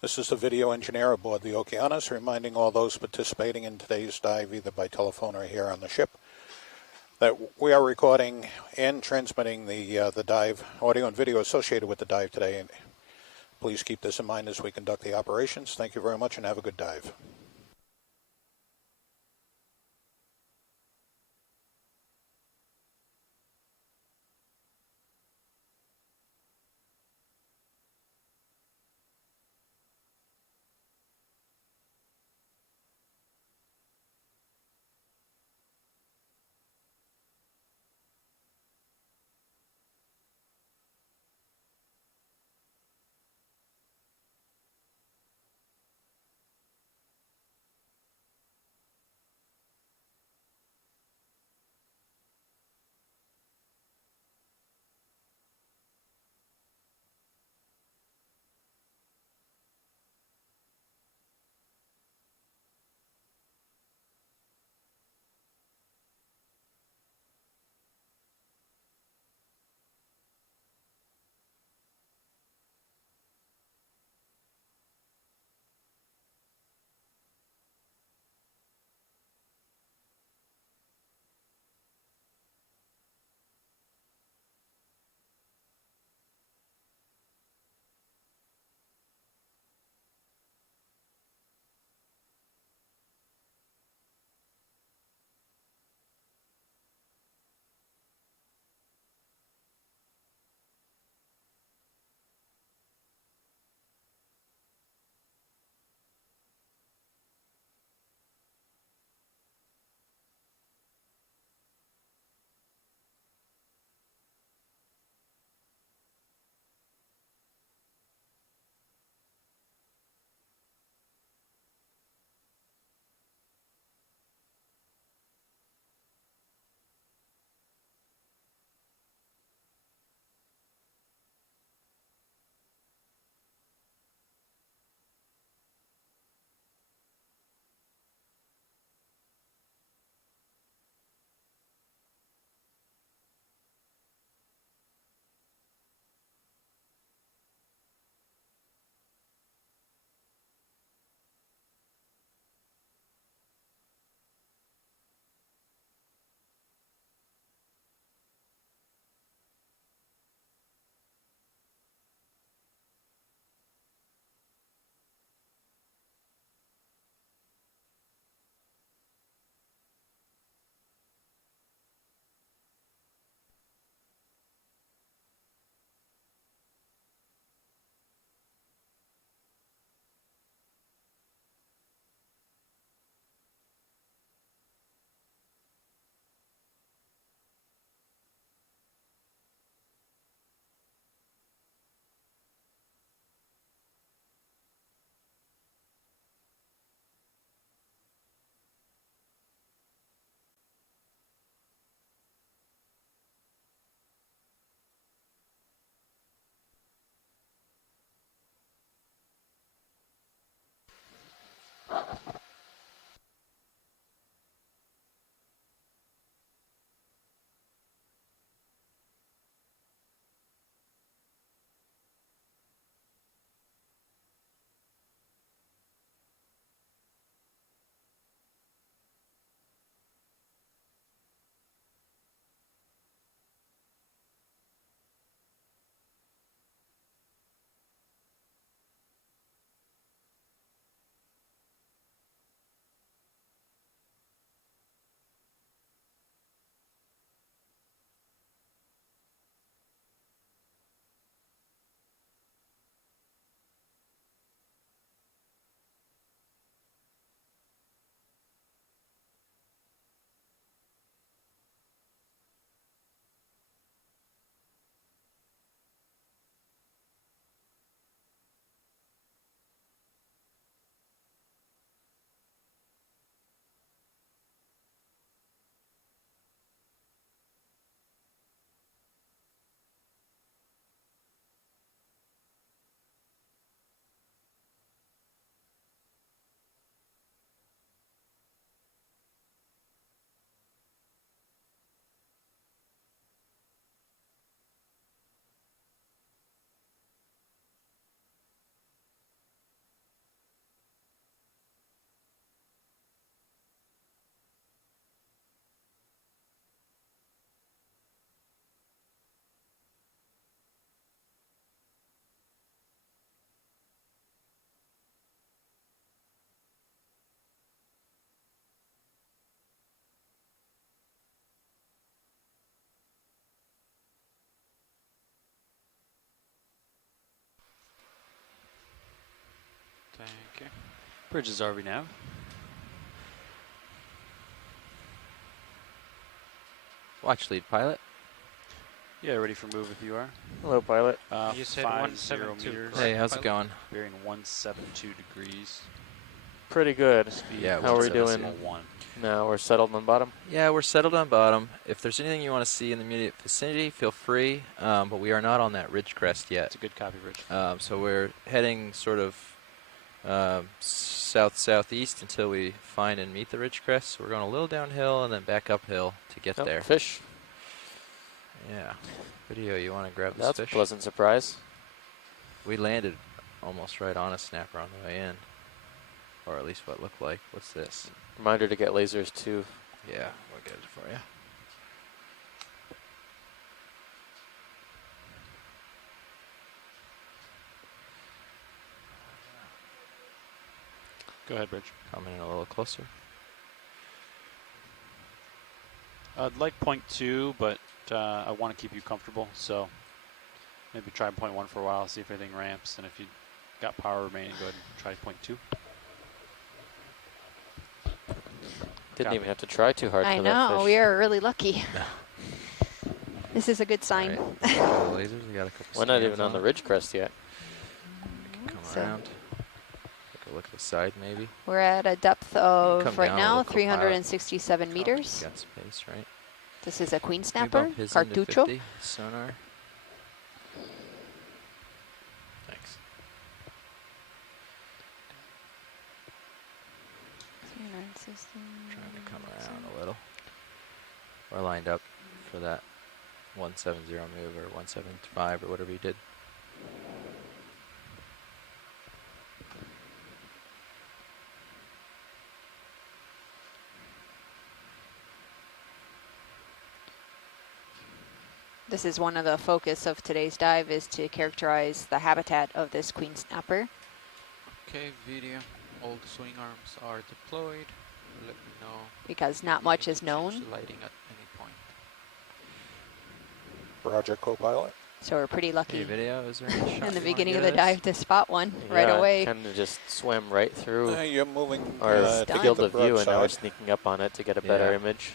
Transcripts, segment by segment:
This is the video engineer aboard the Okeanos, reminding all those participating in today's dive, either by telephone or here on the ship, that we are recording and transmitting the dive audio and video associated with the dive today. And please keep this in mind as we conduct the operations. Thank you very much and have a good dive. Thank you. Bridges are we now? Watch lead pilot. Yeah, ready for move if you are. Hello, pilot. You said 50 172, meters. correct? Hey, how's it Pilot? going? Bearing 172 degrees. Pretty good. Speed Yeah, How are we 170. doing? 1. Now we're settled on bottom. Yeah, we're settled on bottom. If there's anything you want to see in the immediate vicinity, feel free. But we are not on that ridge crest yet. It's a good copy, Rich. So we're heading sort of south-southeast until we find and meet the ridge crest. So we're going a little downhill and then back uphill to get there. Fish. Yeah. Video, you want to grab this That's fish? a pleasant surprise. We landed almost right on a snapper on the way in. Or at least what it looked like. What's this? Reminder to get lasers too. Yeah, we'll get it for you. Go ahead, Bridge. Coming in a little closer. I'd like 0.2, but I want to keep you comfortable, so maybe try 0.1 for a while, see if anything ramps, and if you got power remaining, go ahead and try 0.2. Didn't even have to try too hard I for that know, fish. we are really lucky. This is a good sign. All right. Lasers, we got a couple. We're not scans even on the ridge crest yet. We can come So- around. Take a look at the side, maybe. We're at a depth of, right down a now, little, 367 meters. Got space, right? This is a queen Can we snapper, bump his into cartucho. 50 sonar. Thanks. Trying to come around a little. We're lined up for that 170 move or 175 or whatever you did. This is one of the focus of today's dive, is to characterize the habitat of this queen snapper. Okay, video. All the swing arms are deployed. Let me know. Because not if much you is need to change known. the lighting at any point. Roger, co-pilot. So we're pretty Hey, lucky video, is there any shot in you the wanna beginning give of the this? dive to spot one right away. Kind of just swam right through You're moving our Done. field the of view, and now we're broadside. sneaking up on it to get a better Yeah. image.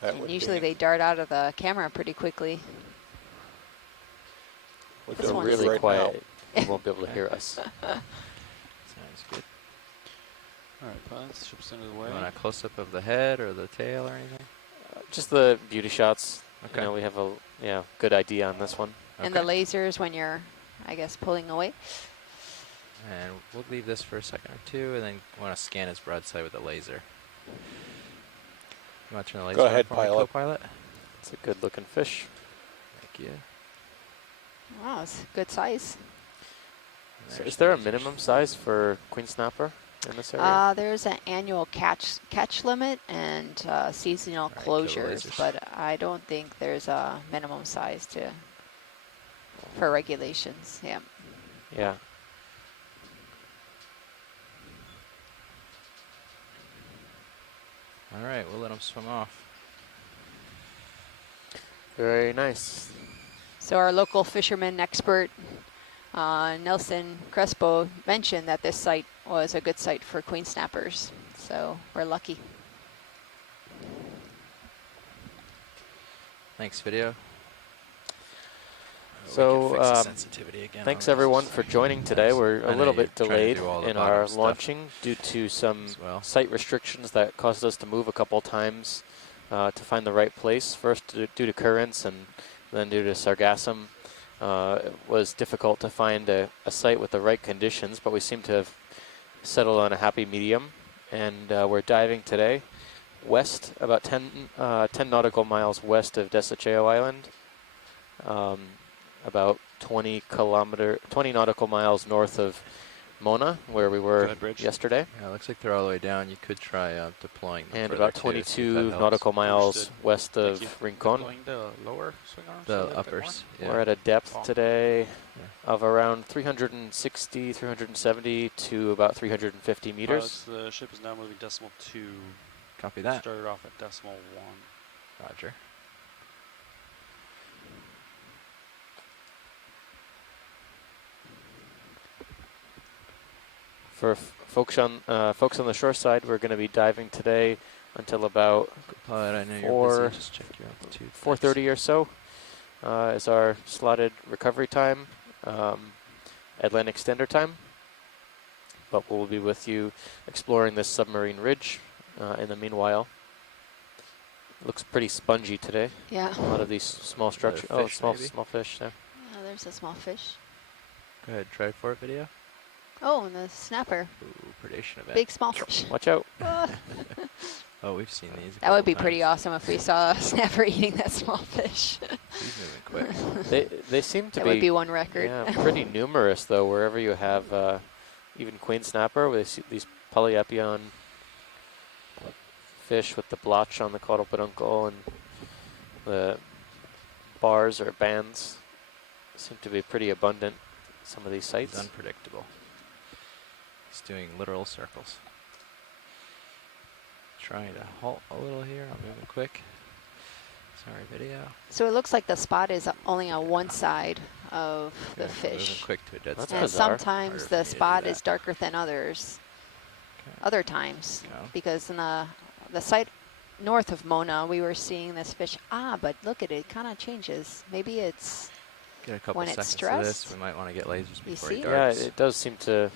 That And would usually be, they dart out of the camera pretty quickly. would this do one's- Really right quiet. now. You won't be able to hear us. Sounds good. All right, pilots, ship's into the way. You want a close-up of the head or the tail or anything? Just the beauty shots. Okay. You know, we have a good idea on this one. And the Okay. lasers when you're, I guess, pulling away. And we'll leave this for a second or two, and then want to scan his broadside with a laser. You want to turn the laser Go on ahead, for me, pilot. co-pilot? It's a good looking fish. Thank you. Wow, it's good size. So There's is there a the lasers. minimum size for queen snapper in this area? There's an annual catch limit and seasonal All right, kill the closures, lasers. but I don't think there's a minimum size for regulations. Yeah. Yeah. All right, we'll let him swim off. Very nice. So our local fisherman expert, Nelson Crespo, mentioned that this site was a good site for queen snappers. So we're lucky. Thanks, video. So, we can fix the sensitivity again Thanks on everyone this. for joining today. Nice. We're I a know little you're bit trying to delayed do all the in bottom our stuff launching due to some as well. site restrictions that caused us to move a couple times to find the right place. First due to currents and then due to sargassum. It was difficult to find a site with the right conditions, but we seem to have settled on a happy medium. And we're diving today west, about 10 nautical miles west of Desecheo Island. About 20 nautical miles north of Mona, where we were yesterday. Yeah, it looks like they're all the way down. You could try deploying them And further about too, see if 22 that helps. nautical miles Understood. west of Thank Rincon. Deploying the lower swing arms? a The little bit uppers. Yeah. We're at a depth Oh. today Yeah. of around 360, 370 to about 350 meters. The ship is now moving decimal 2. Copy that. Started off at decimal 1. Roger. For folks on the shore side, we're going to be diving today until about Pilot, I know you're Four- busy. Just check your altitude. 4:30 or so is our slotted recovery time, Atlantic Standard Time. But we'll be with you exploring this submarine ridge in the meanwhile. Looks pretty spongy today. Yeah. A lot of these small structures. Oh, fish, small maybe? small fish there. Oh, there's a small fish. Go ahead, try for it video. Oh, and the snapper. Ooh, predation event. Big small fish. Watch out. Ah. Oh, we've seen these. That would be pretty awesome if we saw a snapper eating that small fish. He's moving quick. They seem to That would be one record. Yeah, pretty numerous though. Wherever you have even queen snapper, with these polyepion fish with the blotch on the caudal peduncle and the bars or bands seem to be pretty abundant. Some of these He's sites. unpredictable. He's doing literal circles. Trying to halt a little here. I'm moving quick. Sorry, video. So it looks like the spot is only on one side of the Okay, I'm moving fish. quick to a dead That's stop. And bizarre. sometimes Harder for me the to do spot is that. darker than others. Okay. Other times, Go. because in the site north of Mona, we were seeing this fish. Ah, but look at it, it kind of changes. Maybe it's Get a couple when it's seconds of this. stressed. We might want to get lasers You before he see? Yeah, darts. it does seem to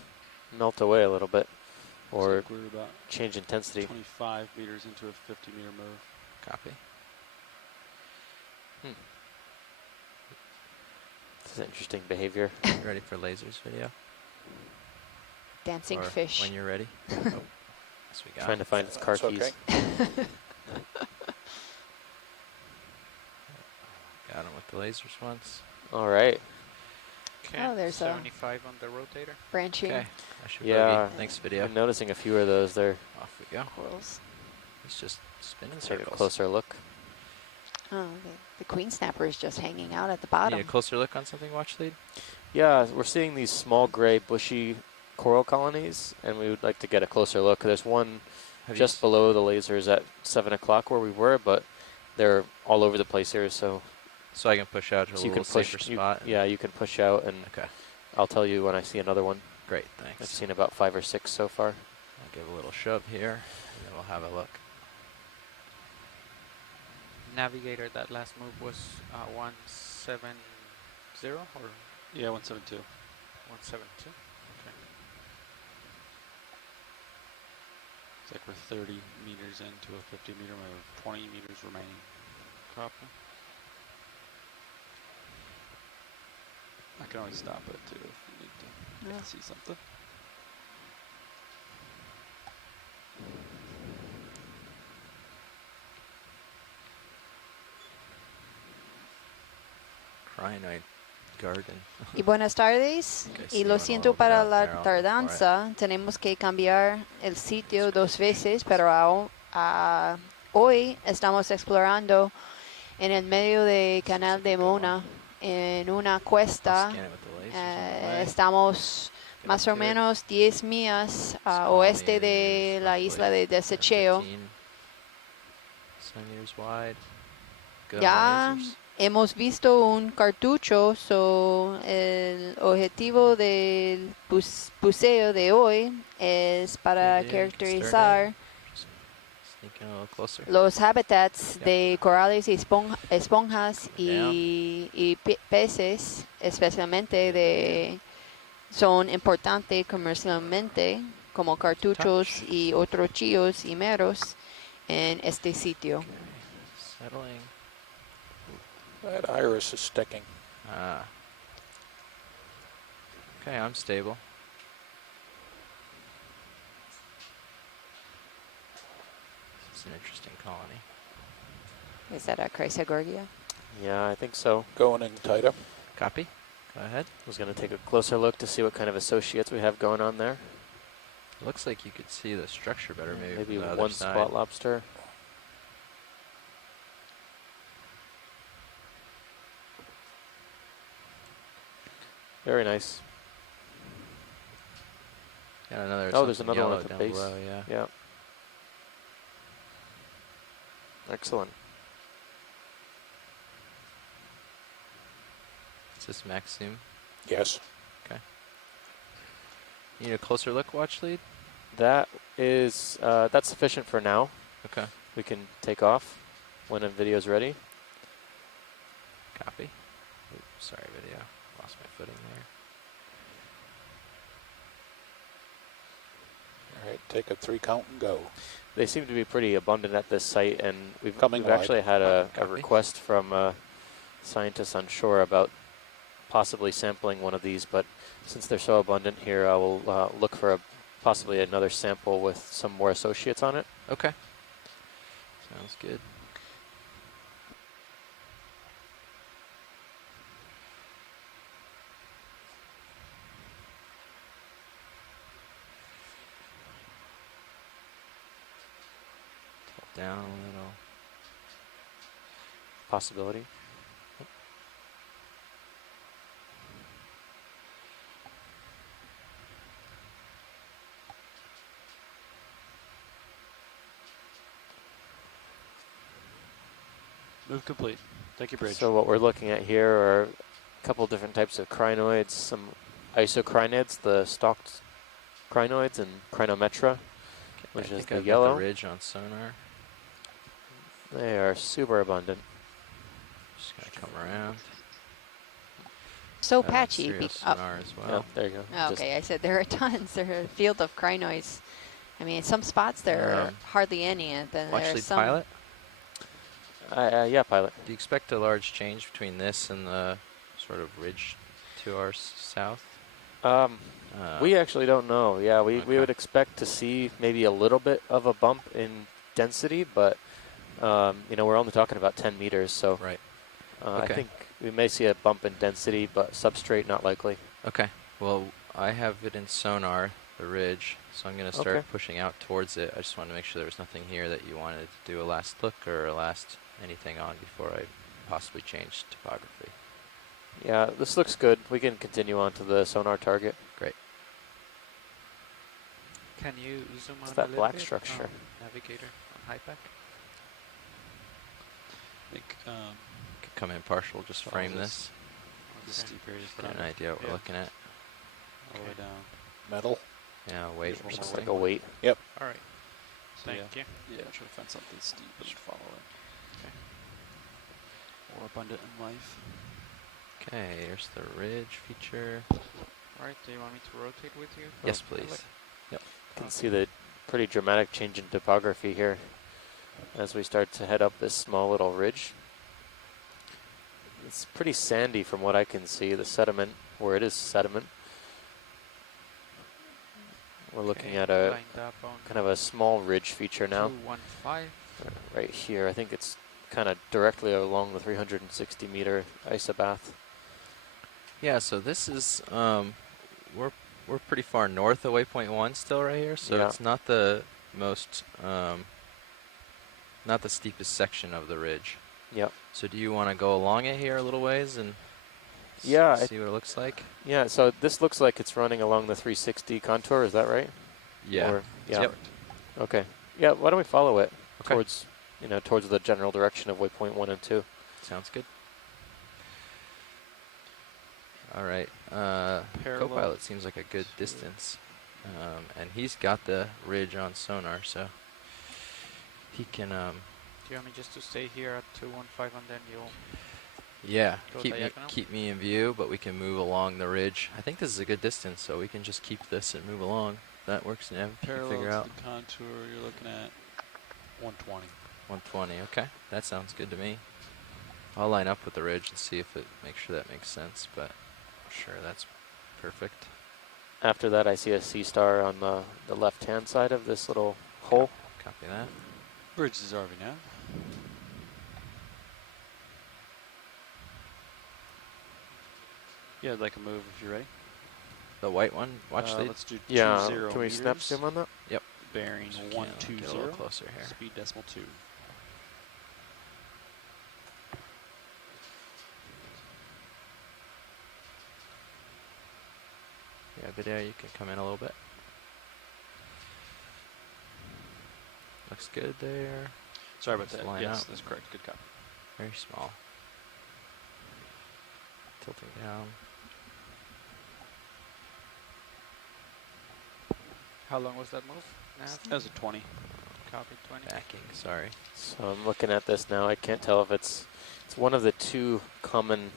melt away a little bit, or Looks like we're about change intensity. 25 meters into a 50-meter move. Copy. This is interesting behavior. Ready for lasers video? dancing Or fish. when you're ready. Oh, yes, we got Trying it. to find its car That's keys. okay. Got him with the lasers once. All right. Okay, Oh, there's a- 75 on the rotator. Branching Okay. I should Yeah. bogey. Thanks, video. I'm noticing a few of those there. Off we go. corals. He's just spinning Let's take a circles. closer look. Oh, the queen snapper is just hanging out at the Need bottom. a closer look on something, watch lead? Yeah, we're seeing these small gray bushy coral colonies, and we would like to get a closer look. There's one Have you just s- below the lasers at 7 o'clock where we were, but they're all over the place here, so So I can push out to a you little can push. safer spot. Yeah, you can push out, and Okay. I'll tell you when I see another one. Great. I've Thanks. seen about 5 or 6 so far. I'll give a little shove here, and then we'll have a look. Navigator, that last move was 170 or Yeah, 172. 172? Okay. It's like we're 30 meters into a 50-meter move. 20 meters remaining. Copy. I can always stop it too if you need to Yeah. see something. Crinoid garden. Y buenas tardes. Okay, Y so lo you siento wanna para open la up there, I'll go for it. tardanza. Tenemos que cambiar el sitio 2 veces, pero hoy estamos explorando en el medio del canal de Mona, en una I'll cuesta. scan it with the lasers on the way. Estamos Get más up o to it. menos 10 millas This a colony oeste de is la roughly isla de Desecheo. 15 centimeters wide. Good on Ya lasers. hemos visto un cartucho, so el objetivo del buceo de hoy es para Good, yeah, you can start caracterizar Just sneak in a little closer. los hábitats Yep. de corales y esponjas Down. y peces, especialmente de son importantes comercialmente como cartuchos Touch. y otros chillos y meros en este sitio. Okay. Settling. That iris is sticking. Ah. Okay, I'm stable. It's an interesting colony. Is that a Chrysogorgia? Yeah, I think so. Going in tighter. Copy. Go ahead. I was going to take a closer look to see what kind of associates we have going on there. Looks like you could see the structure better maybe, Maybe from the other one side. spot lobster. Very nice. Got another. Oh, there's something another one yellow at the down base. below, yeah. Yeah. Excellent. Is this max zoom? Yes. You need a closer look watch lead? That is, that's sufficient for now. Okay. We can take off when a video is ready. Copy. Oops, sorry, video. Lost my footing there. All right, take a 3 count and go. They seem to be pretty abundant at this site, and we've Coming wide. actually had a Copy. request from scientists on shore about possibly sampling one of these, but since they're so abundant here, I will look for possibly another sample with some more associates on it. Okay. Sounds good. Tilt down a little. Possibility. Move complete. Thank you, Bridge. So what we're looking at here are a couple different types of crinoids, some isocrinids, the stalked crinoids, and crinometra, which I is think the I've got yellow. the ridge on sonar. They are super abundant. Just gonna come around. So That's patchy. serial sonar as well. Yeah, there you go. Oh, Just- okay, I said there are tons. There are a field of crinoids. I mean, some spots there are hardly any, and then Watch there are lead some. pilot. yeah, pilot. Do you expect a large change between this and the sort of ridge to our south? We actually don't know. Yeah, we Okay. would expect to see maybe a little bit of a bump in density, but you know, we're only talking about 10 meters, so Right. I Okay. think we may see a bump in density, but substrate not likely. Okay. Well, I have it in sonar, the ridge, so I'm going to start Okay. pushing out towards it. I just wanted to make sure there was nothing here that you wanted to do a last look or a last anything on before I possibly change topography. Yeah, this looks good. We can continue on to the sonar target. Great. Can you zoom It's out that a little black bit? structure. Navigator on high pack. I think Could come in partial, just Follow frame this. this. the steep area is Get an down idea what we're Yeah. looking at. all the way down. Metal. Yeah, weight Here's or one Just something. like a weight. All right. So Thank you. Yeah, try to find something steep and follow it. Okay. Or abundant in life. Okay, here's the ridge feature. All right. Do you want me to rotate with you? Yes, Pilot? please. You can see the pretty dramatic change in topography here as we start to head up this small little ridge. It's pretty sandy from what I can see, the sediment, where it is sediment. We're looking Okay, at a lined up on kind of a small ridge feature now, 215. right here. I think it's kind of directly along the 360 meter isobath. Yeah, so this is we're pretty far north of waypoint 1 still right here, so Yeah. it's not the most not the steepest section of the ridge. Yep. So do you want to go along it here a little ways and Yeah, see what it looks like? Yeah, so this looks like it's running along the 360 contour, is that right? Yeah. Or- yeah. Yep. Okay. Yeah, why don't we follow it Okay. towards, you know, towards the general direction of waypoint 1 and 2. Sounds good. All right. Parallel. Copilot seems like a good distance, and he's got the ridge on sonar, so he can. Do you want me just to stay here at 215 and then you'll... Yeah, Go keep diagonal? keep me in view, but we can move along the ridge. I think this is a good distance, so we can just keep this and move along. That works, Nev. You can Parallel figure to out the contour, you're looking at 120. 120. Okay, that sounds good to me. I'll line up with the ridge and see if it makes sure that makes sense, but sure, that's perfect. After that, I see a sea star on the left-hand side of this little hole. Copy that. Bridge is RV now. Yeah, I'd like a move if you're ready. The white one, watch lead. Let's do Yeah, 20 can we snap meters, zoom on that? bearing Just can't get a little 120, closer here. speed decimal 2. Yeah, video, you can come in a little bit. Looks good there. Sorry about Just that. line Yes, up. that's correct. Good copy. Very small. Tilting down. How long was that move? Nav? That was a 20. Copy 20. Backing, sorry. So I'm looking at this now. I can't tell if it's one of the two common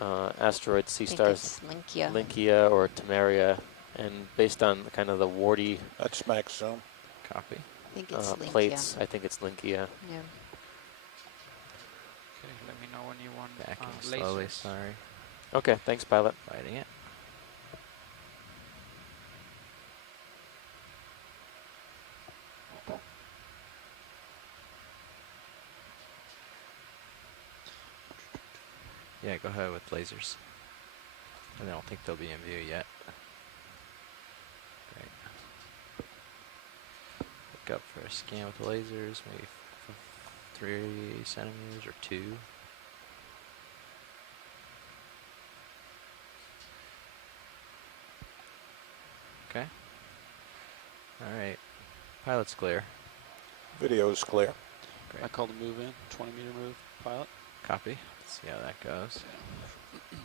asteroid sea I think stars, it's Linkia. Linkia or Temeria, and based on kind of the warty That's max zoom. Copy. I think it's Linkia. plates, I think it's Linkia. Yeah. Okay, let me know when you want Backing slowly, lasers. sorry. Okay, thanks, pilot. Fighting it. Yeah, go ahead with lasers. I don't think they'll be in view yet. Great. Look up for a scan with the lasers, maybe 3 centimeters or 2. Okay. Alright. Pilot's clear. Video is clear. I called a move in, 20-meter move, pilot. Copy. Let's see how that goes.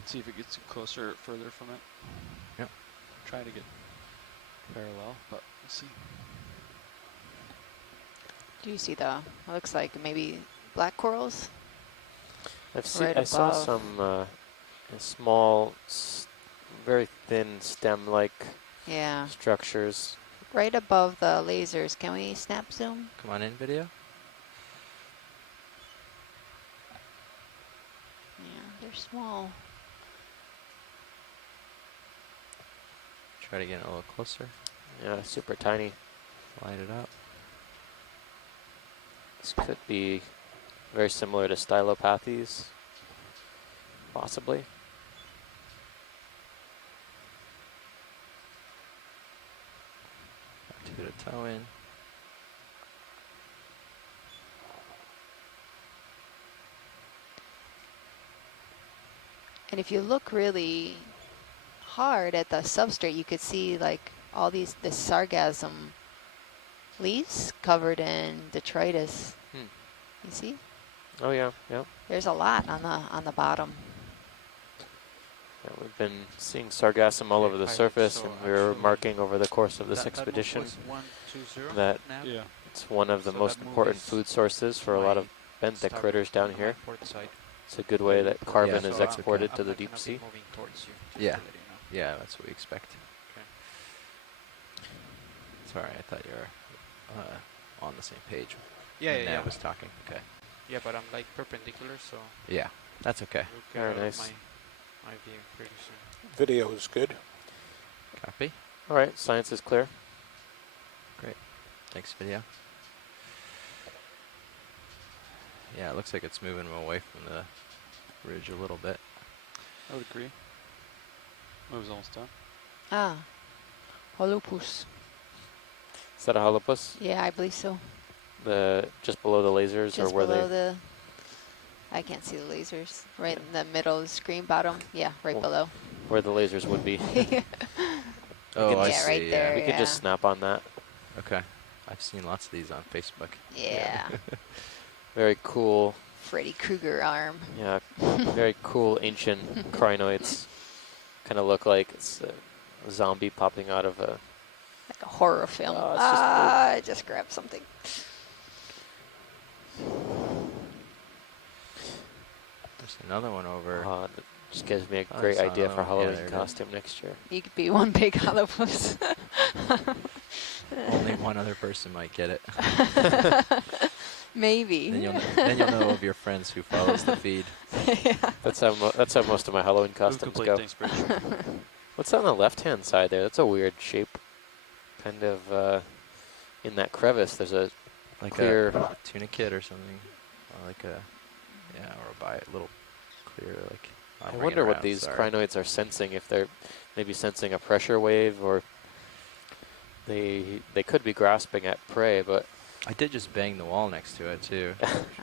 See if it gets closer or further from it. Yep. Try to get parallel, but we'll see. Do you see the, it looks like maybe black corals? Right I saw above. some small, very thin stem-like Yeah, structures. right above the lasers. Can we snap zoom? Come on in, video. Yeah, they're small. Try to get a little closer. Yeah, super tiny. Light it up. This could be very similar to stylopathes, possibly. Two to toe in. And if you look really hard at the substrate, you could see like all this sargassum leaves covered in detritus. Hmm. You see? Oh yeah, yeah. There's a lot on the bottom. Yeah, we've been seeing sargassum all Okay, over the pilot, surface, so and we were actually marking over the course of this that move expedition was 120 that nav. Yeah. it's one of the So most that move important is food sources for a lot of my benthic starboard critters down on here. my port side. It's a good way that carbon Yeah, is so I'm- exported I'm to the not deep gonna be sea. moving towards you, just Yeah. to let you know. Yeah, that's what we expect. Okay. Sorry, I thought you were on the same page Yeah, when yeah, Nav yeah. was talking. Okay. Yeah, but I'm like perpendicular, so Yeah, that's okay. you'll get Very out of nice. my view pretty soon. Video is good. Copy. All right, science is clear. Thanks, video. Yeah, it looks like it's moving away from the ridge a little bit. I would agree. Move's almost done. Ah, holopus. Is that a holopus? Yeah, I believe so. Just below the lasers, Just or where below they? the, I can't see the lasers. Right in the middle of the screen bottom. Yeah, right Well, below. Where the lasers would be. Oh, I yeah, see. right there. We could just Yeah. snap on that. Okay. I've seen lots of these on Facebook. Yeah. Very cool. Freddy Krueger arm. Yeah, very cool ancient crinoids. Kind of look like it's a zombie popping out of a. Like a horror film. Oh, it's just I just grabbed something. There's another one over. That just gives me a Oh, great I saw idea another for one. Yeah, Halloween there it is. costume next year. You could be one big holopus. Only one other person might get it. Maybe. Then you'll know of your friends who follows the feed. Yeah. That's how most of my Halloween Move costumes complete, go. thanks, Bridge. What's on the left-hand side there? That's a weird shape. Kind of in that crevice. There's a Like clear. a tunicate or something. Or like a, yeah, or a little clear, like. I bring it wonder what around, these sorry. crinoids are sensing. If they're maybe sensing a pressure wave, or they could be grasping at prey, but I did just bang the wall next to it too.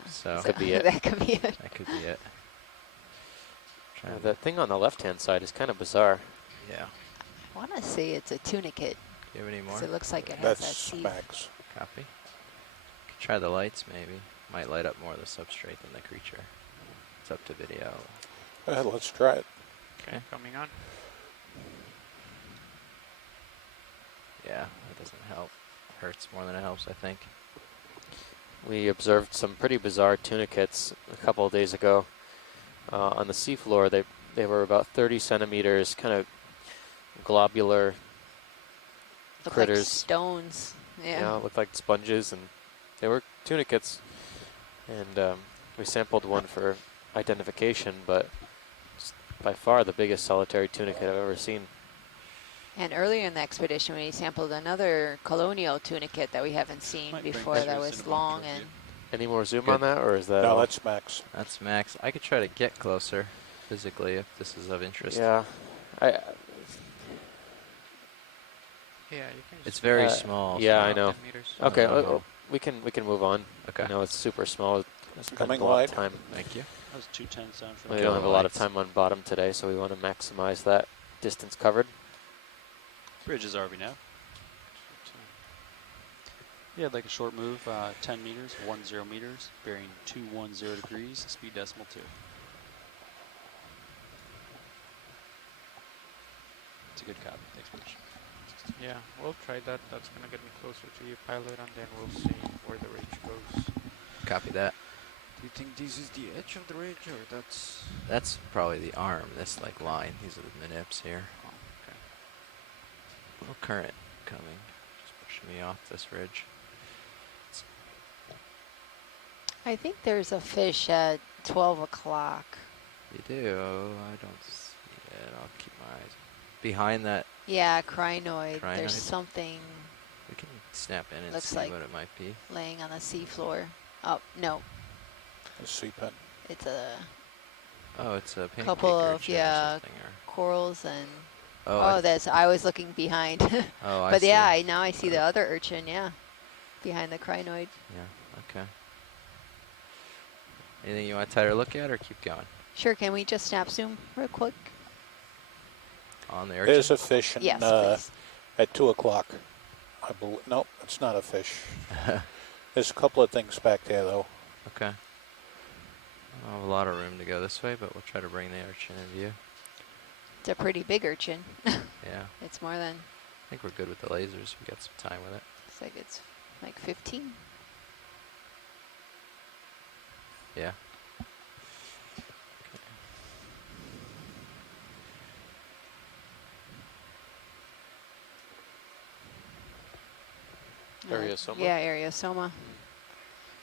So Could be it. That could be it. that could be it. Trying the thing on the left-hand side is kind of bizarre. yeah. I want to say it's a tunicate. Do you have any more? 'Cause it looks like it has that That's teeth. max. Copy. Could try the lights maybe. Might light up more of the substrate than the creature. It's up to video. Let's try it. Okay. Coming on. Yeah, that doesn't help. Hurts more than it helps, I think. We observed some pretty bizarre tunicates a couple of days ago on the seafloor. They were about 30 centimeters, kind of globular Look critters. like stones. Yeah. Looked like sponges, and they were tunicates. And we sampled one for identification, but it's by far the biggest solitary tunicate I've ever seen. And earlier in the expedition, we sampled another colonial tunicate that we haven't seen Might bring before that pictures was in a long moment, and Any more zoom Good. on that, or is that No, all? that's max. That's max. I could try to get closer physically if this is of interest. Yeah. Yeah, you can It's just very Uh, small. yeah, so I know. 10 meters. Okay, Oh. we can move on. Okay. I know it's super small. It's Coming a lot wide. of time. Thank you. That was 210 sound for We that. don't have a lot of lights. time on bottom today, so we want to maximize that distance covered. Bridge is RV now. Yeah, like a short move, 10 meters, 10 meters, bearing 210 degrees, speed decimal 2. It's a good copy. Thanks, Bridge. Yeah, we'll try that. That's gonna get me closer to you, pilot, and then we'll see where the ridge goes. Copy that. Do you think this is the edge of the ridge, or that's... That's probably the arm, this like line. These are the nips here. Oh, okay. No current coming. Just pushing me off this ridge. I think there's a fish at 12 o'clock. You do. I don't see it. I'll keep my eyes behind that. Yeah, crinoid. Crinoid. There's something We can snap in and Looks see like- what it might be. laying on the seafloor. Oh, no. A sea pen. It's a Oh, it's a pancake Couple of, urchin yeah, or something. corals and... Or, Oh, that's... I was looking behind. oh, I But see. yeah, now I see the other urchin, yeah. Behind the crinoid. Yeah, okay. Anything you want to tighter look at or keep going? Sure, can we just snap zoom real quick? On the urchin? There's a fish in, Yes, please. at 2 o'clock. I believe. Nope, it's not a fish. There's a couple of things back there, though. Okay. I don't have a lot of room to go this way, but we'll try to bring the urchin in view. It's a pretty big urchin. Yeah, It's more than... I think we're good with the lasers. We got some time with it. Looks like it's like 15. Yeah. Areosoma? Yeah, areosoma.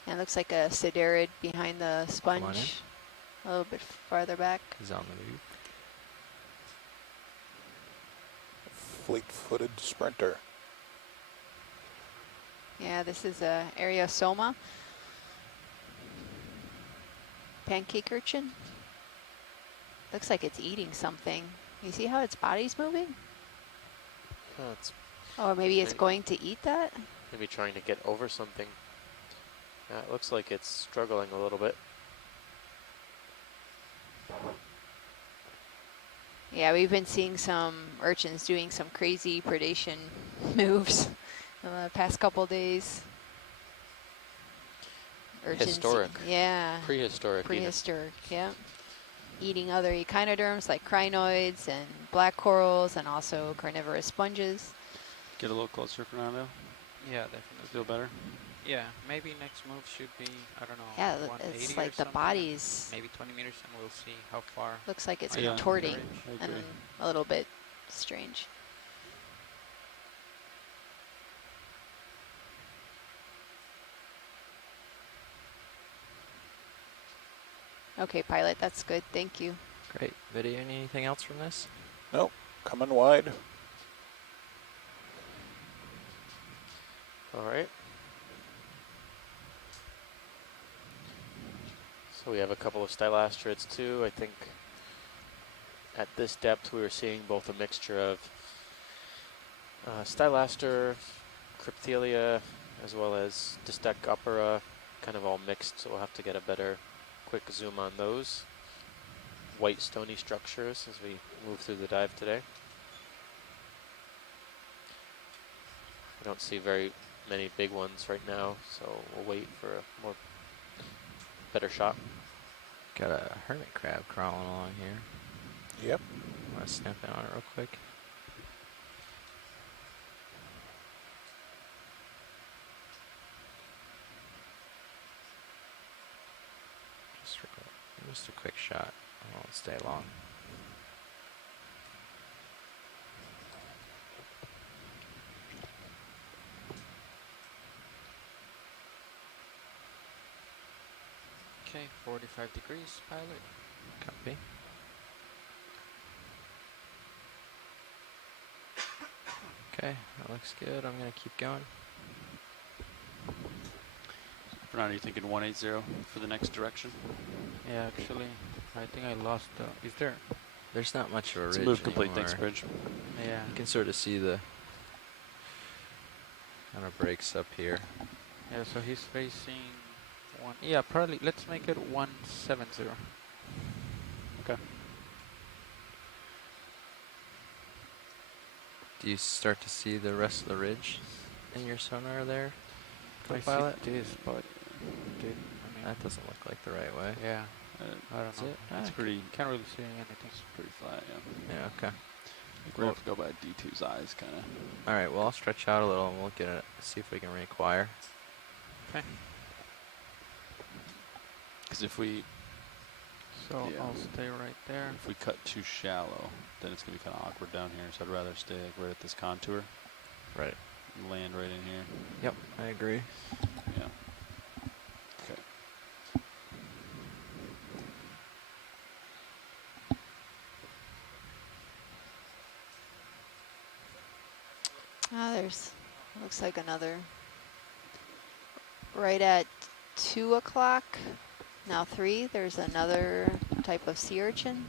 And it looks like a siderid behind the on in. sponge. A little bit farther back. He's on the move. Fleet-footed sprinter. Yeah, this is a areosoma. Pancake urchin. Looks like it's eating something. You see how its body's moving? It's Or maybe it's Right. going to eat that? maybe trying to get over something. It looks like it's struggling a little bit. Yeah, we've been seeing some urchins doing some crazy predation moves the past couple days. Urchins, Historic. yeah, Prehistoric. even. prehistoric, yeah. Eating other echinoderms like crinoids and black corals and also carnivorous sponges. Get a little closer, Fernando. Yeah, definitely. Feel better? Yeah, maybe next move should be, I don't know, Yeah, 180 it's or like the something, body's, maybe 20 meters, and we'll see how far. looks like it's Yeah. contorting I agree. and a little bit strange. Okay, pilot, that's good. Thank you. Great. Video, anything else from this? Nope, coming wide. All right. So we have a couple of stylastrids too. I think at this depth we were seeing both a mixture of stylaster, crypthelia, as well as Desecheo, kind of all mixed. So we'll have to get a better quick zoom on those white stony structures as we move through the dive today. I don't see very many big ones right now, so we'll wait for a more better shot. Got a hermit crab crawling along here. Yep. Want to snap in on it real quick? Just a quick shot. I won't stay long. Okay, 45 degrees, pilot. Copy. Okay, that looks good. I'm gonna keep going. For now, are you thinking 180 for the next direction? Yeah, actually, I think I lost the. Is there? There's not much of a It's ridge move complete. anymore. Thanks, Bridge. Yeah. You can sort of see the kind of breaks up here. Yeah, so he's facing one. Yeah, probably. Let's make it 170. Okay. Do you start to see the rest of the ridge in your sonar there? I Co-pilot? see this, but I mean, That doesn't look like the right way. yeah, I don't Is know. it? It's Ah, pretty, Can't really see anything. pretty flat, yeah. Yeah, okay. We're gonna have to go by D2's eyes, kind of. All right, well, I'll stretch out a little and we'll get it, see if we can reacquire. Okay. Because if we So I'll stay right there. cut too shallow, then it's gonna be kind of awkward down here. So I'd rather stay like right at this contour Right. and land right in here. Yep, I agree. Yeah. Okay. There's, looks like another, right at 2 o'clock, now 3, there's another type of sea urchin.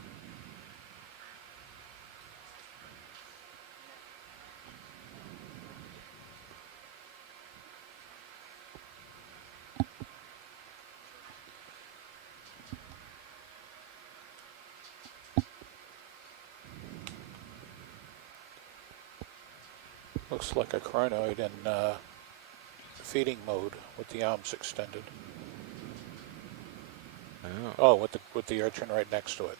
Looks like a crinoid in feeding mode with the arms extended. Oh. Oh, with the urchin right next to it.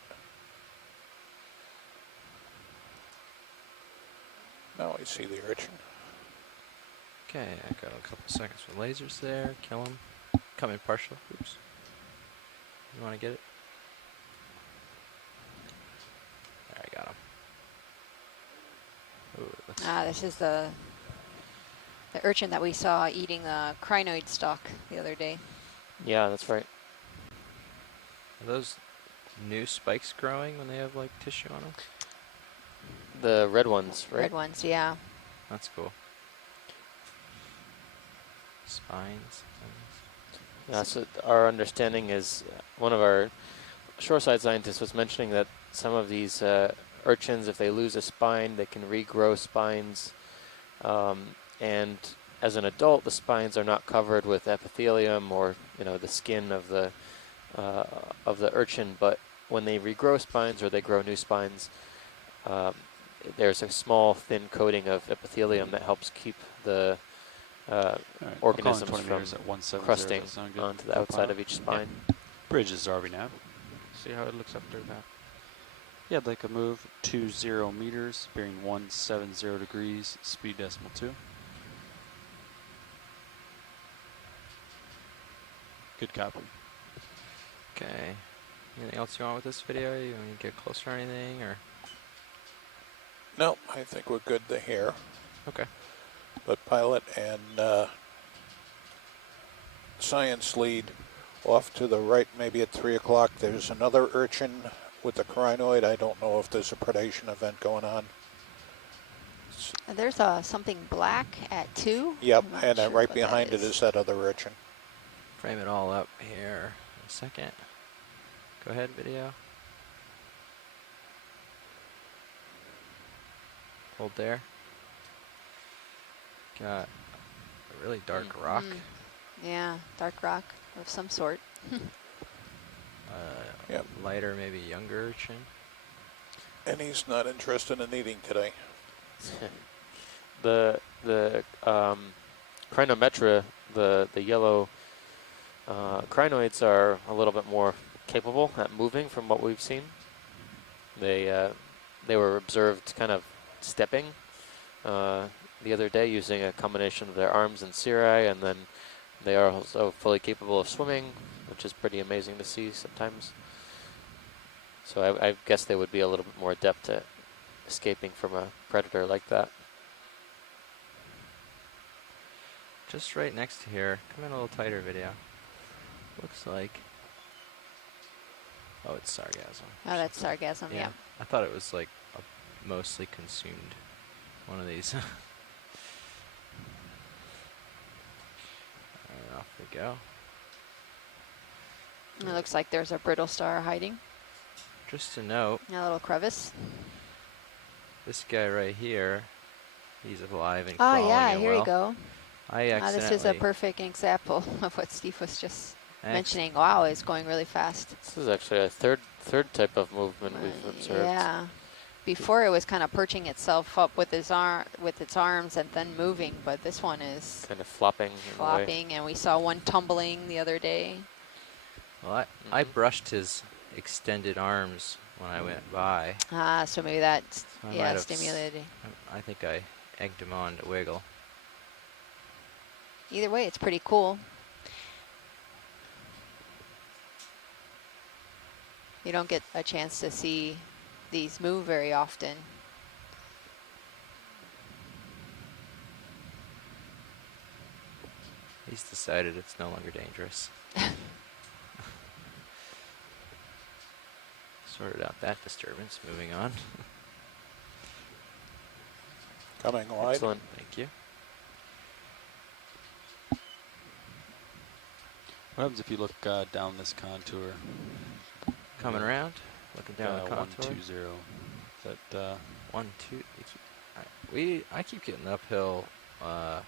Now I see the urchin. Okay, I got a couple seconds with lasers there. Kill him. Coming partial. Oops. You want to get it? There, I got him. Ooh, This is the urchin that we saw eating the crinoid stalk the other day. Yeah, that's right. Are those new spikes growing when they have like tissue on them? The red ones, right? Red ones, yeah. That's cool. Spines. Yeah, so our understanding is one of our shoreside scientists was mentioning that some of these urchins, if they lose a spine, they can regrow spines. And as an adult, the spines are not covered with epithelium or the skin of the urchin. But when they regrow spines or they grow new spines, there's a small thin coating of epithelium that helps keep the All right, organisms I'll call in 20 from meters at 170. crusting Does that sound good? onto the outside of each spine. Bridge is RV nav. See how it looks after that. Yeah, I'd like a move 20 meters, bearing 170 degrees, speed decimal 2. Good copy. Okay. Anything else you want with this video? You want to get closer or anything, or? No, I think we're good here. Okay. But pilot and science lead off to the right, maybe at 3 o'clock. There's another urchin with a crinoid. I don't know if there's a predation event going on. There's something black at 2. Yep, I'm not and sure right what that behind it is that other urchin. Frame it all up here in a second. Go ahead, video. Hold there. Got a really dark rock. Yeah, dark rock of some sort. Yep. Lighter, maybe younger urchin. And he's not interested in eating today. The crinometra, the yellow crinoids are a little bit more capable at moving from what we've seen. They were observed kind of stepping the other day using a combination of their arms and cirri, and then they are also fully capable of swimming. which is pretty amazing to see sometimes. So I guess they would be a little bit more adept at escaping from a predator like that. Just right next to here. Come in a little tighter, video. Looks like. Oh, it's sargassum. Oh, that's sargassum, yeah. I thought it was like a mostly consumed one of these. And off we go. It looks like there's a brittle star hiding. Just a note, A little crevice. this guy right here, he's alive and Oh, crawling yeah, and here well. you go. I accidentally. This is a perfect example of what Steve was just I mentioning. Wow, it's going really fast. This is actually a third type of movement we've observed. Yeah. Before it was kind of perching itself up with its arms and then moving, but this one is Kind of flopping. in a way. flopping, and we saw one tumbling the other day. Well, I brushed his extended arms when I went by. Ah, so maybe that, I might yeah, have stimulated. I think I egged him on to wiggle. Either way, it's pretty cool. You don't get a chance to see these move very often. He's decided it's no longer dangerous. Sorted out that disturbance. Moving on. Coming wide. Excellent. Thank you. What happens if you look down this contour? Coming around, looking down the contour. 120. That 1, 2. I keep getting uphill a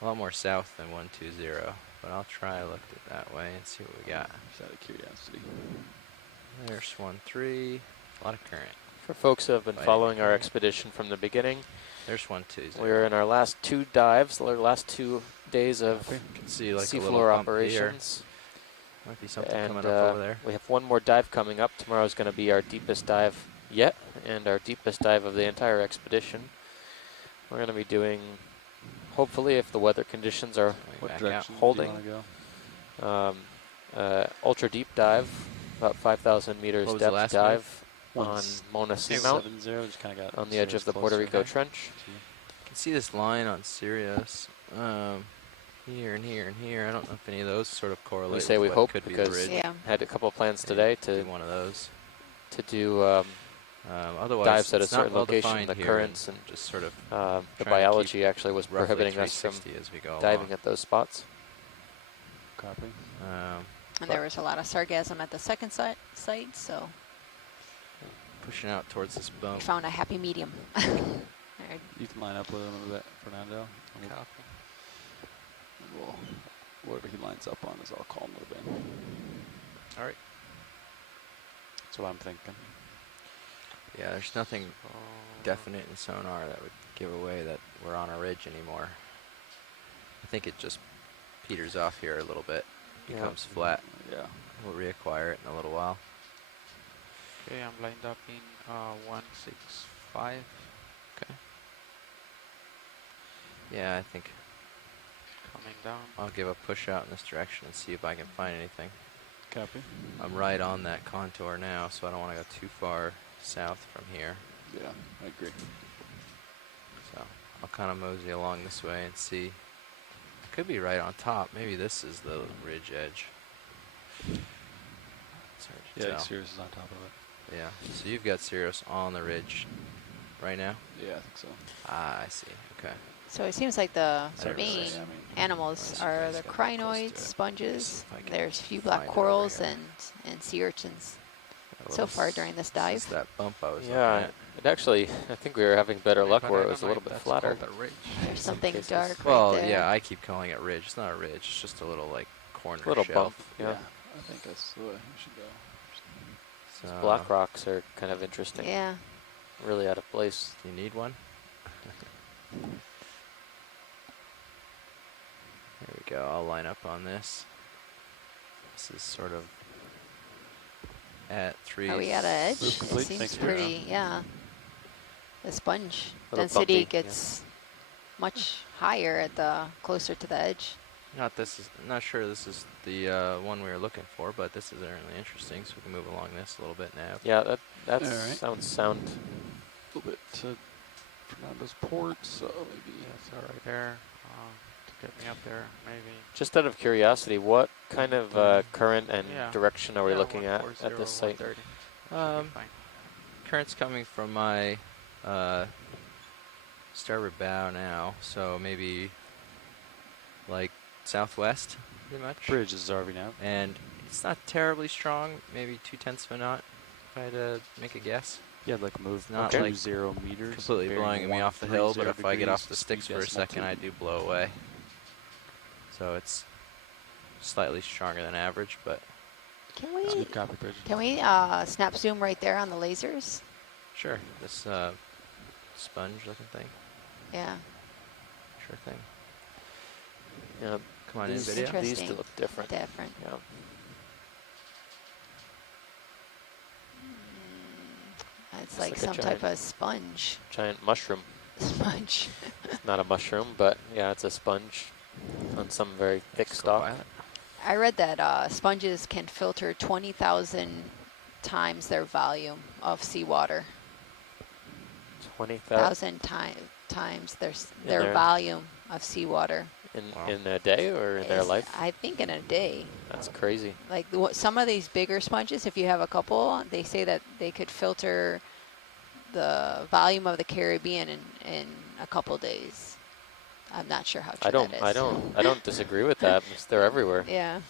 lot more south than 120, but I'll try look at it that way and see what we got. just out of curiosity. There's 1, 3. A lot of current. For folks who have been Right. following our expedition from the beginning, There's 120. we're in our last 2 dives, our last 2 days of You can see like a little seafloor bump here. operations. Might be something And coming up over there. we have one more dive coming up. Tomorrow is going to be our deepest dive yet, and our deepest dive of the entire expedition. We're going to be doing, hopefully, if the weather conditions are What Back out. direction Holding. do you want to go? ultra deep dive, about 5,000 meters What was the depth last one? dive on Mona Seamount 70, just kind of got on the edge of the Puerto Rico Trench. You can see this line on Sirius. Here and here and here. I don't know if any of those sort of correlate. We say with we what hope could be because the ridge. Yeah. had a couple of plans Yeah, today do to one of those. do Otherwise, dives at a it's not certain well location. defined The here, currents and just sort of the trying to biology actually was roughly prohibiting us from 360 as we go diving along. at those spots. Copy. And there was a lot of sargassum at the second site, so Pushing out towards this we bump. found a happy medium. Alright. You can line up with him a bit, Fernando. And we'll, whatever he lines up on is I'll call him move in. All right. That's what I'm thinking. Yeah, there's nothing definite in sonar that would give away that we're on a ridge anymore. I think it just peters off here a little bit, Yeah. becomes flat. Yeah. We'll reacquire it in a little while. Okay, I'm lined up in 165. Okay. Yeah, I think Coming down. I'll give a push out in this direction and see if I can find anything. Copy. I'm right on that contour now, so I don't want to go too far south from here. Yeah, I agree. So I'll kind of mosey along this way and see. Could be right on top. Maybe this is the ridge edge. It's hard to Yeah, tell. Sirius is on top of it. Yeah. So you've got Sirius on the ridge right now? Yeah, I think so. Ah, I see. Okay. So it seems like the I don't main really- I mean, animals I are suppose the gotta be close to crinoids, it. sponges. See if I can There's a few find black it over corals here. and sea urchins. Well, So far this- during this This dive. is that bump I was Yeah, looking at. it actually, I think we were having better luck But where I it don't was a know little if bit that's flatter. called a ridge. There's some something cases. dark Well, right there. yeah, I keep calling it ridge. It's not a ridge. It's just a little like corner Little shelf. bump, yeah. I think that's the way we should go. So, Black rocks are kind of interesting. Yeah. Really out of place. Do you need one? There we go. I'll line up on this. This is sort of at 3. Are we at an edge? Move It complete. seems Thanks, pretty, yeah. The sponge Little density bumpy, yeah. gets much higher at the closer to the edge. Not sure this is the one we were looking for, but this is really interesting, so we can move along this a little bit now. Yeah, that All right. sounds sound. A little bit to Fernando's port, so maybe. Yeah, so right there. To get me up there, maybe. Just out of curiosity, what kind of 30. current and Yeah. direction are we Yeah, looking at 140, this site? 130. Should be fine. Current's coming from my starboard bow now, so maybe like southwest, pretty much. Bridge is RV now. And it's not terribly strong, maybe 2/10 of a knot, if I had to make a guess. Yeah, like move not 2 like 0 meters. Completely bearing blowing me off the hill, but 130 if I get off the degrees, sticks speed for a decimal second, 2. I do blow away. So it's slightly stronger than average, but Can That's a we good copy, Bridge. snap zoom right there on the lasers? sure. This sponge looking thing, Yeah. sure thing. Yeah, Come on in, these, video. Interesting. these look different. Different. Yeah. It's It's like like a some type giant- of sponge. Giant mushroom. Sponge. It's not a mushroom, but yeah, it's a sponge on some very thick Let's go stalk. violet. I read that sponges can filter 20,000 times their volume of seawater. 20,000 Times In their their- volume of seawater. Wow. in a day or in their Is- life? I think in a day. That's crazy. Like some of these bigger sponges, if you have a couple, they say that they could filter the volume of the Caribbean in a couple days. I'm not sure how true that is. I don't disagree with that. Because they're everywhere. Yeah.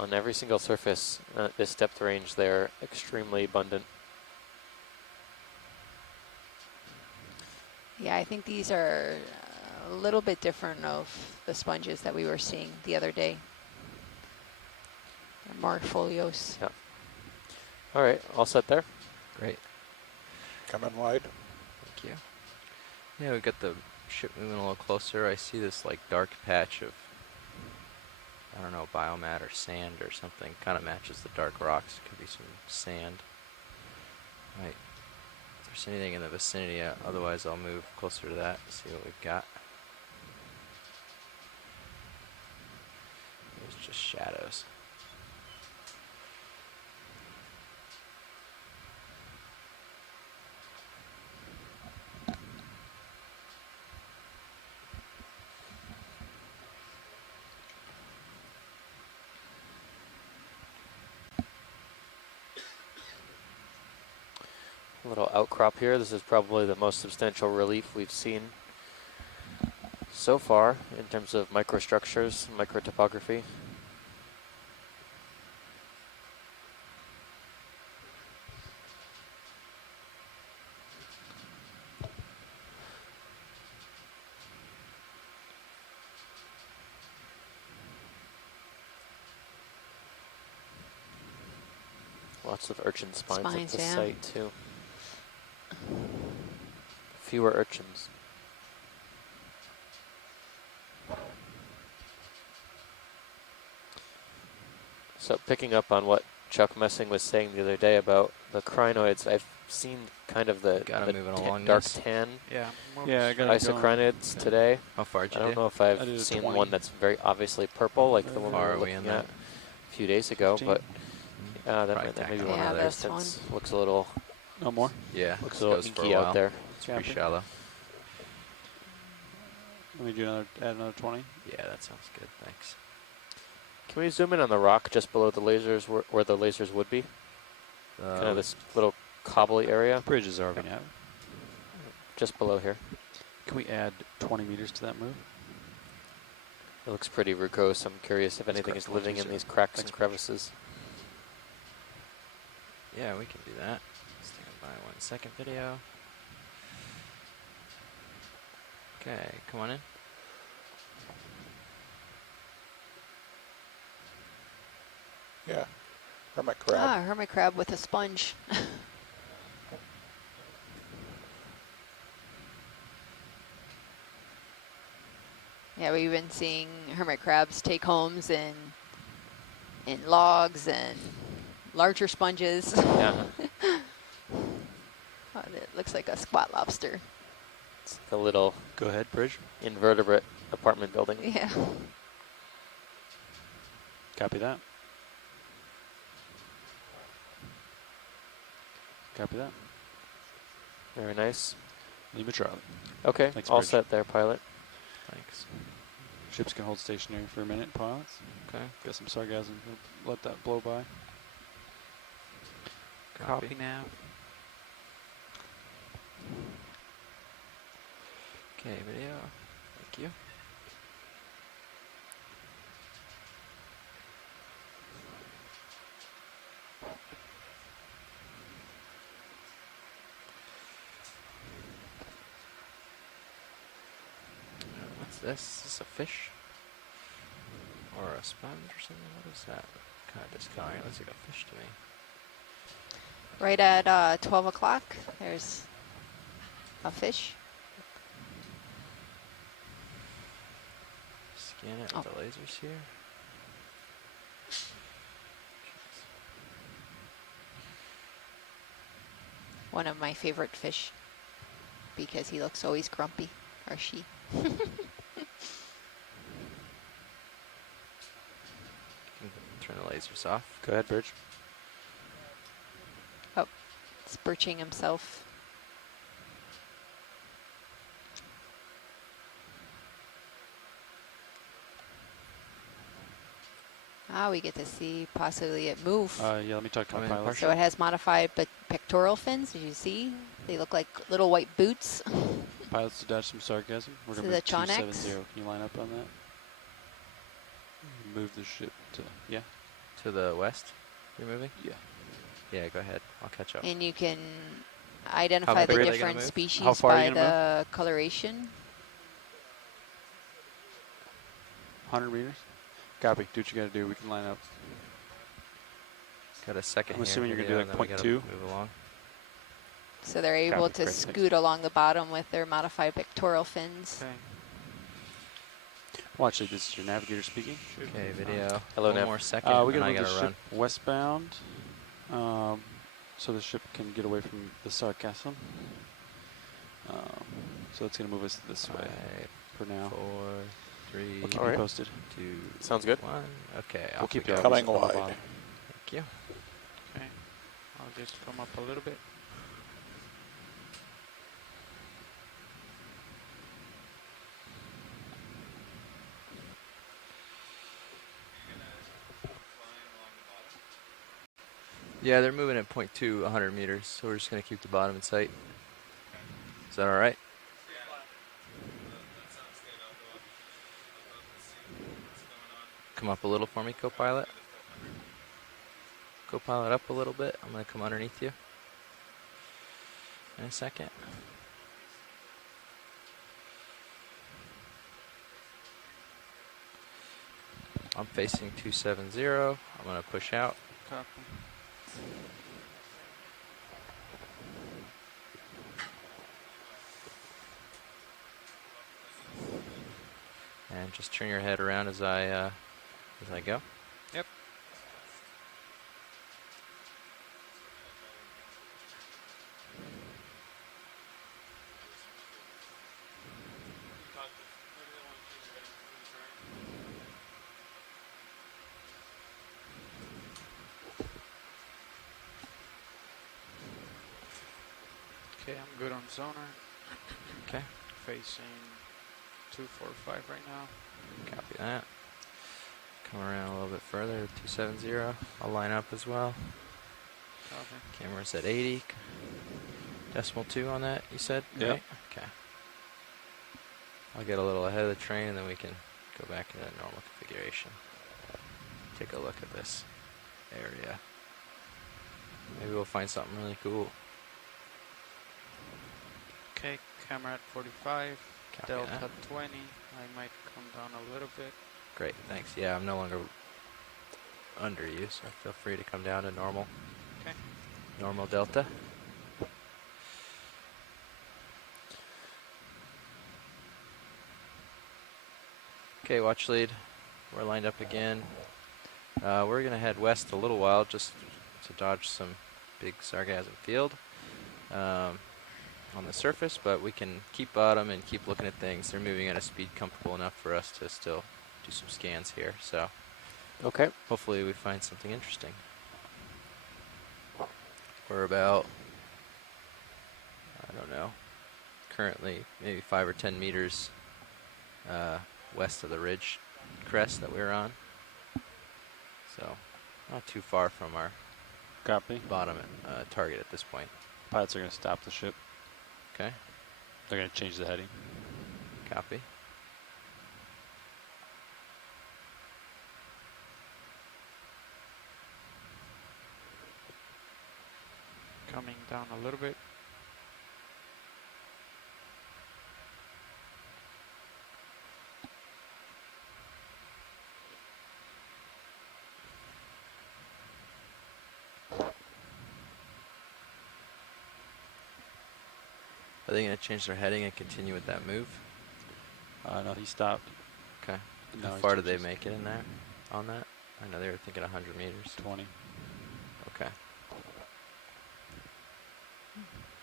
On every single surface, this depth range, they're extremely abundant. Yeah, I think these are a little bit different of the sponges that we were seeing the other day. They're more folios. Yeah. All right, all set there. Great. Coming wide. Thank you. Yeah, we got the ship moving a little closer. I see this like dark patch of, I don't know, biomat or sand or something. Kind of matches the dark rocks. Could be some sand. Right. If there's anything in the vicinity, otherwise I'll move closer to that, see what we've got. There's just shadows. A little outcrop here. This is probably the most substantial relief we've seen so far in terms of microstructures, microtopography. Lots of urchin spines at Spines, this yeah. site too. Fewer urchins. So picking up on what Chuck Messing was saying the other day about the crinoids, I've seen kind of the, Got 'em the moving ta- along dark this. tan Yeah. Yeah, I got it going. isocrinids today. How far did I you don't do? know if I did I've a seen 20. one that's very obviously purple, like the one we Far were are we looking in at that? a few days ago, 15. but that Probably might, that may tack be on one Yeah, of that's those that looks a little No more. Yeah, looks this a little goes for a inky while. out there. It's pretty Captain? shallow. Let me do add another 20. Yeah, that sounds good. Thanks. Can we zoom in on the rock just below the lasers, where the lasers would be? Kind of this little cobbly area, Bridge is RV now. just below here. Can we add 20 meters to that move? It looks pretty rugose. I'm curious if anything is correct. living in 127. these cracks Thanks, and crevices. Yeah, we can do that. Stand by 1 second video. Okay, come on in. Yeah. Hermit crab. Ah, hermit crab with a sponge. Yeah, we've been seeing hermit crabs take homes in logs and larger sponges. Yeah, Oh, it looks like a squat lobster. it's the little Go ahead, Bridge. invertebrate apartment building. Yeah. Copy that. Copy that. Very nice. Lima Charlie. Okay, Thanks, all Bridge. set there, pilot. Thanks. Ships can hold stationary for a minute, pilots. Okay. Got some sargassum. Let that blow by. Copy nav. Okay, video. Thank you. What's this? Is this a fish? Or a sponge or something? What is that? Kind of discoloring. It looks like a fish to me. Right at 12 o'clock, there's a fish. Scan it with Oh. the lasers here. One of my favorite fish because he looks always grumpy, or she. Turn the lasers off. Go ahead, Bridge. Oh, it's birching himself. Ah, we get to see possibly it move. Yeah, let me talk to I'm my in pilots. So it has modified pectoral fins, did you see? They look like little white boots. Pilots to dodge some sarcasm. We're So going to the move Chonex? 270. Can you line up on that? Move the ship to, yeah. To the west? You're moving? Yeah. Yeah, go ahead. I'll catch up. And you can identify big the are they gonna different move? species How far are by you gonna the coloration. 100 meters? Copy. Do what you got to do. We can line up. Got a second I'm here. assuming you're gonna do video, like and then we 0.2. gotta Move along. So they're able Copy, to great, thanks. scoot along the bottom with their modified pectoral fins. Okay. Watch it. This is your navigator speaking. Okay, video. Hello, One Nav. more second, We and gotta I move the gotta ship run. westbound, so the ship can get away from the sargassum. So it's gonna move us this way 5, for now. 4, 3, We'll keep All you right. posted. 2, Sounds good. 1. Okay, We'll off keep we you go. Coming on the wide. bottom. Thank you. Okay. I'll just come up a little bit. Yeah, they're moving at 0.2, 100 meters, so we're just gonna keep the bottom in sight. Is that all right? Come up a little for me, co-pilot. Co-pilot up a little bit. I'm gonna come underneath you in a second. I'm facing 270. I'm gonna push out. Copy. And just turn your head around as I go. Yep. Okay, I'm good on sonar. Okay. Facing 245 right now. Copy that. Come around a little bit further, 270. I'll line up as well. Copy. Camera's at 80. Decimal 2 on that, you said? Yep. Right? Okay. I'll get a little ahead of the train and then we can go back into normal configuration. Take a look at this area. Maybe we'll find something really cool. Okay, camera at 45. Copy Delta that. 20. I might come down a little bit. Great, thanks. Yeah, I'm no longer under you, so feel free to come down to normal. Okay. Normal delta. Okay, watch lead. We're lined up again. We're going to head west a little while just to dodge some big sargassum field on the surface, but we can keep bottom and keep looking at things. They're moving at a speed comfortable enough for us to still do some scans here. So Okay. Hopefully we find something interesting. We're about, I don't know, currently maybe 5 or 10 meters west of the ridge crest that we were on. So not too far from our Copy. bottom target at this point. Pilots are going to stop the ship. Okay, They're going to change the heading. copy. Coming down a little bit. Are they going to change their heading and continue with that move? No, he stopped. Okay. No, How he far did they changes. make it in there? On that? I know they were thinking 100 meters. 20. Okay.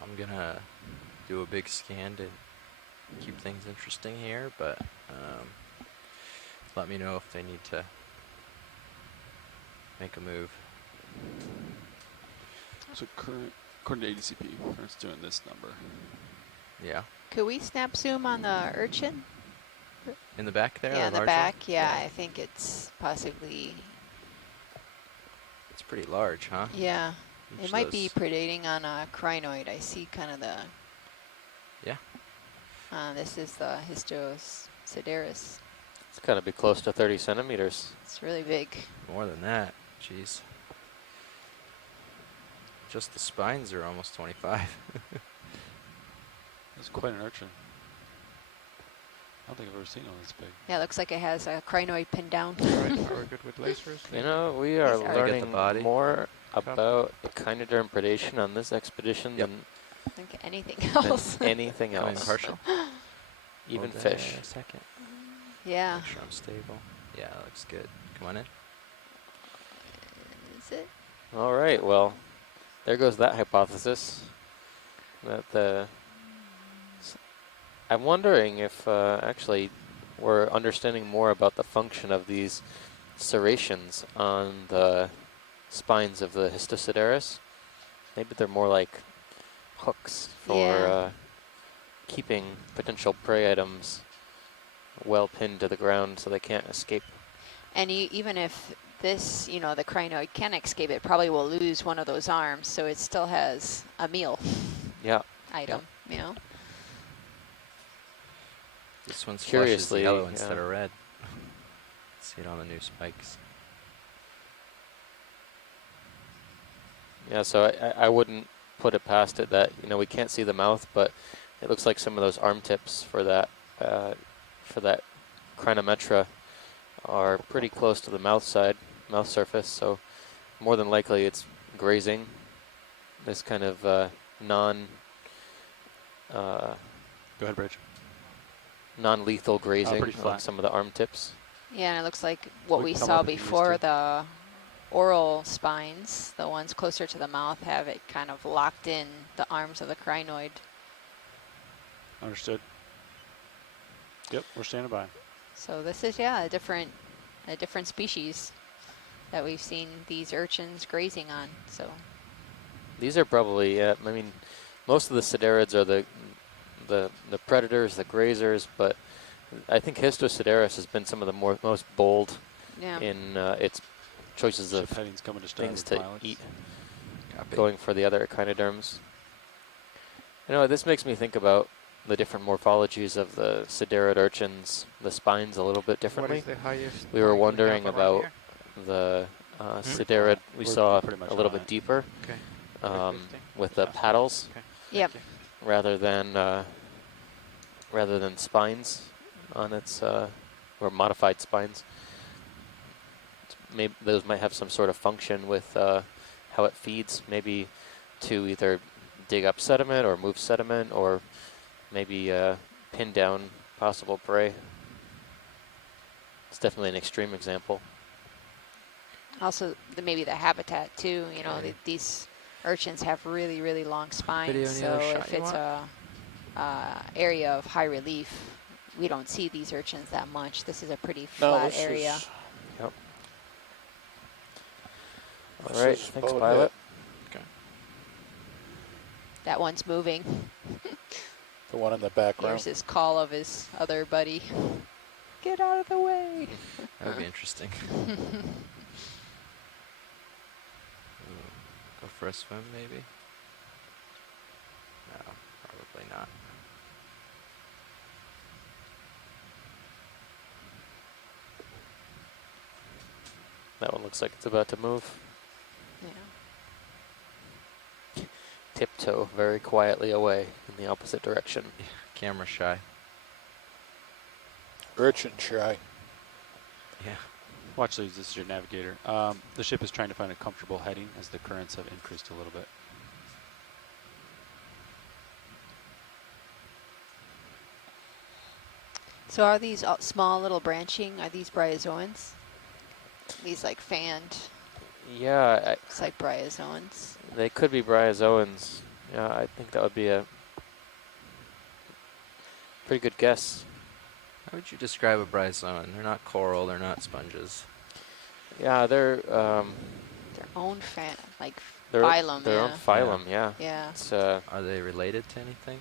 I'm gonna do a big scan to keep things interesting here, but let me know if they need to make a move. So current, according to ADCP, it's doing this number. Yeah. Could we snap zoom on the urchin? In the back there? Yeah, in the large one? back. Yeah, I think it's possibly. It's pretty large, huh? Yeah, Each it of might be those- predating on a crinoid. I see kind of the. Yeah. This is the Histosideris. It's got to be close to 30 centimeters. It's really big. More than that. Jeez. Just the spines are almost 25. It's quite an urchin. I don't think I've ever seen one this big. Yeah, it looks like it has a crinoid pinned down. Alright, are we good with lasers? You know, we are These are- Look at the learning body. more Copy. about echinoderm predation on this expedition Yep. I think anything than else. anything Coming else. partial. Even Hold there fish. A second. Yeah. Make sure I'm stable. Yeah, that looks good. Come on in. Is it? All right, well, there goes that hypothesis. That I'm wondering if actually we're understanding more about the function of these serrations on the spines of the Histosideris. Maybe they're more like hooks for Yeah. keeping potential prey items well pinned to the ground so they can't escape. And even if this, the crinoid can escape, it probably will lose one of those arms, so it still has a meal Yeah. item, This one's flushes Curiously, yellow instead yeah. of red. See it on the new spikes. Yeah, so I wouldn't put it past it that, we can't see the mouth, but it looks like some of those arm tips for that crinometra are pretty close to the mouth surface, so more than likely it's grazing this kind of Go ahead, Bridge. non-lethal grazing pretty on flat. some of the arm tips. Yeah, and it looks like what We we come saw up if you used before, to. the oral spines, the ones closer to the mouth, have it kind of locked in the arms of the crinoid. Understood. Yep, we're standing by. So this is, a different species that we've seen these urchins grazing on. So These are probably, most of the siderids are the predators, the grazers, but I think Histosideris has been some of the most bold yeah, in its choices of Ship heading's coming to things starboard to pilots. eat, Copy. going for the other echinoderms. This makes me think about the different morphologies of the siderid urchins, the spines a little bit What differently. is the highest We were point wondering have around about here? the siderid we We're saw pretty much a little on bit it. deeper Okay. with the paddles Okay. Yep. thank rather than spines on its or modified spines. Maybe those might have some sort of function with how it feeds, maybe to either dig up sediment or move sediment, or maybe pin down possible prey. It's definitely an extreme example. also maybe the habitat too. Okay. These urchins have really, really long spines. Video, any So other shot if you it's a area of high relief, we don't see these urchins that much. This is a pretty flat area. Yep. All right, This is thanks, boat pilot. Okay. That one's moving. the one in the background. Here's his call of his other buddy. Get out of the way. That would be interesting. Ooh, go for a swim, maybe? No, probably not. That one looks like it's about to move. Yeah. Tiptoe very quietly away in the opposite direction. Camera shy. Urchin shy. Yeah. Watch these. This is your navigator. The ship is trying to find a comfortable heading as the currents have increased a little bit. So are these small little branching, are these bryozoans? These like fanned, Yeah, it's like bryozoans. they could be bryozoans. Yeah, I think that would be a pretty good guess. How would you describe a bryozoan? They're not coral, they're not sponges. Yeah, they're Their own like their phylum, their yeah. own phylum. Yeah, Yeah. it's Are they related to anything?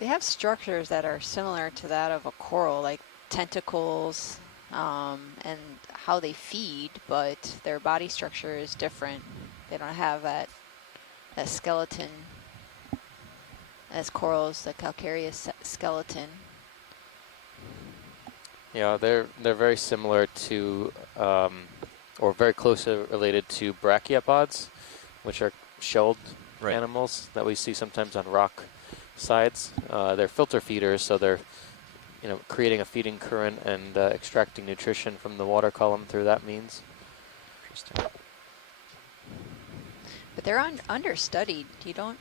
They have structures that are similar to that of a coral, like tentacles, and how they feed, but their body structure is different. They don't have that skeleton as corals, the calcareous skeleton. yeah, they're very similar to or very closely related to brachiopods, which are shelled Right. animals that we see sometimes on rock sides. They're filter feeders, so they're creating a feeding current and extracting nutrition from the water column through that means. Interesting. But they're understudied. You don't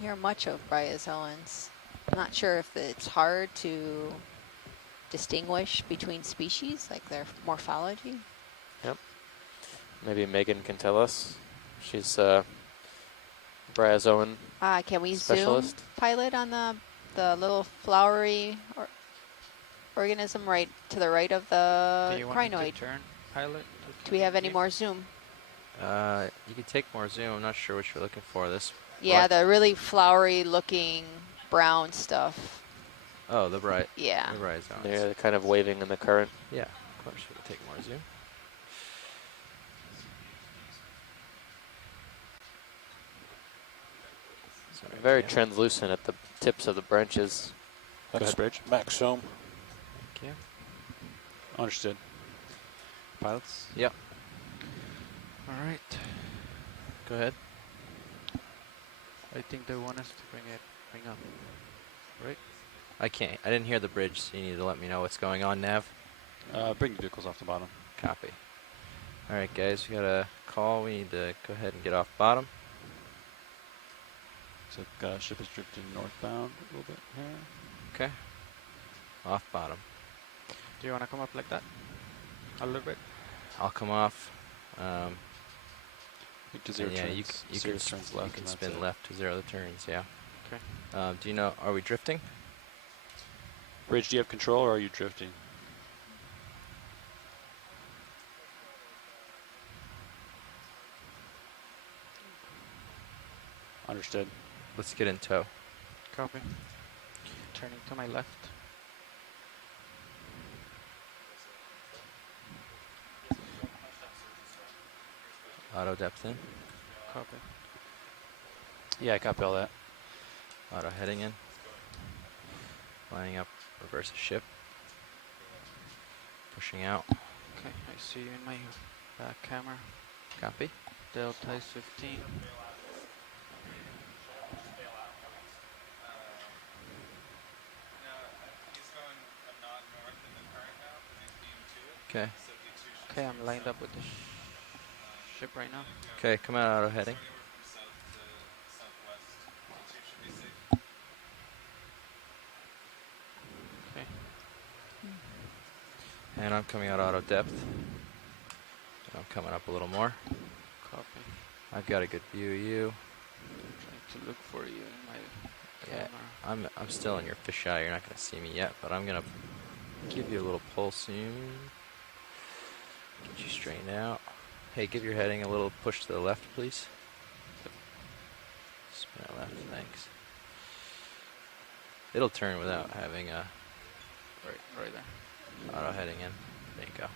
hear much of bryozoans. I'm not sure if it's hard to distinguish between species, like their morphology. Yep. Maybe Megan can tell us. She's a bryozoan Can we specialist. zoom, pilot, on the little flowery organism right to the right of the Do you want me crinoid? to turn, pilot? Do we have any more zoom? You can take more zoom. I'm not sure what you're looking for. This. Yeah, black- the really flowery looking brown stuff. Oh, the Yeah. bryozoans. They're kind of waving in the current. Yeah, of course we can take more zoom. Sorry, Very Cam. translucent at the tips of the branches. Go ahead, Bridge. Max zoom. Thank you. Understood. Pilots? Yep. All right. Go ahead. I think they want us to bring up. Right? I can't. I didn't hear the bridge, so you need to let me know what's going on, Nav. Bring the vehicles off the bottom. Copy. All right, guys, we got a call. We need to go ahead and get off bottom. Looks like ship is drifting northbound a little bit here. Okay. Off bottom. Do you want to come up like that? A little bit? I'll come off. I think to zero Yeah, turns. you zero can, turns left. you can and that's spin it. left to zero the turns, yeah. Okay. Do you know, are we drifting? Bridge, do you have control or are you drifting? Understood. Let's get in tow. Copy. Turning to my left. Auto depth in. Copy. Yeah, I copy all that. Auto heading in. Lining up, reverse a ship. Pushing out. Okay, I see you in my back camera. Copy. Delta is 15. Okay. Okay, I'm lined up with the ship right now. Okay, come out auto heading. Okay. And I'm coming out auto depth. I'm coming up a little more. Copy. I've got a good view of you. Trying to look for you in my Yeah, camera. I'm still in your fisheye. You're not going to see me yet, but I'm going to give you a little pull soon. Get you straightened out. Hey, give your heading a little push to the left, please. Spin it left, thanks. It'll turn without having a Right there. auto heading in. There you go.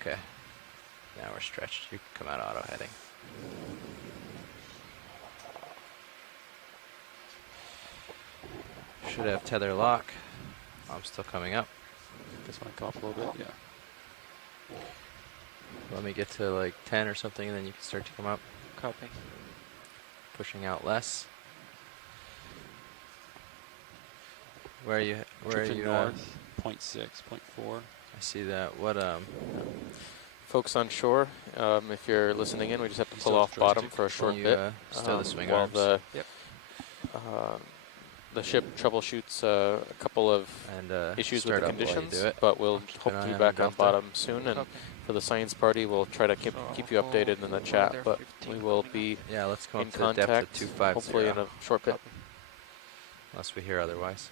Okay. Now we're stretched. You can come out auto heading. Should have tether lock. I'm still coming up. Just want to come up a little bit. Yeah. Let me get to like 10 or something, and then you can start to come up. Copy. Pushing out less. Where are you? Where are Drifting you? north, 0.6, 0.4. I see that. What? Folks on shore, if you're listening in, we just have to You pull still have off bottom joystick for a short you, bit still the swing while arms? Yep. the ship troubleshoots a couple of And issues with start the up while you conditions, do it. but we'll Keep hope an to eye be on back the on delta. bottom soon. And Copy. for the science party, we'll try to keep So you updated in the chat, weather but 15 we will coming be Yeah, let's come in up to the depth of contact, 250. hopefully in a short bit. Copy. Unless we hear otherwise.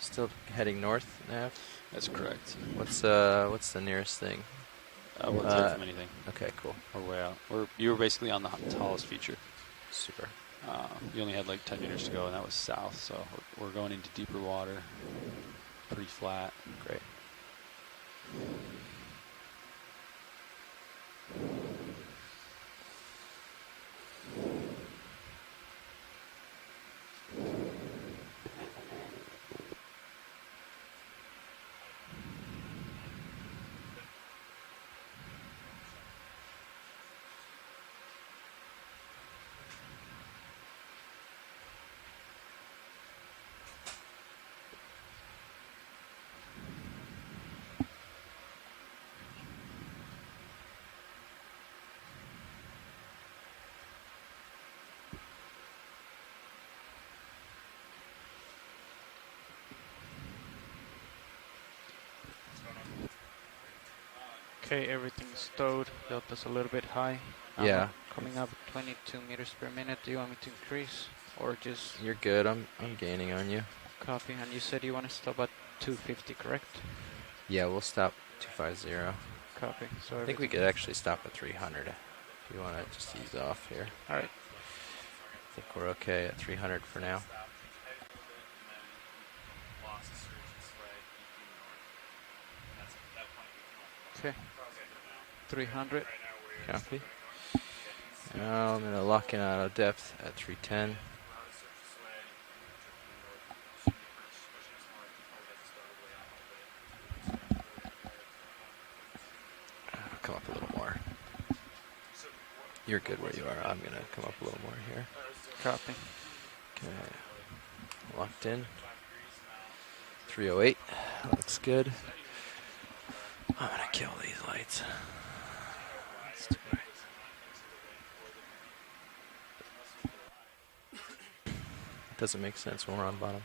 Still heading north, Nav? That's correct. What's the nearest thing? We're clear from anything. Okay, cool. We're way out. You were basically on the tallest feature. Super. You only had like 10 meters to go, and that was south, so we're going into deeper water. Pretty flat. Great. Okay, everything's stowed. Delta's a little bit high. Yeah. Coming up 22 meters per minute. Do you want me to increase or just You're good. I'm gaining on you. copy? And you said you want to stop at 250, correct? Yeah, we'll stop 250. Copy. So I think we could actually stop at 300 if you want to just ease off here. All right. I think we're okay at 300 for now. Okay. 300. Copy. Now I'm going to lock in auto depth at 310. Come up a little more. You're good where you are. I'm going to come up a little more here. Copy. Okay. Locked in. 308. Looks good. I'm going to kill these lights. That's too bright. Doesn't make sense when we're on bottom.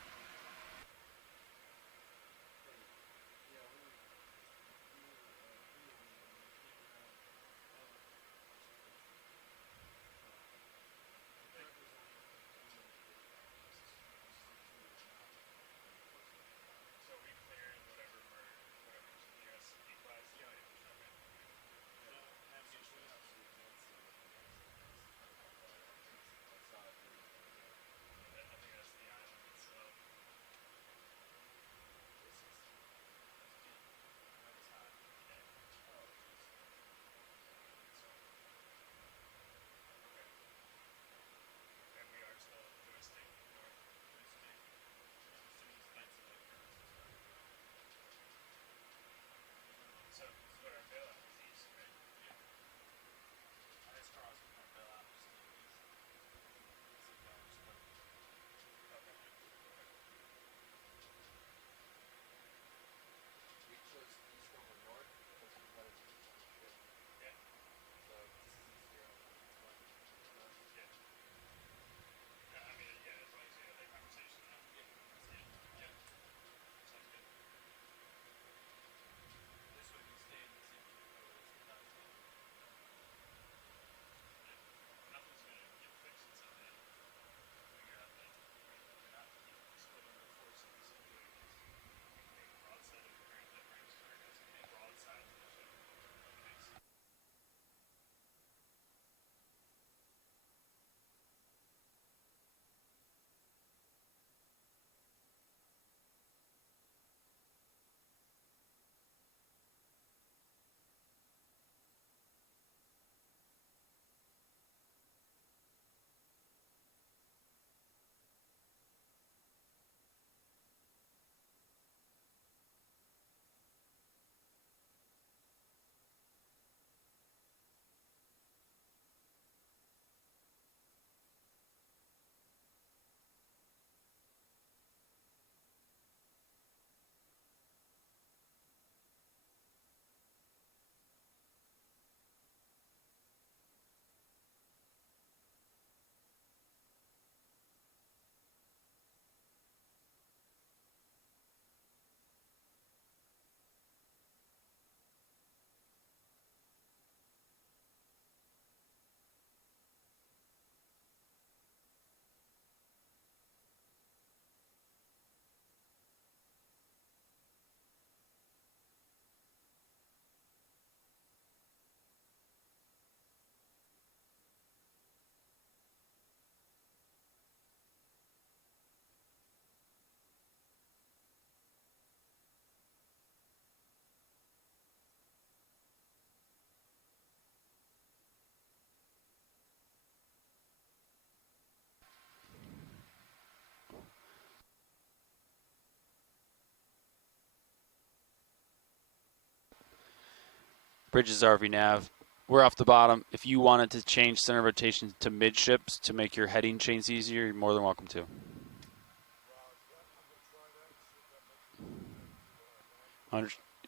Bridges RV nav. We're off the bottom. If you wanted to change center of rotation to midships to make your heading chains easier, you're more than welcome to.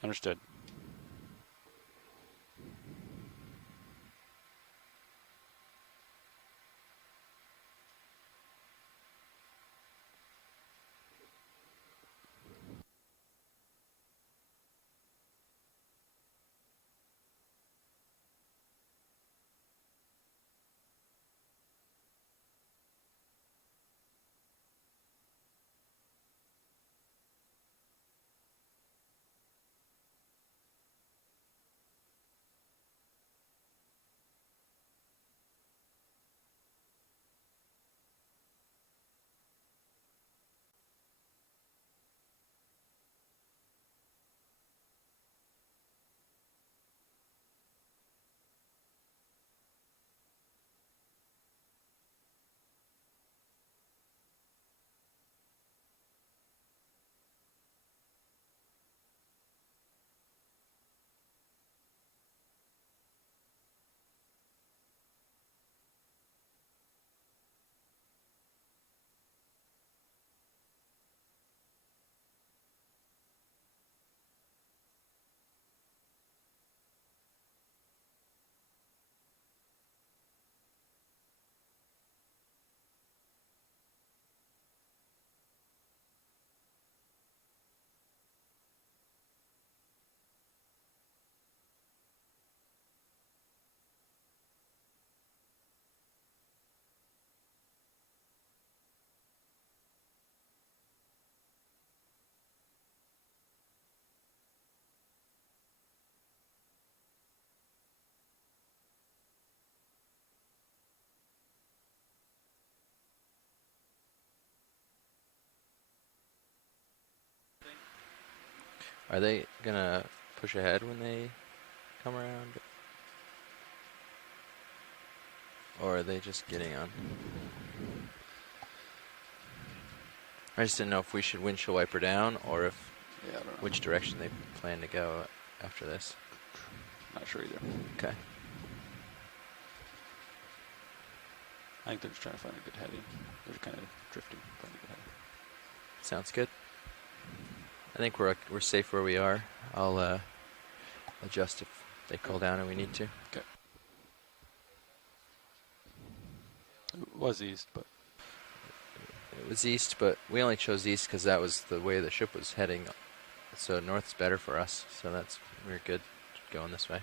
Understood. Are they gonna push ahead when they come around? Or are they just getting on? I just didn't know if we should windshield wiper down or if Yeah, I don't know. which direction they plan to go after this. Not sure either. Okay. I think they're just trying to find a good heading. They're kind of drifting. Find a good heading. Sounds good. I think we're safe where we are. I'll adjust if they call down and we need to. Okay. It was east, but It was east, but we only chose east because that was the way the ship was heading. So north's better for us. So we're good going this way.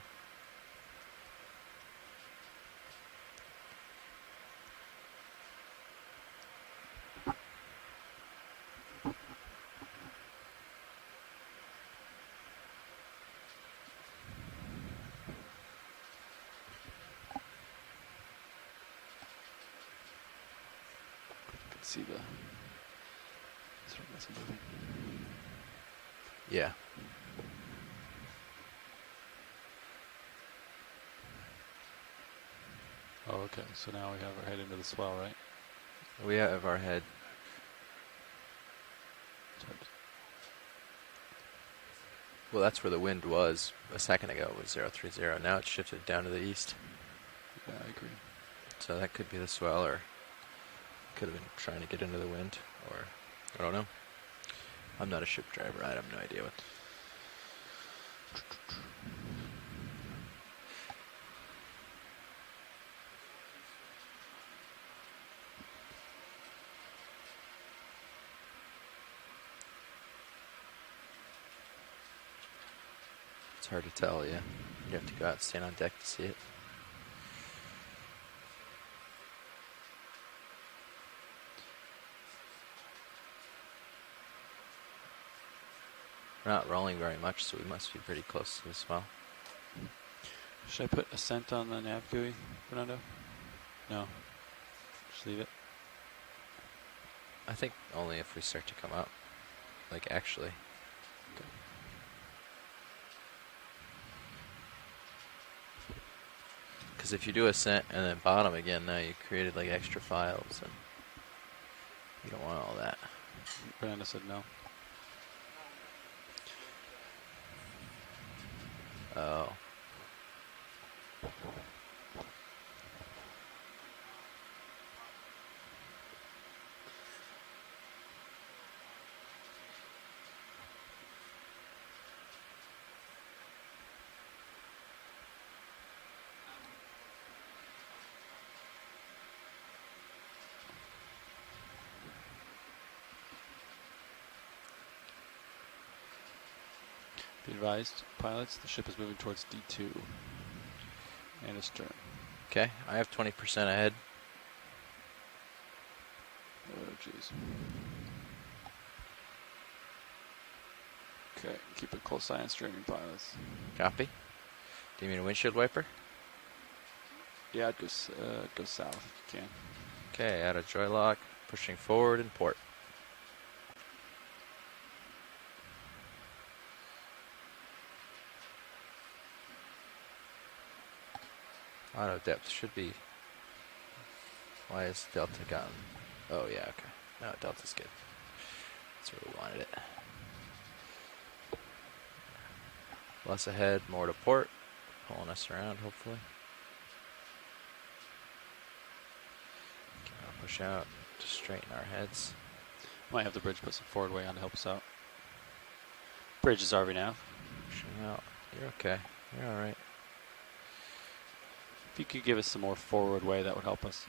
see the circles moving. Yeah. Oh, okay. So now we have our head into the swell, right? We have our head. Well, that's where the wind was a second ago. It was 030. Now it's shifted down to the east. Yeah, I agree. So that could be the swell, or could have been trying to get into the wind, or I don't know. I'm not a ship driver. I have no idea what. It's hard to tell, yeah. You have to go out and stand on deck to see it. We're not rolling very much, so we must be pretty close to the swell. Should I put ascent on the nav GUI, Fernando? No. Just leave it. I think only if we start to come up. Like, actually. Okay. Because if you do ascent and then bottom again, now you created like extra files, and you don't want all that. Fernando said no. Oh. advised, pilots, the ship is moving towards D2 and astern. Okay, I have 20% ahead. Oh, jeez. Okay, keep a close eye on streaming, pilots. Copy. Do you mean a windshield wiper? Yeah, I'd go south if you can. Okay, out of joy lock, pushing forward and port. Auto depth should be. Why is Delta gone? Oh yeah, okay. No, Delta's good. That's where we wanted it. Less ahead, more to port. Pulling us around, hopefully. Okay, I'll push out to straighten our heads. Might have the bridge put some forward way on to help us out. Bridge is RV nav. Pushing out. You're okay. You're alright. If you could give us some more forward way, that would help us.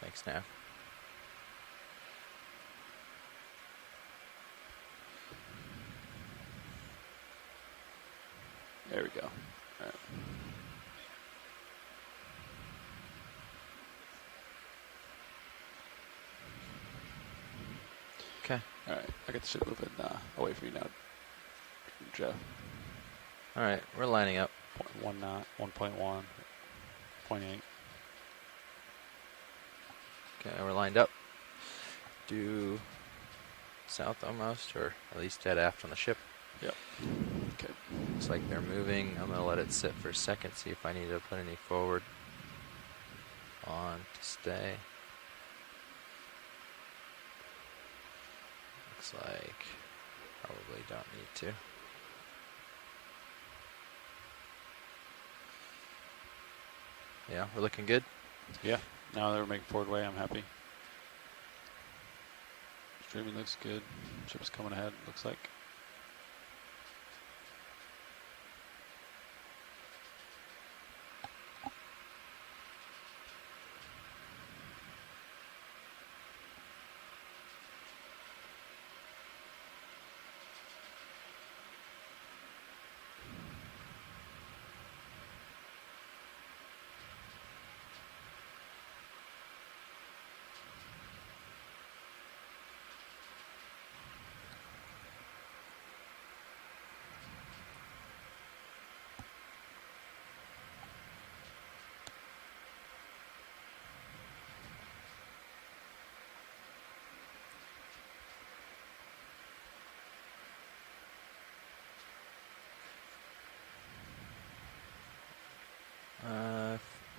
Thanks, Nav. There we go. All right. Okay. All right. I got the ship moving away from you now, Jeff. Alright, we're lining up. 0.1 knot, 1.1, 0.8. Okay, we're lined up. Due south almost, or at least dead aft on the ship. Yep. Okay. Looks like they're moving. I'm going to let it sit for a second, see if I need to put any forward on to stay. Looks like probably don't need to. Yeah, we're looking good. Yeah. Now that we're making forward way, I'm happy. Streaming looks good. Ship's coming ahead, looks like.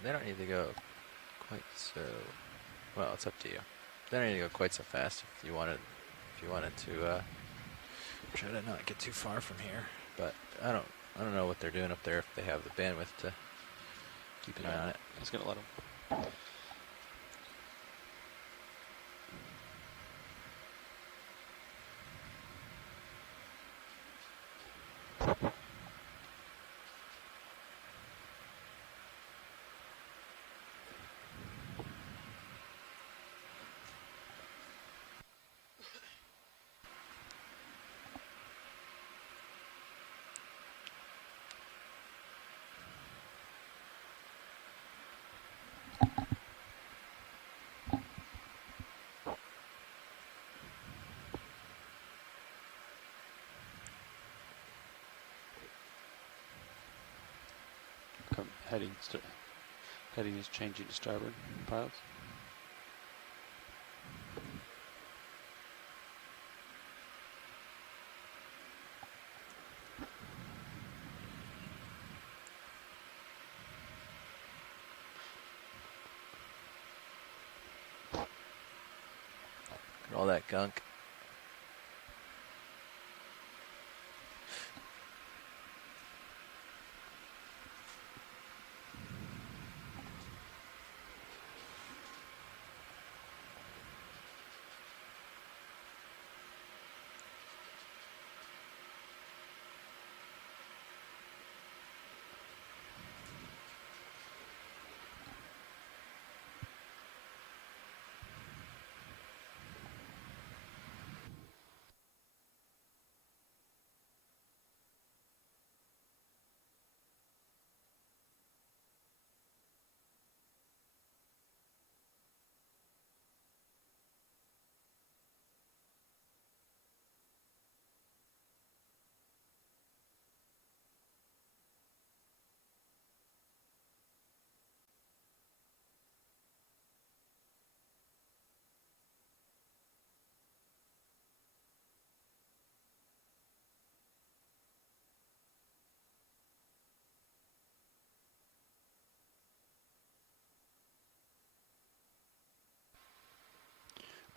They don't need to go quite so. Well, it's up to you. They don't need to go quite so fast if you wanted to try to not get too far from here. But I don't know what they're doing up there if they have the bandwidth to keep an eye on it. I was gonna let him. Heading is changing to starboard, pilots. All that gunk.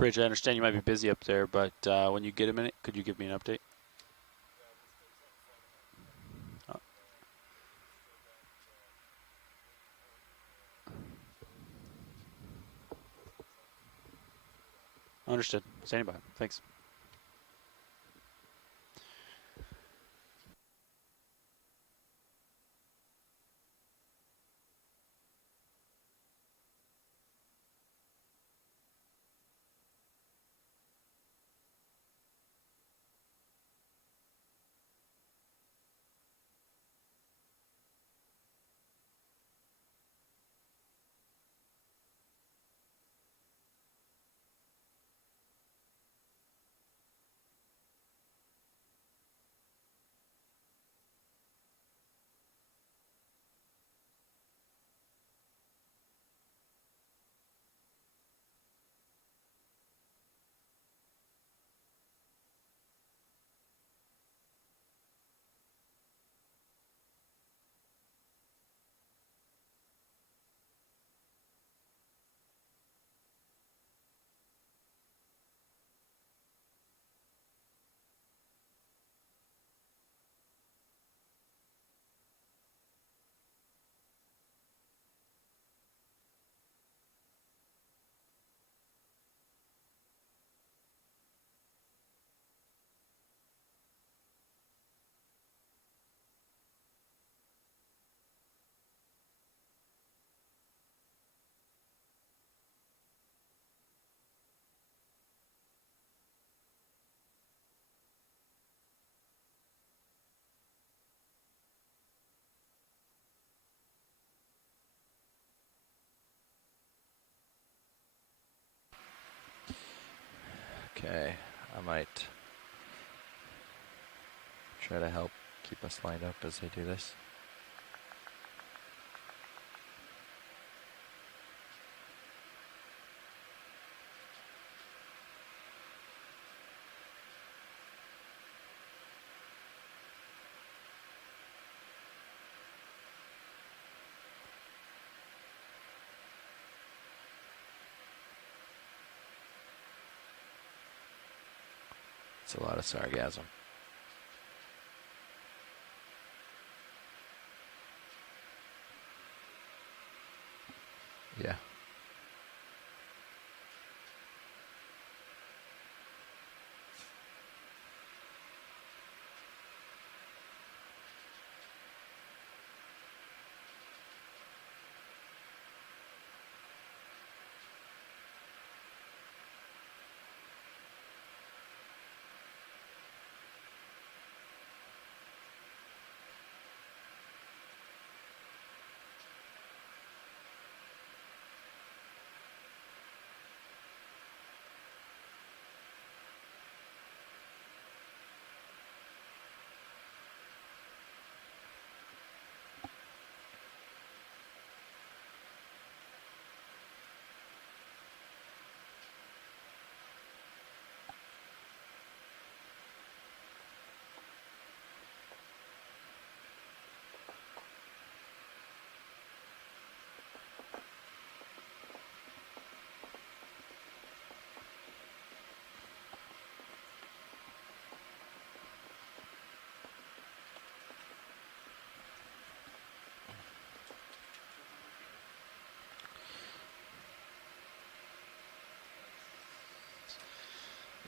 Bridge, I understand you might be busy up there, but when you get a minute, could you give me an update? Understood. Standing by. Thanks. Okay, I might try to help keep us lined up as I do this. It's a lot of sargassum. Yeah.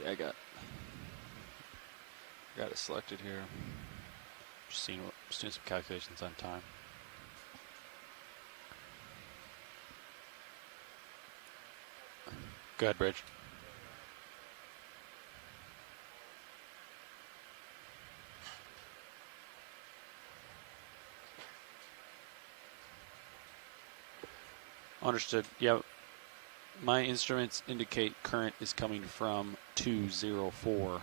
Yeah, I got it selected here. Just doing some calculations on time. Go ahead, Bridge. Understood. Yeah, my instruments indicate current is coming from 204.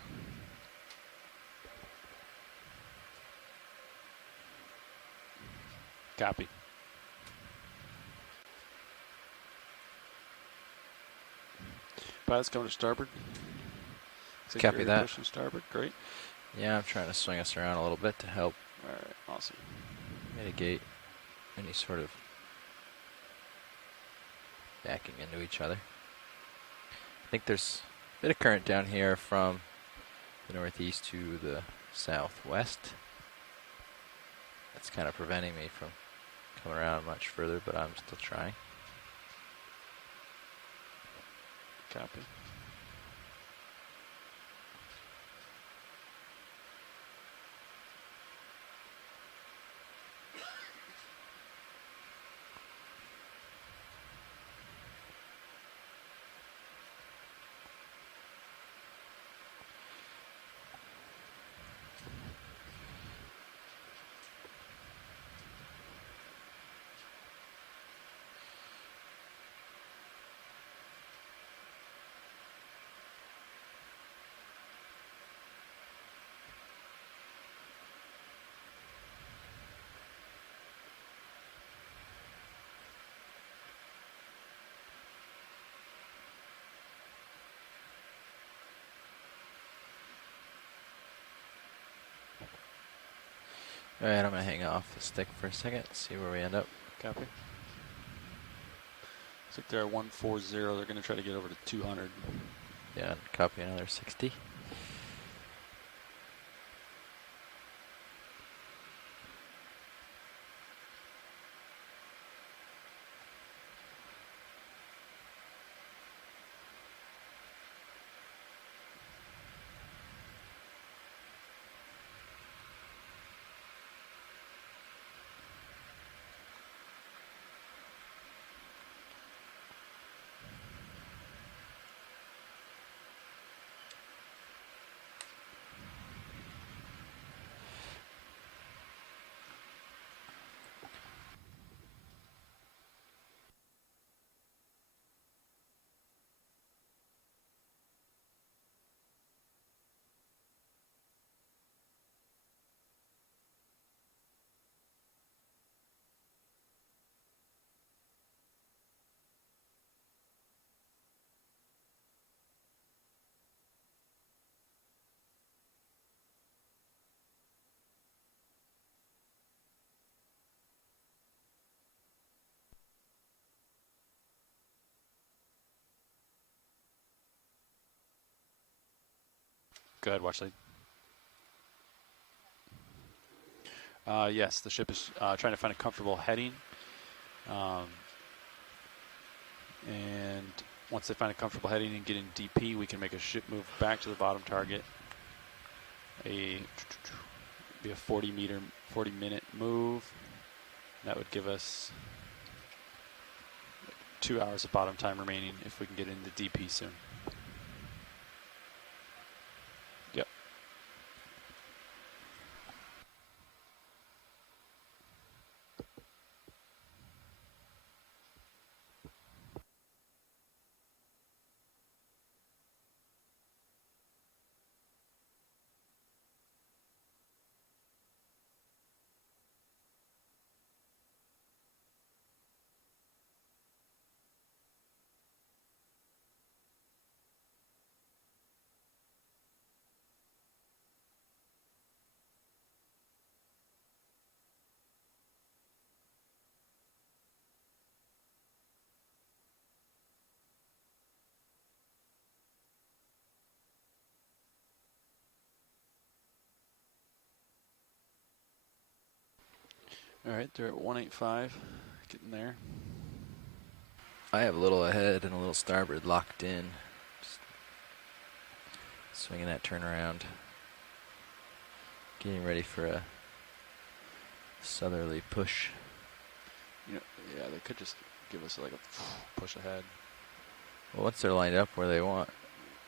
Copy. Pilot's coming to starboard. Copy that. Pushing starboard. Great. Yeah, I'm trying to swing us around a little bit to help All right. Awesome. mitigate any sort of backing into each other. think there's a bit of current down here from the northeast to the southwest. That's kind of preventing me from coming around much further, but I'm still trying. Copy. Alright, I'm going to hang off the stick for a second, see where we end up. Copy. Looks like they're at 140. They're going to try to get over to 200. Yeah, and copy another 60. Go ahead, watch lead. Yes, the ship is trying to find a comfortable heading. And once they find a comfortable heading and get in DP, we can make a ship move back to the bottom target. Be a 40 minute move. That would give us 2 hours of bottom time remaining if we can get into DP soon. Yep. All right, they're at 185, getting there. I have a little ahead and a little starboard locked in. Just swinging that turnaround. Getting ready for a southerly push. You know, yeah, they could just give us like a push ahead. Well, once they're lined up where they want,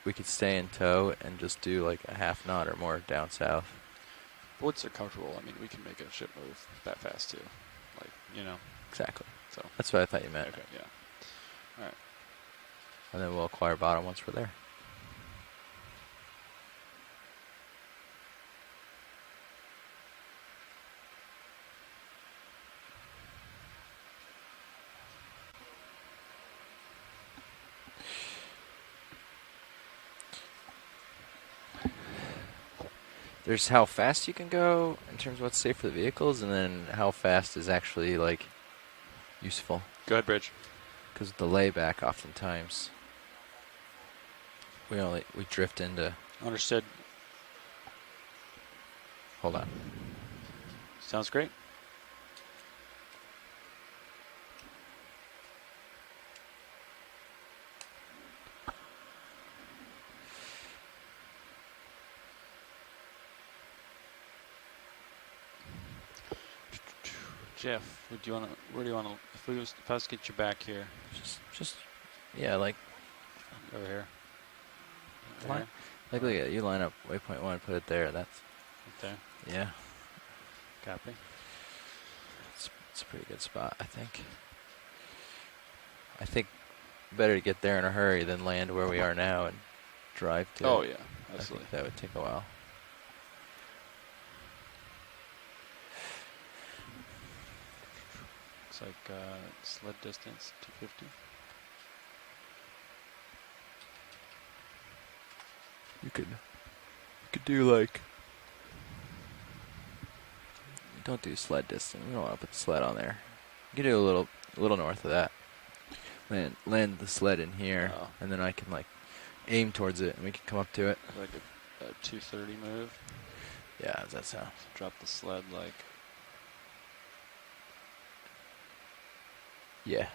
we could stay in tow and just do like a half knot or more down south. But once they're comfortable, I mean, we can make a ship move that fast too. Like, you know. Exactly. So. That's what I thought you meant. Okay, yeah. All right. And then we'll acquire bottom once we're there. There's how fast you can go in terms of what's safe for the vehicles, and then how fast is actually like useful. Go ahead, Bridge. Because of the layback, oftentimes we drift into. Understood. Hold on. Sounds great. Jeff, would you want to? Where do you want to? If I was to get you back here, Just yeah, like over here. Line- There, like look at you line up waypoint 1, put it there. That's right there. yeah. Copy. It's a pretty good spot, I think. I think better to get there in a hurry than land where we are now and drive to. Oh yeah, I absolutely. think that would take a while. Looks like sled distance 250. You could do like. Don't do sled distance. We don't want to put the sled on there. You can do a little north of that. Land the sled in here, Oh. and then I can like aim towards it, and we can come up to it. Like a 230 move. Yeah, does that sound? Drop the sled like. Yeah,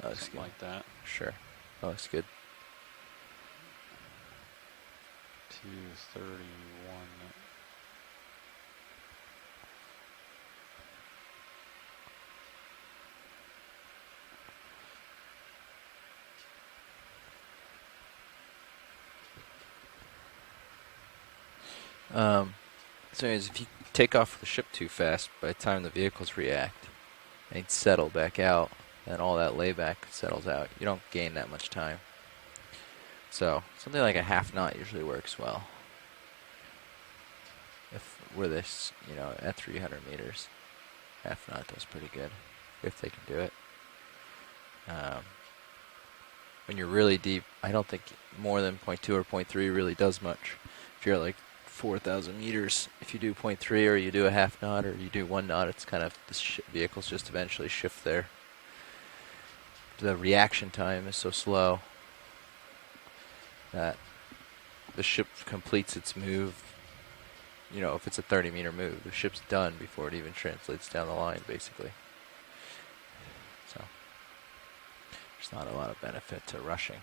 that looks Something good. like that. Sure, that looks good. 231. So anyways, if you take off the ship too fast, by the time the vehicles react and settle back out, then all that layback settles out. You don't gain that much time. So something like a half knot usually works well. If we're this, at 300 meters, half knot does pretty good, if they can do it. When you're really deep, I don't think more than 0.2 or 0.3 really does much. If you're at like 4,000 meters, if you do 0.3 or you do a half knot or you do 1 knot, it's kind of, the vehicles just eventually shift there. The reaction time is so slow that the ship completes its move. If it's a 30-meter move, the ship's done before it even translates down the line, basically. So there's not a lot of benefit to rushing.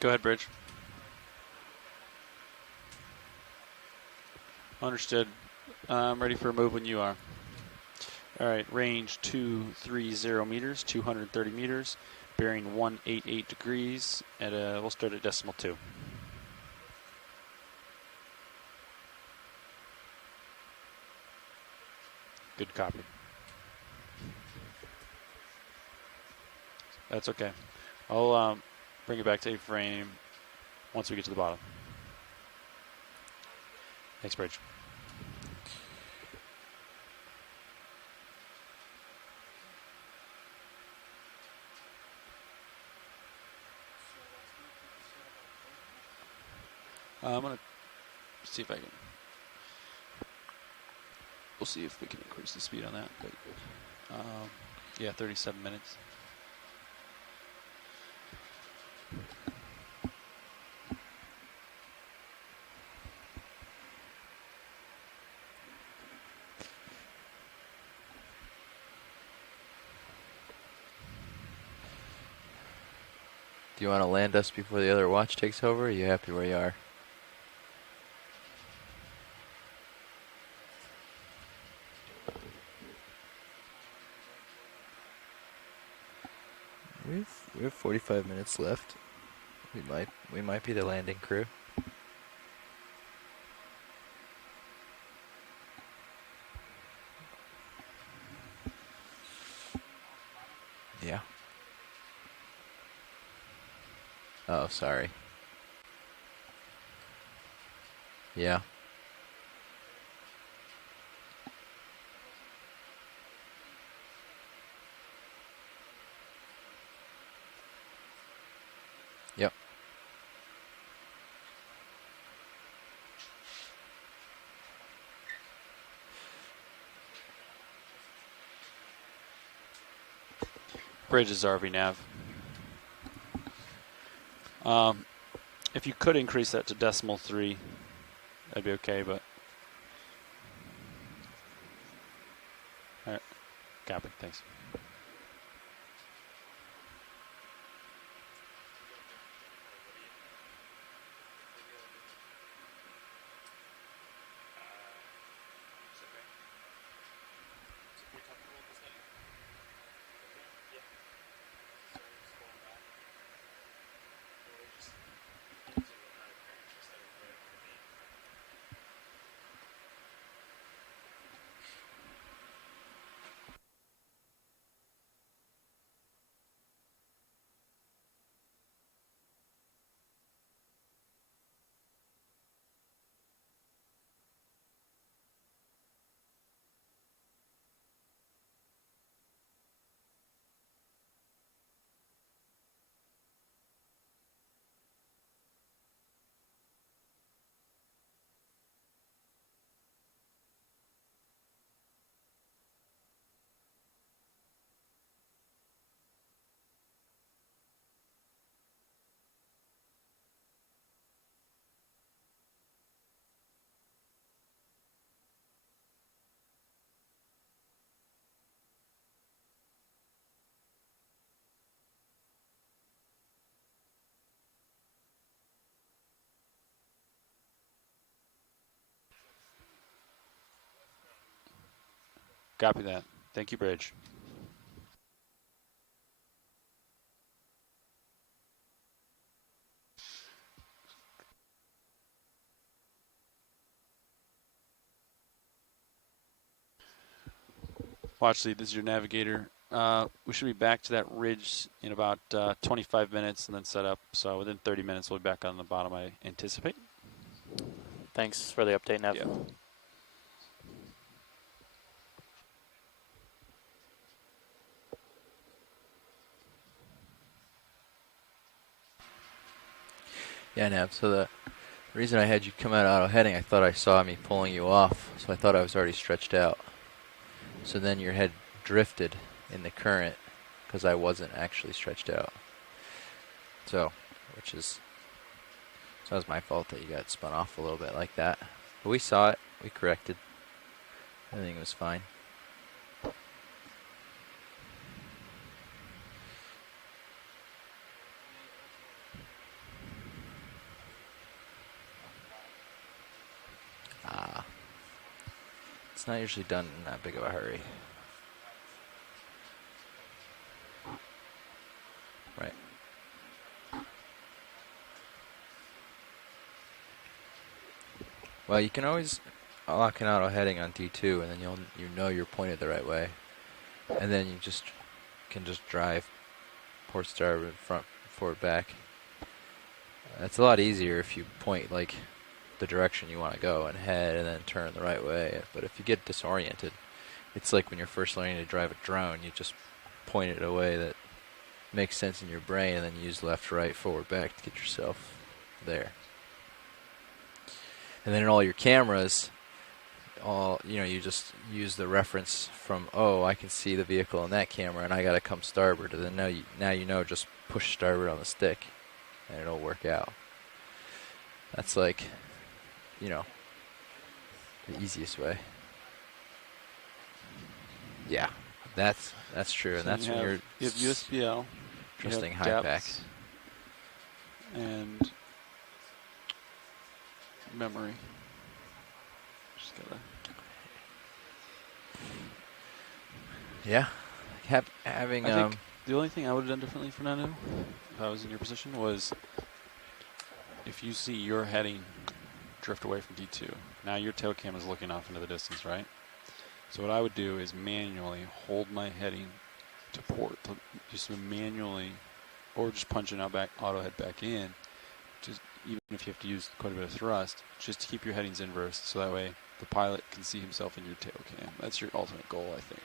Go ahead, Bridge. Understood. I'm ready for a move when you are. All right, range 230 meters, 230 meters, bearing 188 degrees. We'll start at decimal 2. Good copy. That's okay. I'll bring it back to A-frame once we get to the bottom. Thanks, Bridge. I'm going to see if I can. We'll see if we can increase the speed on that. But yeah, 37 minutes. Do you want to land us before the other watch takes over, or are you happy where you are? We have 45 minutes left. We might be the landing crew. Yeah. Oh, sorry. Yeah. Yep. Bridge is RV nav. If you could increase that to decimal 3, that'd be okay, but. All right. Copy. Thanks. Copy that. Thank you, Bridge. Watchley, this is your navigator. We should be back to that ridge in about 25 minutes and then set up. So within 30 minutes, we'll be back on the bottom, I anticipate. Thanks for the update, Nav. Yeah. Yeah, Nav. So the reason I had you come out auto heading, I thought I saw me pulling you off, so I thought I was already stretched out. So then your head drifted in the current because I wasn't actually stretched out. So, that was my fault that you got spun off a little bit like that. But we saw it. We corrected. Everything was fine. It's not usually done in that big of a hurry. Right. Well, you can always lock an auto heading on D2, and then you know you're pointed the right way, and then you can just drive port starboard, front, forward, back. It's a lot easier if you point like the direction you want to go and head, and then turn the right way. But if you get disoriented, it's like when you're first learning to drive a drone. You just point it a way that makes sense in your brain, and then use left, right, forward, back to get yourself there. And then in all your cameras, you just use the reference from, oh, I can see the vehicle in that camera, and I got to come starboard. And then now you know, just push starboard on the stick, and it'll work out. That's like, the easiest way. Yeah, that's true, and So that's when you have USBL, trusting you high have pack. depths, and memory. Just gotta. Yeah, having I think the only thing I would have done differently, Fernando, if I was in your position, was if you see your heading drift away from D2, now your tail cam is looking off into the distance, right? So what I would do is manually hold my heading to port, just manually, or just punching out back, auto head back in, just even if you have to use quite a bit of thrust, just to keep your headings inverse, so that way the pilot can see himself in your tail cam. That's your ultimate goal, I think.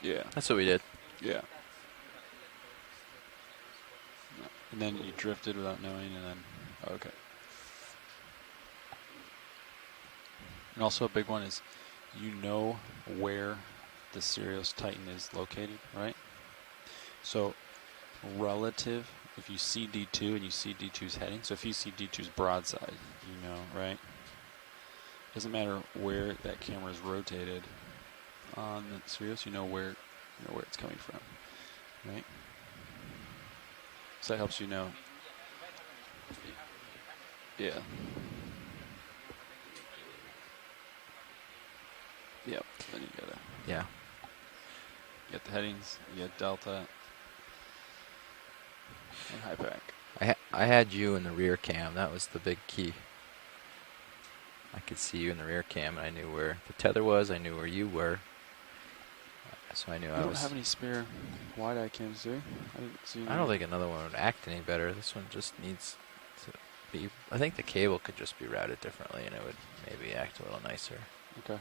Yeah. That's what we did. Yeah. And then you drifted without knowing, and then, okay. And also a big one is, you know where the Sirius Titan is located, right? So relative, if you see D2 and you see D2's heading, so if you see D2's broadside, you know, right? Doesn't matter where that camera is rotated on the Sirius, you know where it's coming from, right? So that helps you know. Yeah. Yep. Then you gotta Yeah. get the headings. You get delta and high pack. I had you in the rear cam. That was the big key. I could see you in the rear cam, and I knew where the tether was. I knew where you were. So I knew I don't have any spare wide-eye cams, do we? I didn't see any. I don't think another one would act any better. This one just needs to be. I think the cable could just be routed differently, and it would maybe act a little nicer. Okay.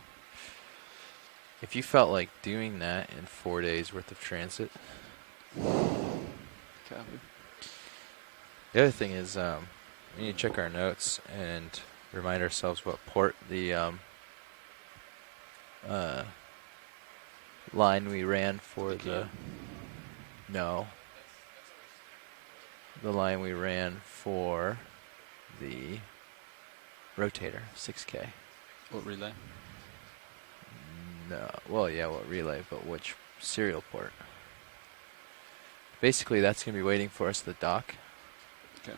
If you felt like doing that in 4 days worth of transit. Copy. The other thing is we need to check our notes and remind ourselves what port the line we ran for the line we ran for the rotator 6K. What relay? No, well, yeah, what relay, but which serial port? Basically, that's going to be waiting for us at the dock. Okay.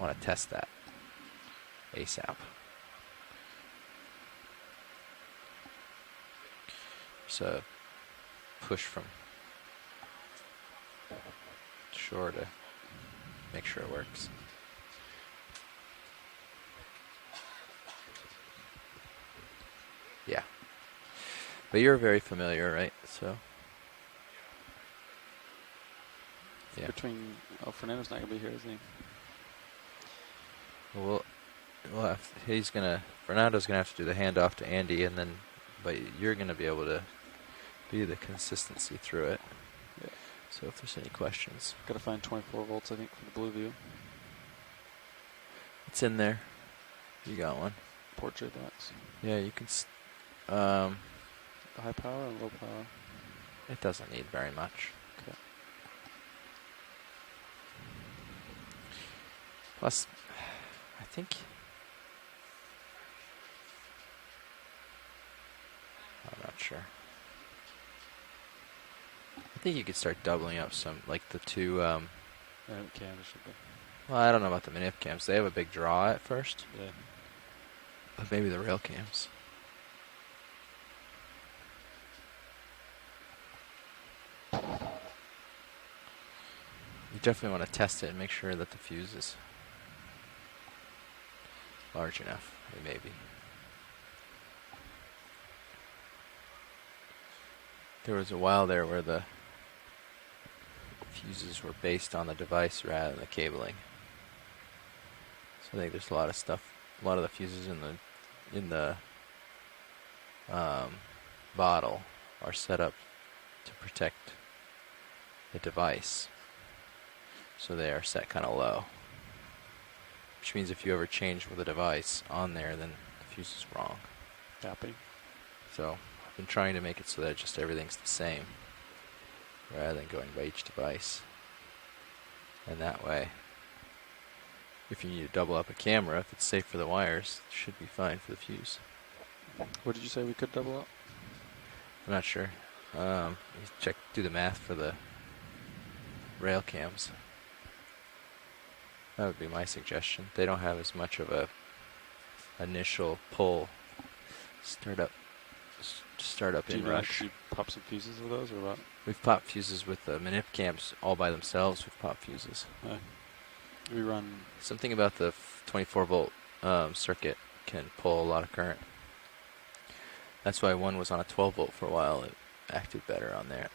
Want to test that ASAP. So push from shore to make sure it works. Yeah. But you're very familiar, right? So. Yeah. Fernando's not gonna be here, is he? Well, Fernando's gonna have to do the handoff to Andy, and then, but you're gonna be able to be the consistency through it. Yeah. So if there's any questions, Gotta find 24 volts, I think, for the blue view. it's in there. You got one. Portrait box. Yeah, you can. High power or low power? It doesn't need very much. Okay. Plus, I think. I'm not sure. I think you could start doubling up some, like the two. Cams should be. Well, I don't know about the manip cams. They have a big draw at first, Yeah. but maybe the rail cams. You definitely want to test it and make sure that the fuse is large enough. Maybe. There was a while there where the fuses were based on the device rather than the cabling. So I think there's a lot of stuff. A lot of the fuses in the bottle are set up to protect the device. So they are set kind of low. Which means if you ever change with a device on there, then the fuse is wrong. Copy. So I've been trying to make it so that just everything's the same, rather than going by each device. And that way, if you need to double up a camera, if it's safe for the wires, it should be fine for the fuse. What did you say we could double up? I'm not sure. Do the math for the rail cams. That would be my suggestion. They don't have as much of a initial pull startup Do in you rush. actually pop some fuses with those or what? We've popped fuses with the manip cams all by themselves. We've popped fuses. We run. Something about the 24 volt circuit can pull a lot of current. That's why one was on a 12 volt for a while. It acted better on there.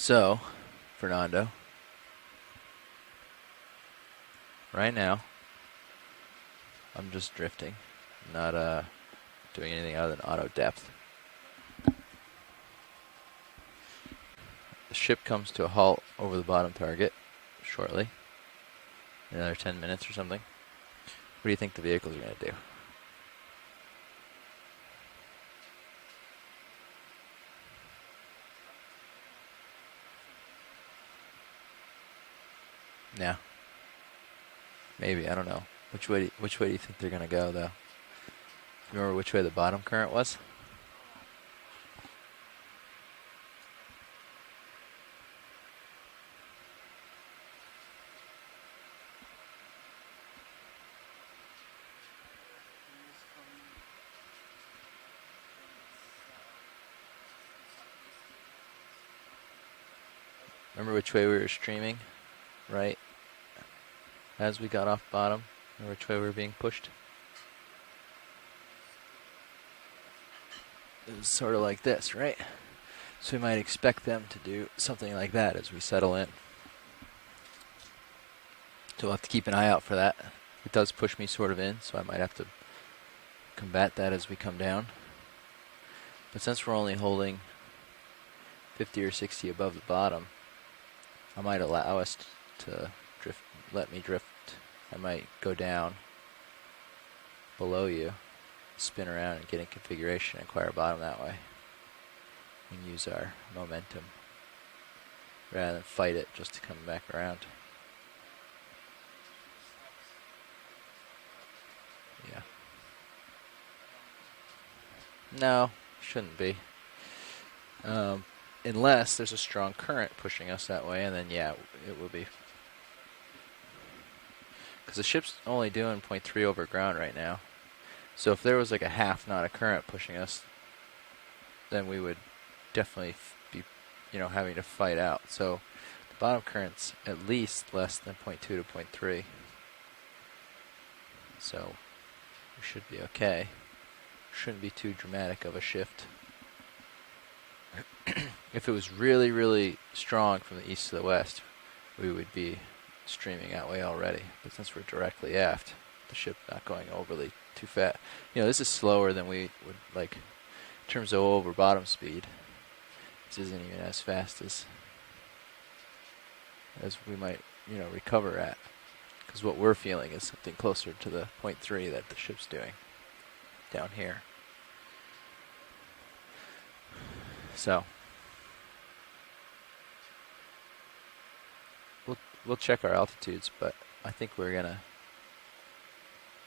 So, Fernando, right now, I'm just drifting, not doing anything other than auto depth. The ship comes to a halt over the bottom target shortly, in another 10 minutes or something. What do you think the vehicles are going to do? Yeah. Maybe, I don't know. Which way do you think they're going to go, though? Remember which way the bottom current was? Remember which way we were streaming? Right? As we got off bottom? Remember which way we were being pushed? It was sort of like this, right? So we might expect them to do something like that as we settle in. So we'll have to keep an eye out for that. It does push me sort of in, so I might have to combat that as we come down. But since we're only holding 50 or 60 above the bottom, I might allow us to drift, let me drift. I might go down below you, spin around and get in configuration and acquire bottom that way. And use our momentum rather than fight it just to come back around. Yeah. No, shouldn't be. Unless there's a strong current pushing us that way, and then yeah, it will be. Because the ship's only doing 0.3 over ground right now. So if there was like a half knot of current pushing us, then we would definitely be, having to fight out. So the bottom current's at least less than 0.2 to 0.3. So we should be okay. Shouldn't be too dramatic of a shift. If it was really, really strong from the east to the west, we would be streaming that way already. But since we're directly aft, the ship not going overly too fast. This is slower than we would like in terms of over bottom speed. This isn't even as fast as we might, recover at. Because what we're feeling is something closer to the 0.3 that the ship's doing down here. So we'll check our altitudes, but I think we're gonna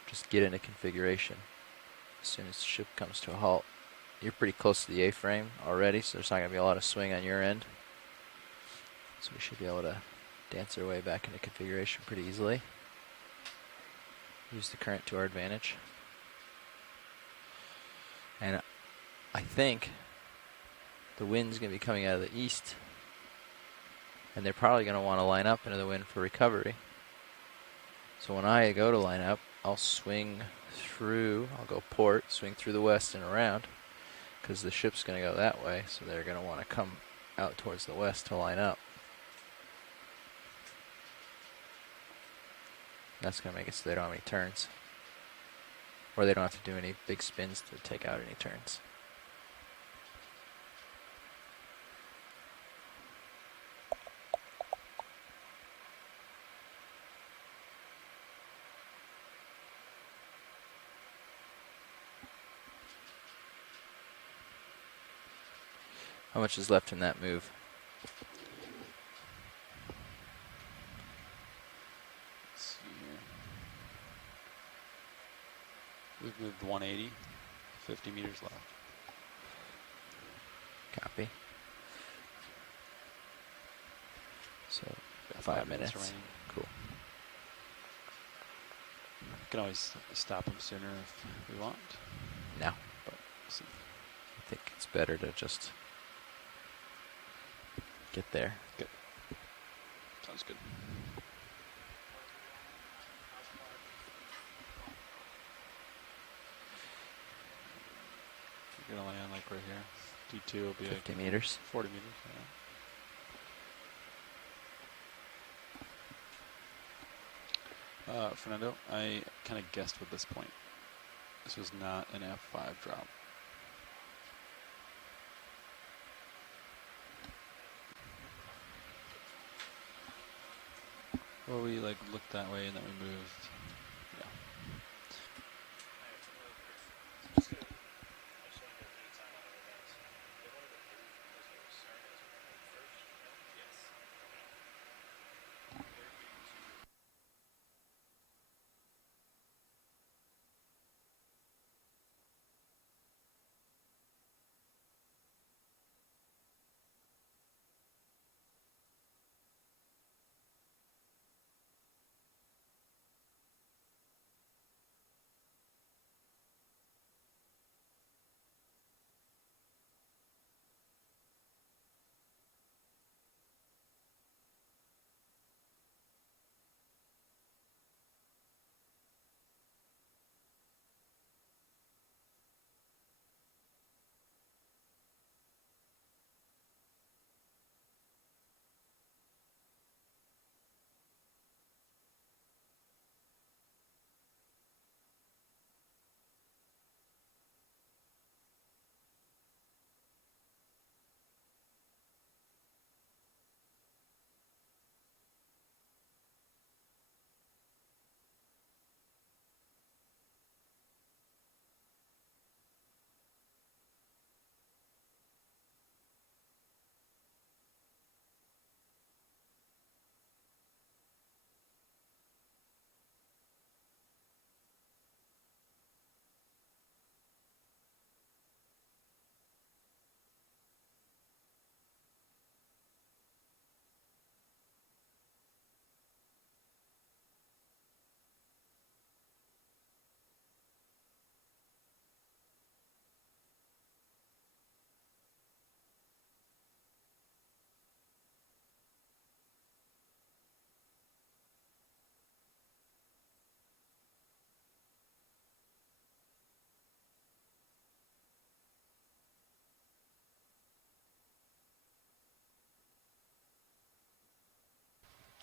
just get into configuration as soon as the ship comes to a halt. You're pretty close to the A-frame already, so there's not gonna be a lot of swing on your end. So we should be able to dance our way back into configuration pretty easily. Use the current to our advantage. And I think the wind's going to be coming out of the east, and they're probably going to want to line up into the wind for recovery. So when I go to line up, I'll swing through, I'll go port, swing through the west and around, because the ship's going to go that way, so they're going to want to come out towards the west to line up. That's going to make it so they don't have any turns, or they don't have to do any big spins to take out any turns. How much is left in that move? Let's see here. We've moved 180, 50 meters left. Copy. So, Got 5 minutes. remaining. Cool. We can always stop them sooner if we want. No, But we'll see. I think it's better to just get there. Good. Sounds good. You're gonna land like right here. D2 will be 50 like meters. 40 meters. Yeah. Fernando, I kind of guessed with this point. This was not an F5 drop. Well, we like looked that way and then we moved. Yeah.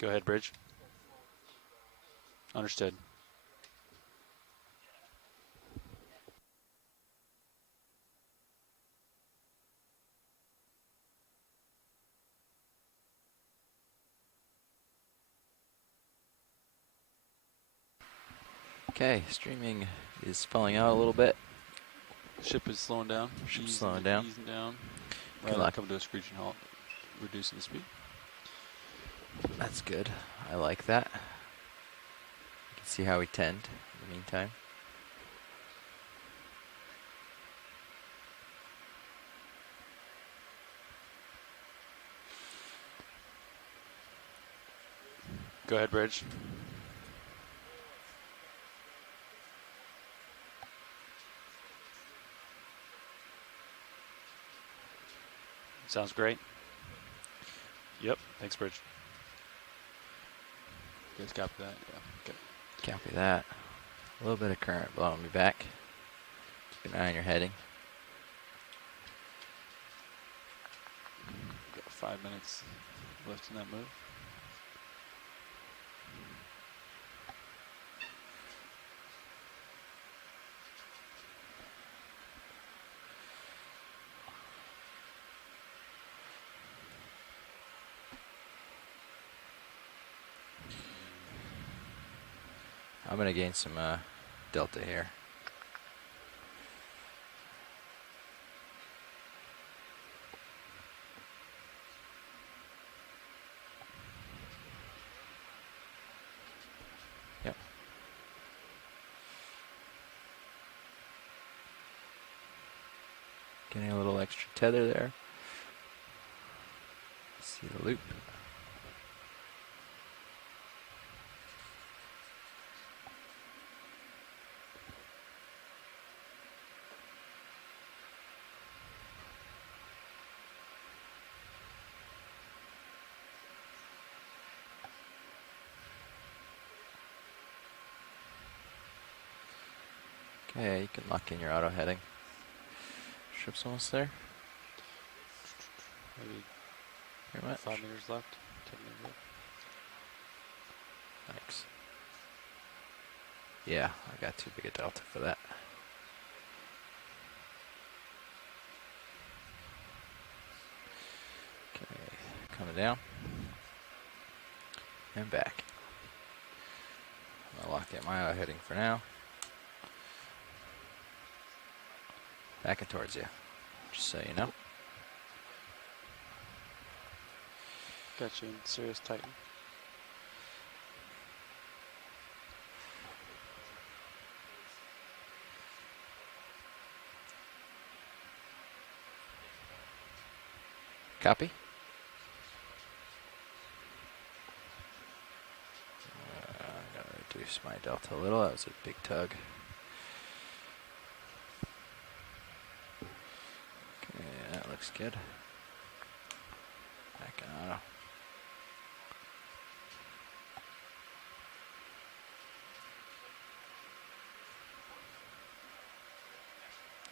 Go ahead, Bridge. Understood. Okay, streaming is falling out a little bit. Ship is slowing down. Ship's slowing down. Easing down. Good Right, luck. come to a screeching halt, reducing the speed. That's good. I like that. You can see how we tend in the meantime. Go ahead, Bridge. Sounds great. Yep. Thanks, Bridge. You guys copy that? Yeah. Okay. Copy that. A little bit of current blowing me back. Keep an eye on your heading. Got 5 minutes left in that move. I'm going to gain some delta here. Yep. Getting a little extra tether there. See the loop. Okay, you can lock in your auto heading. Ship's almost there. Maybe Pretty much. 5 meters left. 10 meters left. Thanks. Yeah, I got too big a delta for that. Okay, coming down. And back. I'll lock in my heading for now. Backing towards you, just so you know. Got you in Sirius Titan. Copy. I'm gonna reduce my delta a little. That was a big tug. Okay, that looks good. Back on auto.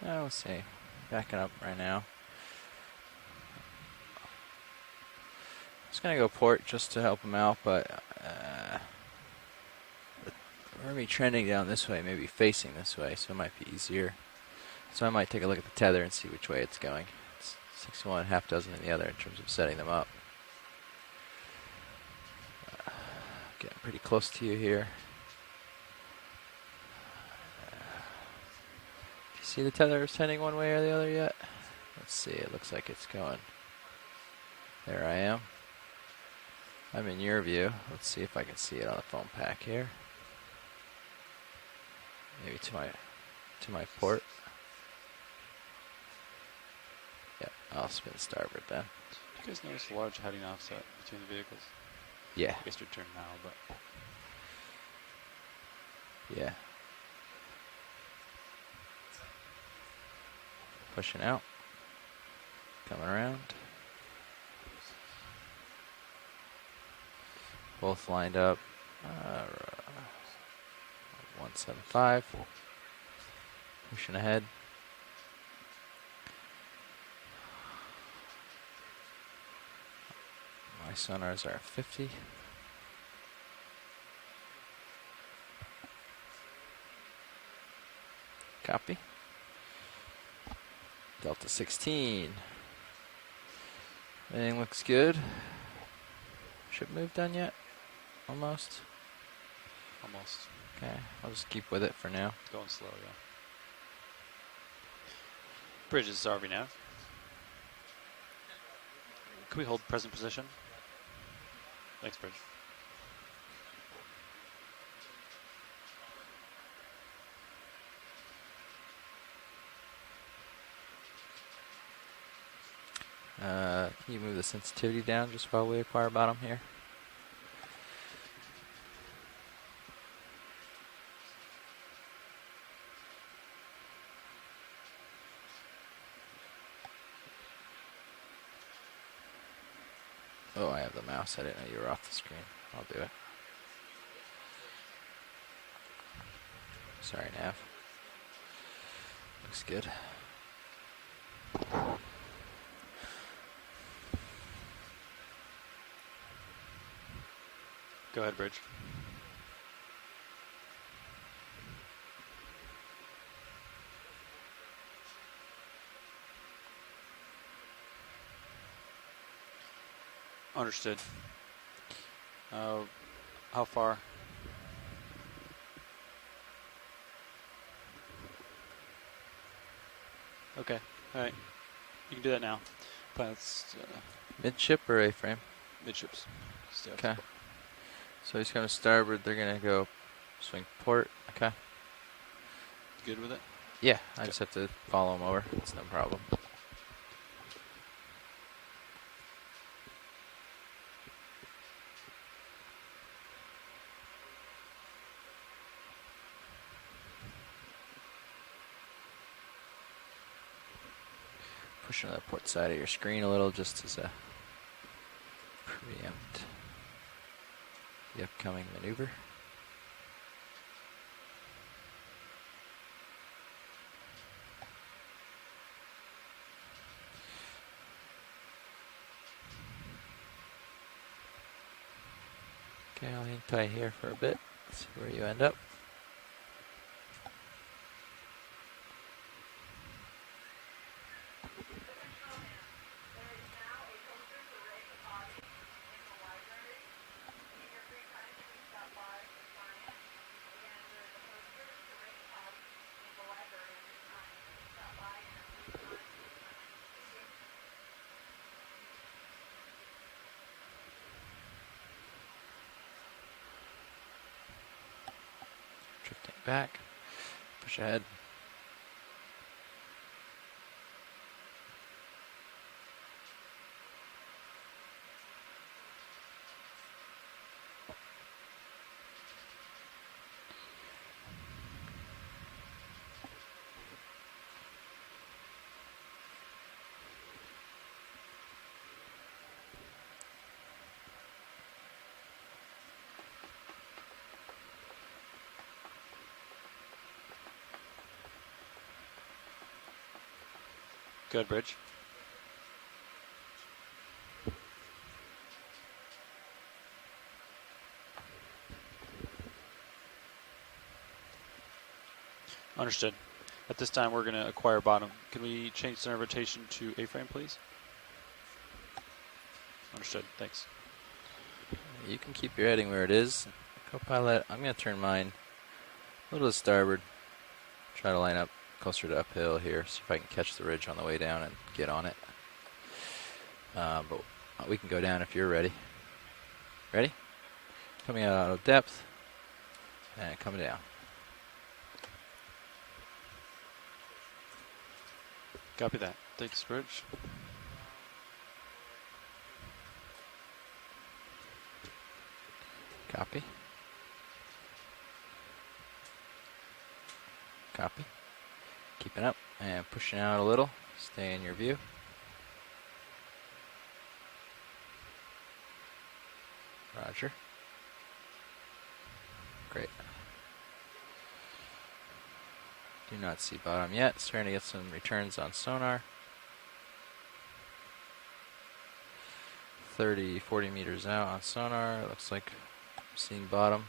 We'll see. Backing up right now. Just gonna go port just to help him out, but we're gonna be trending down this way, maybe facing this way, so it might be easier. So I might take a look at the tether and see which way it's going. It's 6 in one, half dozen in the other in terms of setting them up. Getting pretty close to you here. Do you see the tether is tending one way or the other yet? Let's see, it looks like it's going. There I am. I'm in your view. Let's see if I can see it on the phone pack here. Maybe to my port. Yep, I'll spin starboard then. Did you guys notice the large heading offset between the vehicles? Yeah, I guess your turn now, but yeah. Pushing out. Coming around. Both lined up. 175. Pushing ahead. My sonars are 50. Copy. Delta 16. Everything looks good. Ship move done yet? Almost. almost Okay, I'll just keep with it for now. going slow, yeah. Bridge is RV now. Can we hold present position? Thanks, Bridge. Can you move the sensitivity down just while we acquire bottom here? Oh, I have the mouse. I didn't know you were off the screen. I'll do it. Sorry, Nav. Looks good. Go ahead, Bridge. Understood. How far? Okay. All right. You can do that now. Pilots, Midship or A-frame? midships. Stay off Okay. the boat. So he's going to starboard. They're going to go swing port. Okay. Good with it? Yeah, I just have to follow him over. It's no problem. Pushing to the port side of your screen a little just as a preempt the upcoming maneuver. Okay, I'll hang tight here for a bit. See where you end up. back, push ahead. Good bridge. Understood. At this time, we're going to acquire bottom. Can we change center rotation to A-frame, please? Understood. Thanks. You can keep your heading where it is. Co-pilot, I'm going to turn mine a little to starboard. Try to line up closer to uphill here. See if I can catch the ridge on the way down and get on it. But we can go down if you're ready. Ready? Coming out of depth and coming down. Copy that. Thanks, bridge. Copy. Copy. Keeping up and pushing out a little. Stay in your view. Roger. Great. Do not see bottom yet. Starting to get some returns on sonar. 30, 40 meters out on sonar. Looks like I'm seeing bottom.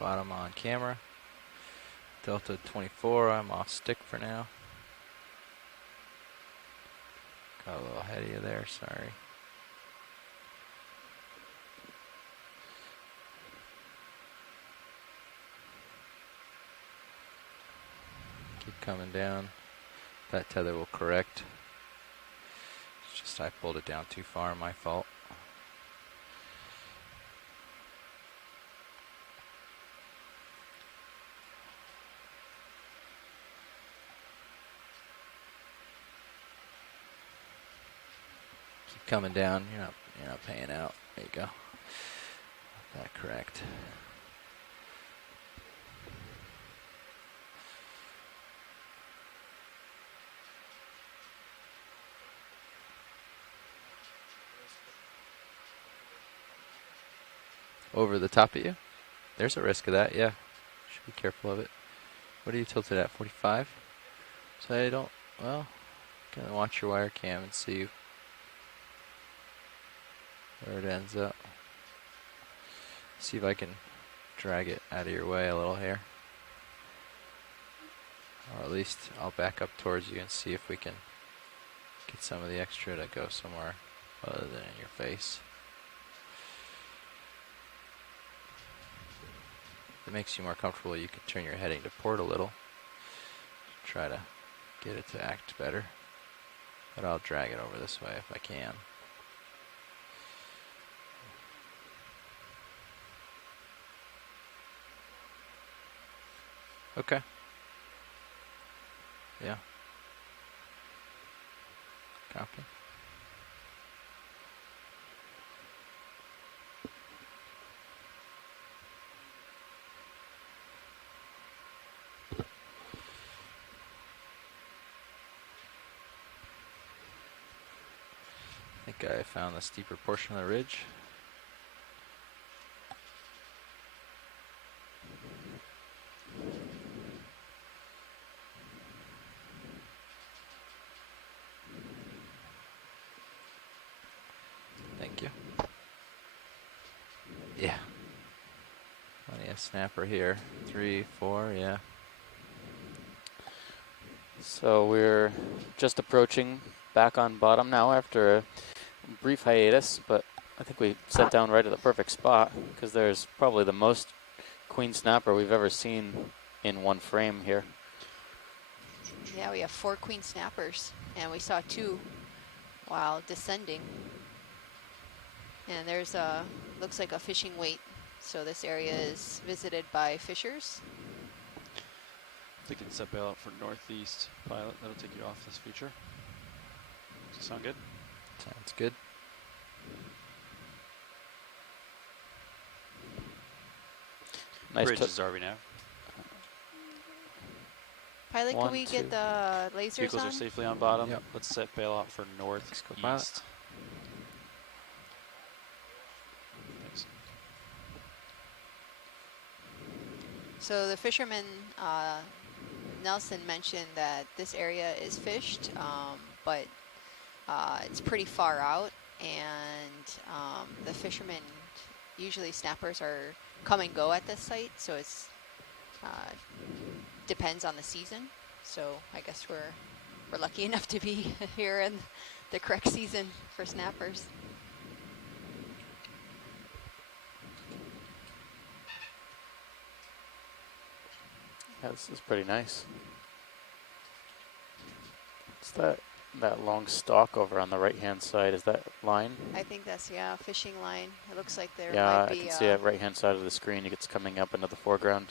Bottom on camera. Delta 24, I'm off stick for now. Got a little ahead of you there, sorry. Keep coming down. That tether will correct. It's just I pulled it down too far, my fault. Keep coming down. You're not paying out. There you go. That correct. Over the top of you? There's a risk of that, yeah. Should be careful of it. What are you tilted at, 45? So I don't, well, gonna watch your wire cam and see where it ends up. See if I can drag it out of your way a little here. Or at least I'll back up towards you and see if we can get some of the extra to go somewhere other than in your face. If it makes you more comfortable, you could turn your heading to port a little. Try to get it to act better. But I'll drag it over this way if I can. Okay. Yeah. Copy. I think I found the steeper portion of the ridge. Thank you. Yeah. Plenty of snapper here. 3, 4, yeah. So we're just approaching back on bottom now after a brief hiatus, but I think we set down right at the perfect spot because there's probably the most queen snapper we've ever seen in one frame here. Yeah, we have 4 queen snappers, and we saw 2 while descending. And there's a, looks like a fishing weight So this area is visited by fishers. Thinking set bail out for northeast pilot. That'll take you off this feature. Does that sound good? Sounds good. Nice Bridge to is RV nav. Pilot, can One, we two. get the lasers Vehicles on? are safely on bottom. Yep. Let's set bail out for northeast. go pilot. Thanks. So the fisherman, Nelson, mentioned that this area is fished, but it's pretty far out, and the fishermen, usually snappers, are come and go at this site, so it's depends on the season. So I guess we're lucky enough to be here in the correct season for snappers. Yeah, this is pretty nice. What's that long stalk over on the right-hand side? Is that line? I think that's, yeah, a fishing line. It looks like there Yeah, might I be can see it right-hand side of the screen. It's coming up into the foreground.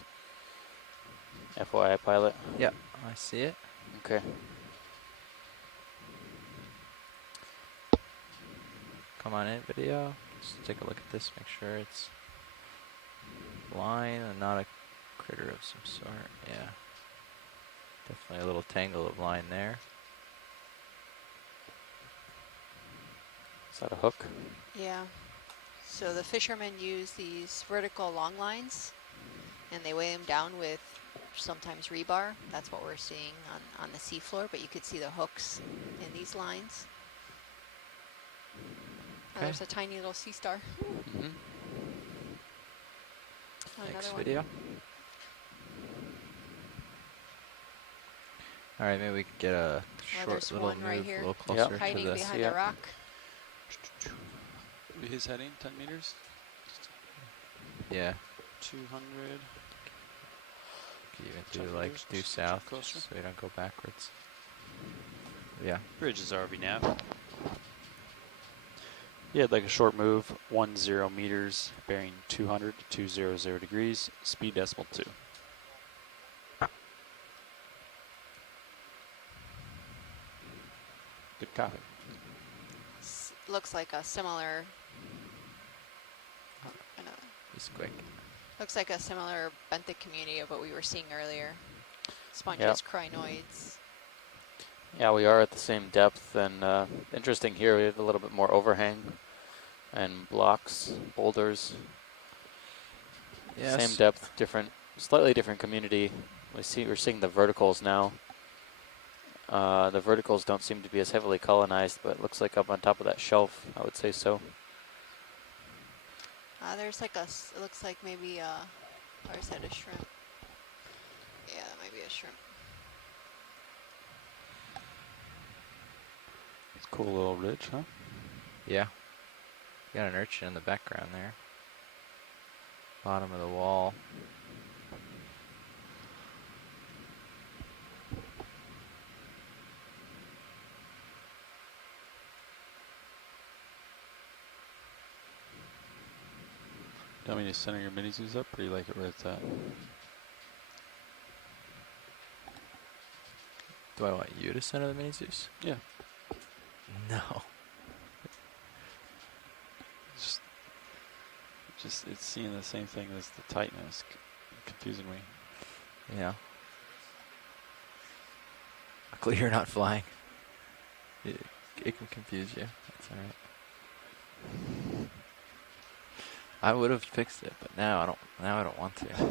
FYI, pilot. Yeah, I see it. Okay. Come on in, video. Just take a look at this. Make sure it's line and not a critter of some sort. Yeah. Definitely a little tangle of line there. Is that a hook? Yeah. So the fishermen use these vertical long lines, and they weigh them down with sometimes rebar. That's what we're seeing on the seafloor, but you could see the hooks in these lines. Oh, Okay. there's a tiny little sea star. Mm-hmm. Oh, Next another one. video. All right, maybe we could get a short there's little one move right a here. little closer to Hiding this. behind yeah. the rock. His heading, 10 meters. Yeah, 200. could even 10 do like meters, due just south, closer. so we don't go backwards. Yeah. Bridge is RV nav. Yeah, like a short move, 10 meters, bearing 200 to 200 degrees, speed decimal 2. Good copy. Looks like a similar. I know. He's quick. Looks like a similar benthic community of what we were seeing earlier. Sponges, crinoids. Yeah, we are at the same depth, and interesting here, we have a little bit more overhang and blocks, boulders. Yes. Same depth, slightly different community. We're seeing the verticals now. The verticals don't seem to be as heavily colonized, but it looks like up on top of that shelf, I would say so. There's like it looks like maybe or is that a shrimp? Yeah, that might be a shrimp. It's a cool little ridge, huh? Yeah. Got an urchin in the background there. Bottom of the wall. Do you want me to center your mini zoos up, or do you like it where it's at? Do I want you to center the mini Zeus? Yeah. No. Just it's seeing the same thing as the tightness, confusing me. Yeah. Luckily you're not flying. It can confuse you. That's alright. I would have fixed it, but now I don't want to. Okay.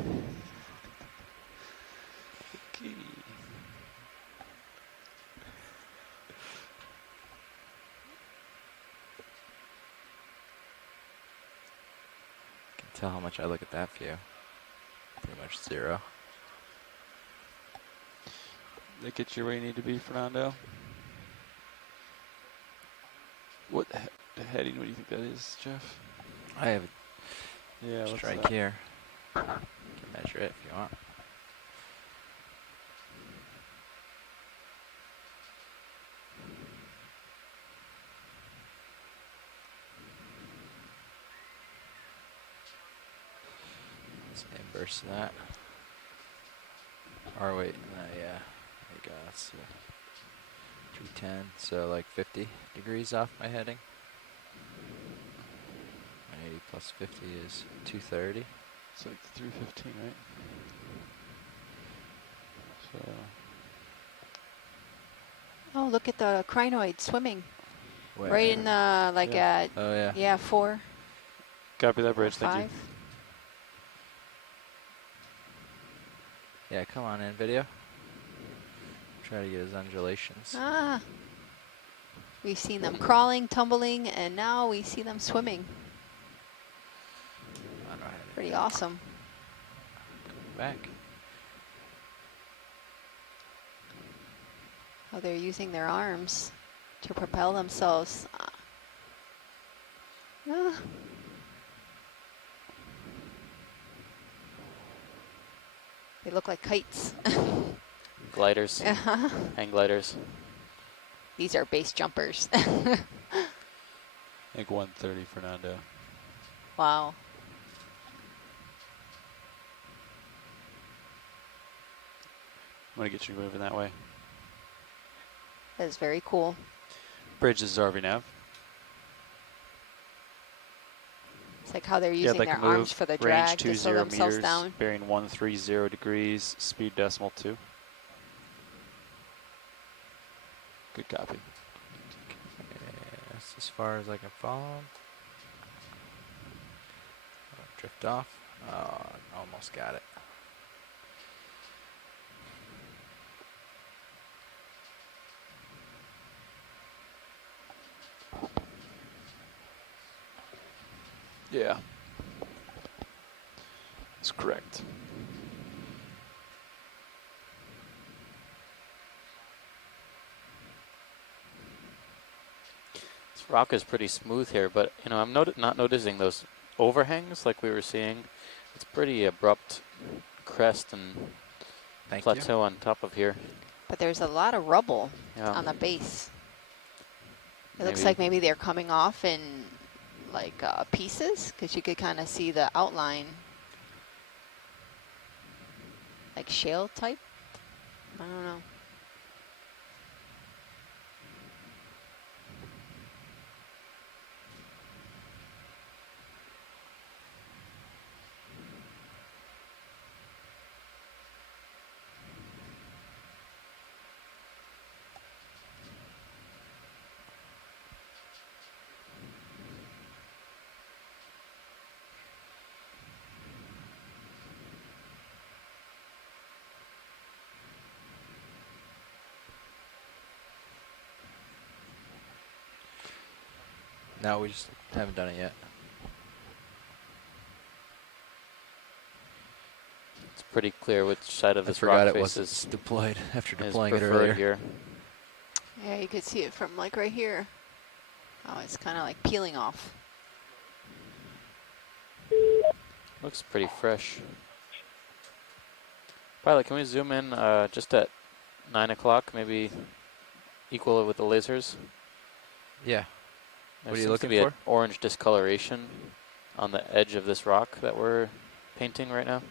Can tell how much I look at that view. Pretty much zero. That get you where you need to be, Fernando? What the heading? What do you think that is, Jeff? I have Yeah, a what's strike that? here. You can measure it if you want. Same versus that. Or wait, yeah. There you go. Let's see. 310. So like 50 degrees off my heading. 180 plus 50 is 230. It's like 315, right? So Oh, look at the crinoid swimming. Where? Right in the, like Yeah. at, Oh yeah. yeah, 4 copy that or bridge. Thank you. 5. Yeah, come on in video. Try to get his undulations. Ah, we've seen them crawling, tumbling, and now we see them swimming. I don't know. Pretty awesome. Back. Oh, they're using their arms to propel themselves. Ah. They look like kites. Gliders, Uh-huh. hang gliders. These are base jumpers. I think 130 Fernando. Wow. I'm gonna get you moving that way. That is very cool. Bridge is RV nav. It's like how they're Yeah, using they their can arms move. for the Range drag to 20 slow themselves meters, down. bearing 130 degrees, speed decimal 2. Good copy. That's as far as I can follow him. Drift off. Oh, almost got it. Yeah. That's correct. This rock is pretty smooth here, but you know, I'm not noticing those overhangs like we were seeing. It's pretty abrupt crest and Thank you. plateau on top of here. But there's a lot of rubble Yeah. on the base. It looks Maybe- like maybe they're coming off in like pieces, because you could kind of see the outline, like shale type. I don't know. No, we just haven't done it yet. It's pretty clear which side of I this forgot rock it face wasn't deployed after is deploying it preferred earlier. here. Yeah, you could see it from like right here. Oh, it's kind of like peeling off. Looks pretty fresh. Pilot, can we zoom in just at 9 o'clock, maybe equal it with the lasers? Yeah. There What are you seems looking to be for? an orange discoloration on the edge of this rock that we're painting right now.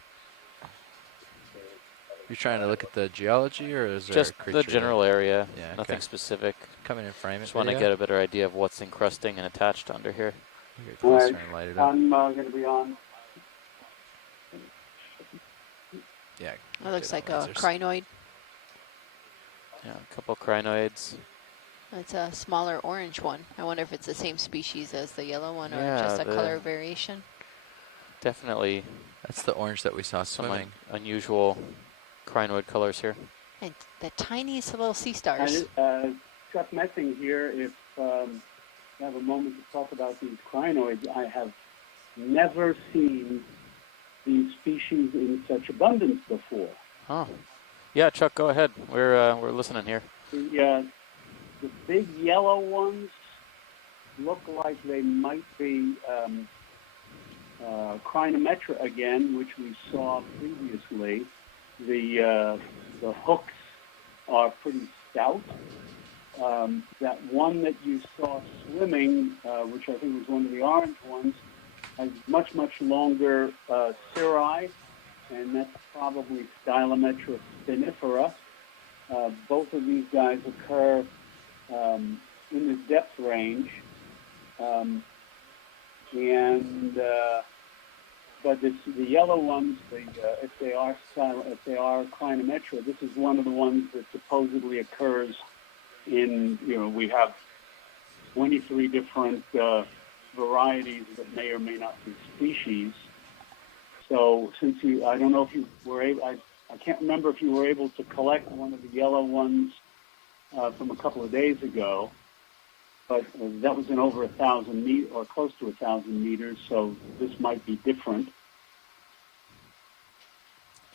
You're trying to look at the geology, or is there Just a creature the general area, Yeah, nothing okay. specific. Come in and frame it? Just want to video? get a better idea of what's encrusting and attached under here. Get closer and light it up. I'm going to be on. Yeah. It looks ditto like a lasers. crinoid. Yeah, a couple crinoids. It's a smaller orange one. I wonder if it's the same species as the yellow one, or Yeah, just a the- color variation. Definitely That's the orange that we saw some swimming. unusual crinoid colors here. And the tiniest little sea And, stars. Chuck Messing here. If you have a moment to talk about these crinoids, I have never seen these species in such abundance before. Oh, yeah, Chuck, go ahead. We're listening here. The big yellow ones look like they might be Crinometra again, which we saw previously. The hooks are pretty stout. That one that you saw swimming, which I think was one of the orange ones, has much longer cirri and that's probably Stylometra spinifera. Both of these guys occur in this depth range, but the yellow ones, if they are Clinometra, this is one of the ones that supposedly occurs in, we have 23 different varieties that may or may not be species. So since I don't know if you were able, I can't remember if you were able to collect one of the yellow ones from a couple of days ago, but that was in over 1,000 meters or close to 1,000 meters. So this might be different.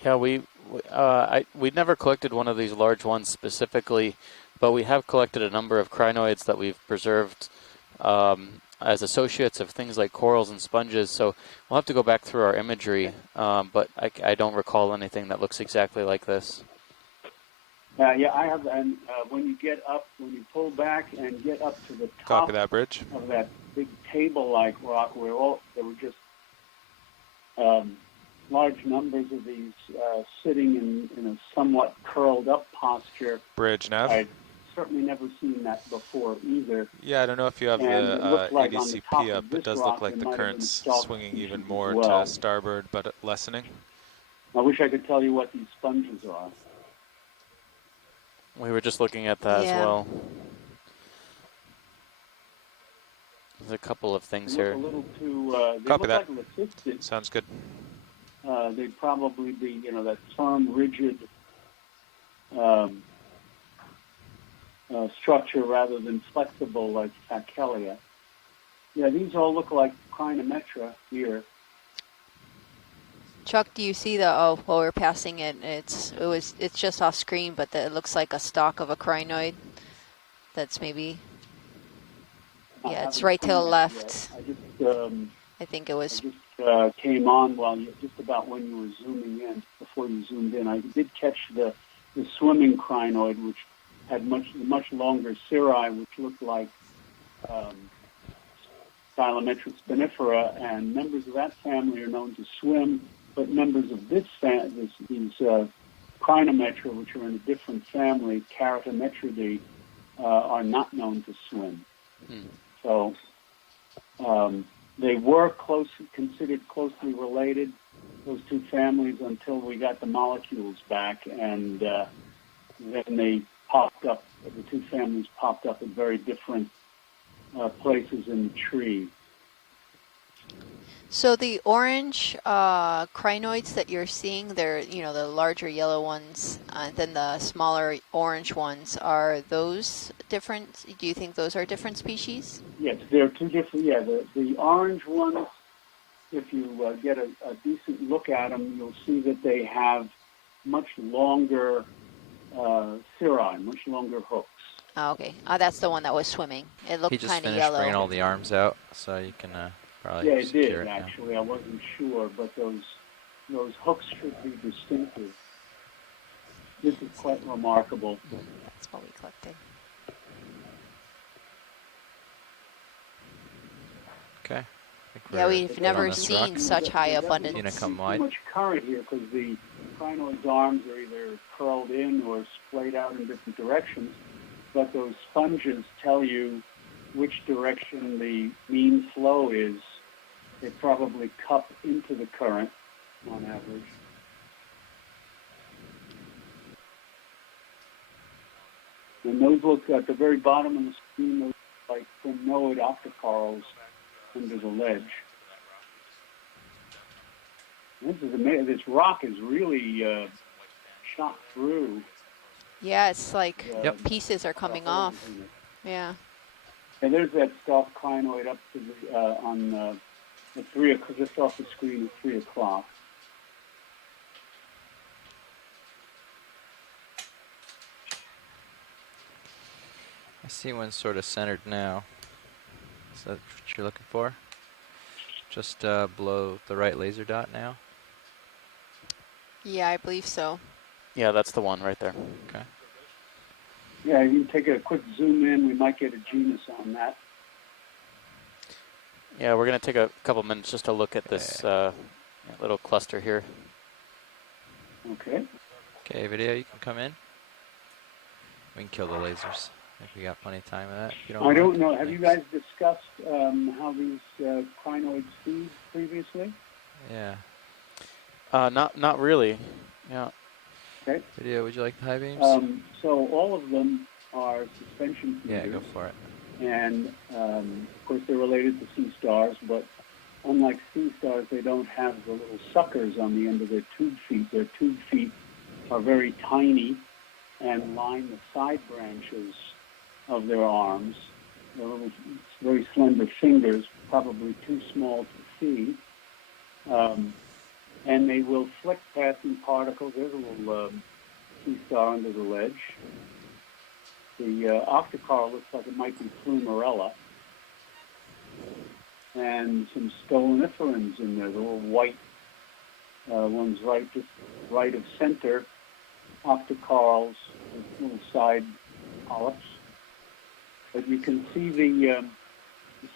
Yeah, we never collected one of these large ones specifically, but we have collected a number of crinoids that we've preserved as associates of things like corals and sponges. So we'll have to go back through our imagery, but I don't recall anything that looks exactly like this. Yeah, I have, and when you pull back and get up to the top Copy that, Bridge. of that big table-like rock, there were just large numbers of these sitting in a somewhat curled-up posture. Bridge, Nav. I'd certainly never seen that before either. Yeah, I don't know if you have And it looked like on the top ADCP of up. It this does rock look like there the might have been current's stalk swinging species even as more well. to starboard, but lessening. I wish I could tell you what these sponges are. We were just looking at that as well. There's a couple of things They look here. a little too. They Copy look that. like leucistic. Sounds good. They'd probably be, that firm, rigid structure rather than flexible like Achelia. Yeah, these all look like Crinometra here. Chuck, do you see while we're passing it, it's just off screen, but it looks like a stalk of a crinoid. That's maybe, yeah, it's right to the left. I think it was. I just came on just about when you were zooming in, before you zoomed in. I did catch the swimming crinoid, which had much longer cirri, which looked like Stylometra spinifera, and members of that family are known to swim, but members of these Crinometra, which are in a different family, Caratometridae, are not known to swim. So they were considered closely related, those two families, until we got the molecules back, and then they popped up. The two families popped up at very different places in the tree. So the orange crinoids that you're seeing, they're the larger yellow ones, than the smaller orange ones. Are those different? Do you think those are different species? Yes, they're two different. Yeah, the orange ones, if you get a decent look at them, you'll see that they have much longer cirri, much longer hooks. Oh, okay. That's the one that was swimming. It looked He just kind of finished yellow. bringing all the arms out, so you can probably Yeah, it secure did it now. actually. I wasn't sure, but those hooks should be distinctive. This is quite remarkable. That's what we collected. Okay. Yeah, we've on never this seen rock. such high Tina, abundance. come Too wide. much current here because the crinoid's arms are either curled in or splayed out in different directions, but those sponges tell you which direction the mean flow is. They probably cup into the current on average. And those look at the very bottom of the screen, those look like crinoid octocorals under the ledge. This is amazing. This rock is really shot through. Yeah, it's like pieces are coming off. Yeah. And there's that stalk crinoid up to the on at 3 o'clock, just off the screen at 3 o'clock. I see one sort of centered now. Is that what you're looking for? Just below the right laser dot now? Yeah, I believe so. Yeah, that's the one right there. Okay. Yeah, you can take a quick zoom in. We might get a genus on that. Yeah, we're going to take a couple minutes just to look at this little cluster here. Okay. Okay, video, you can come in. We can kill the lasers. I think we got plenty of time of that. If you don't I mind. don't know. Have you guys Thanks. discussed how these crinoids feed previously? Yeah. Not really. Yeah. Okay. Video, would you like the high beams? So all of them are suspension feeders. Yeah, go for it. And of course they're related to sea stars, but unlike sea stars, they don't have the little suckers on the end of their tube feet. Their tube feet are very tiny and line the side branches of their arms. Their little, very slender fingers, probably too small to see. And they will flick passing particles. There's a little sea star under the ledge. The octocoral looks like it might be Plumerella. And some stoloniferans in there, the little white ones just right of center, octocorals with little side polyps. But you can see the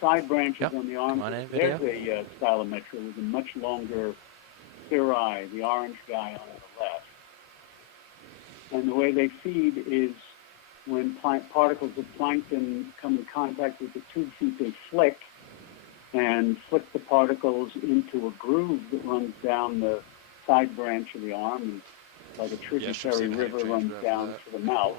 side branches Yep. on the arms. Come on in, There's video. a stylometra with a much longer cirri, the orange guy on the left. And the way they feed is when particles of plankton come in contact with the tube feet, they flick the particles into a groove that runs down the side branch of the arm, and like a tributary river runs down to the mouth.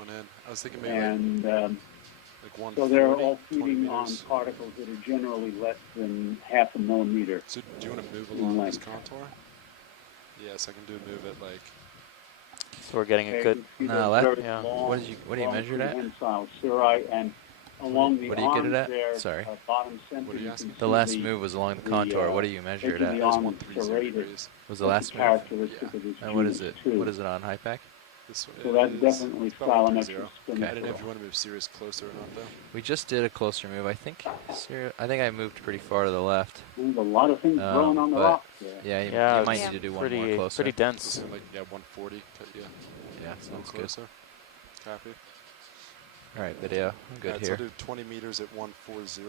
I was thinking maybe And like 140, so they're all 20 feeding on meters. particles that are generally less than half a millimeter. So do you want to move in along this length. contour? Yes, I can do move it like. So we're getting a good. No, Very yeah. long, What do you long measure it at? prehensile cirri, and along the What do you get arms it at? there, Sorry. bottom center, What are you you asking? can The see last move was along the contour. What do you measure it edge of at? the It's arm is 130 serrated. degrees. Was the That's last move? characteristic of this And what is genus, it? too. What is it on high pack? This one So that's is definitely about 130. stylometric spin. Okay. I didn't know if you want to move Sirius closer or not, though. We just did a closer move. I think I moved pretty far to the left. There's a lot of things growing on the but- rocks there. Yeah, Yeah, you might it's need to do one pretty, more closer. pretty dense. So like, yeah, 140. But yeah, Yeah, a little sounds good. closer. Copy. All right, video. I'm good Alright, so here. I'll do 20 meters at 140.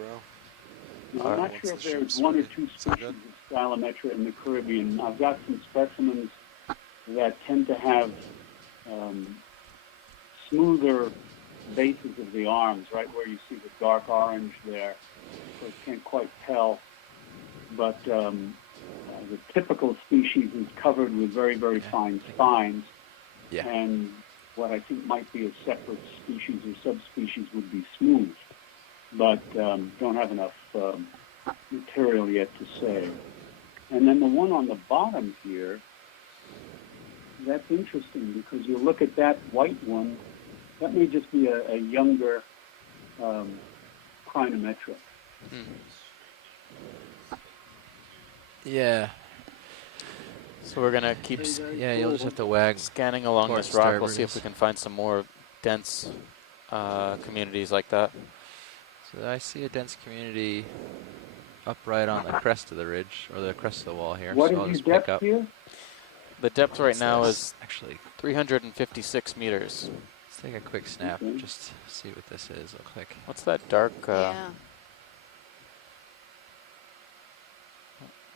Now, I'm not Once sure the if there's ship's one or ready. two Sound species of stylometra in the Caribbean. I've got some specimens that tend to have smoother bases of the arms, right where you see the dark orange there. So you can't quite tell. But the typical species is covered with very, very fine spines. Yeah. And what I think might be a separate species or subspecies would be smooth, but don't have enough material yet to say. And then the one on the bottom here, that's interesting because you look at that white one, that may just be a younger crinometra. Yeah. So we're gonna keep Yeah, you'll just have to wag. scanning along Towards this rock. We'll see if starboard we is- can find some more dense communities like that. So I see a dense community up right on the crest of the ridge, or the crest of the wall here. What so is I'll your just pick depth up. here? The depth right What's now this? is Actually, 356 meters. let's take a quick snap. Okay. Just see what this is real quick. What's that dark? Yeah.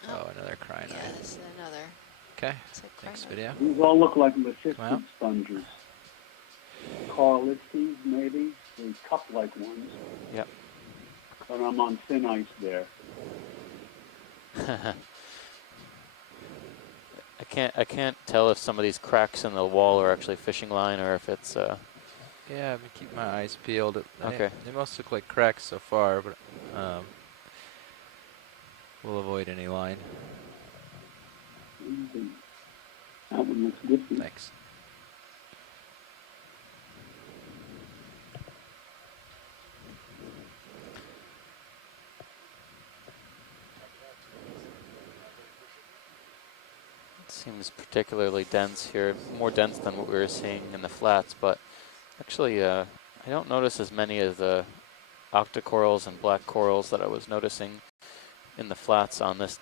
Oh, another crinoid. Yeah, this is another. Okay. It's a Next crinoid. video. These all look like Come lithistid out. sponges. Coralites, maybe, the cup-like ones. Yep. But I'm on thin ice there. I can't tell if some of these cracks in the wall are actually fishing line or if it's Yeah, I've been keeping my eyes peeled. Okay. They most look like cracks so far, but we'll avoid any line. That one looks different. Thanks. it seems particularly dense here, more dense than what we were seeing in the flats. But actually, I don't notice as many of the octocorals and black corals that I was noticing in the flats on this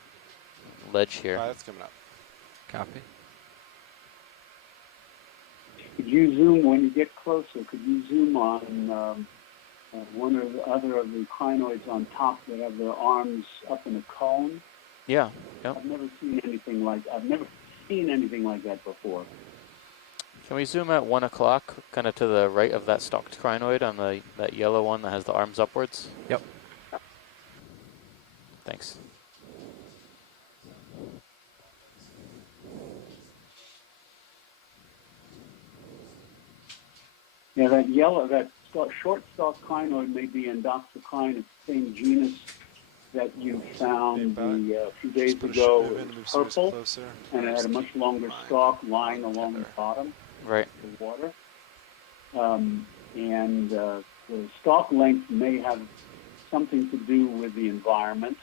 ledge here. Alright, that's coming up. Copy. Could you zoom, when you get closer, could you zoom on one or the other of the crinoids on top that have their arms up in a cone? Yeah. Yep. I've never seen anything like that before. Can we zoom at 1 o'clock, kind of to the right of that stalked crinoid on that yellow one that has the arms upwards? Yep. Thanks. Yeah, that yellow, short stalk crinoid may be endoxocrine. It's the same genus that you found a few days Just put a ago. ship move It in, was move Sirius purple, closer. and it had a much longer stalk lying along the bottom Right. of the water. The stalk length may have something to do with the environment.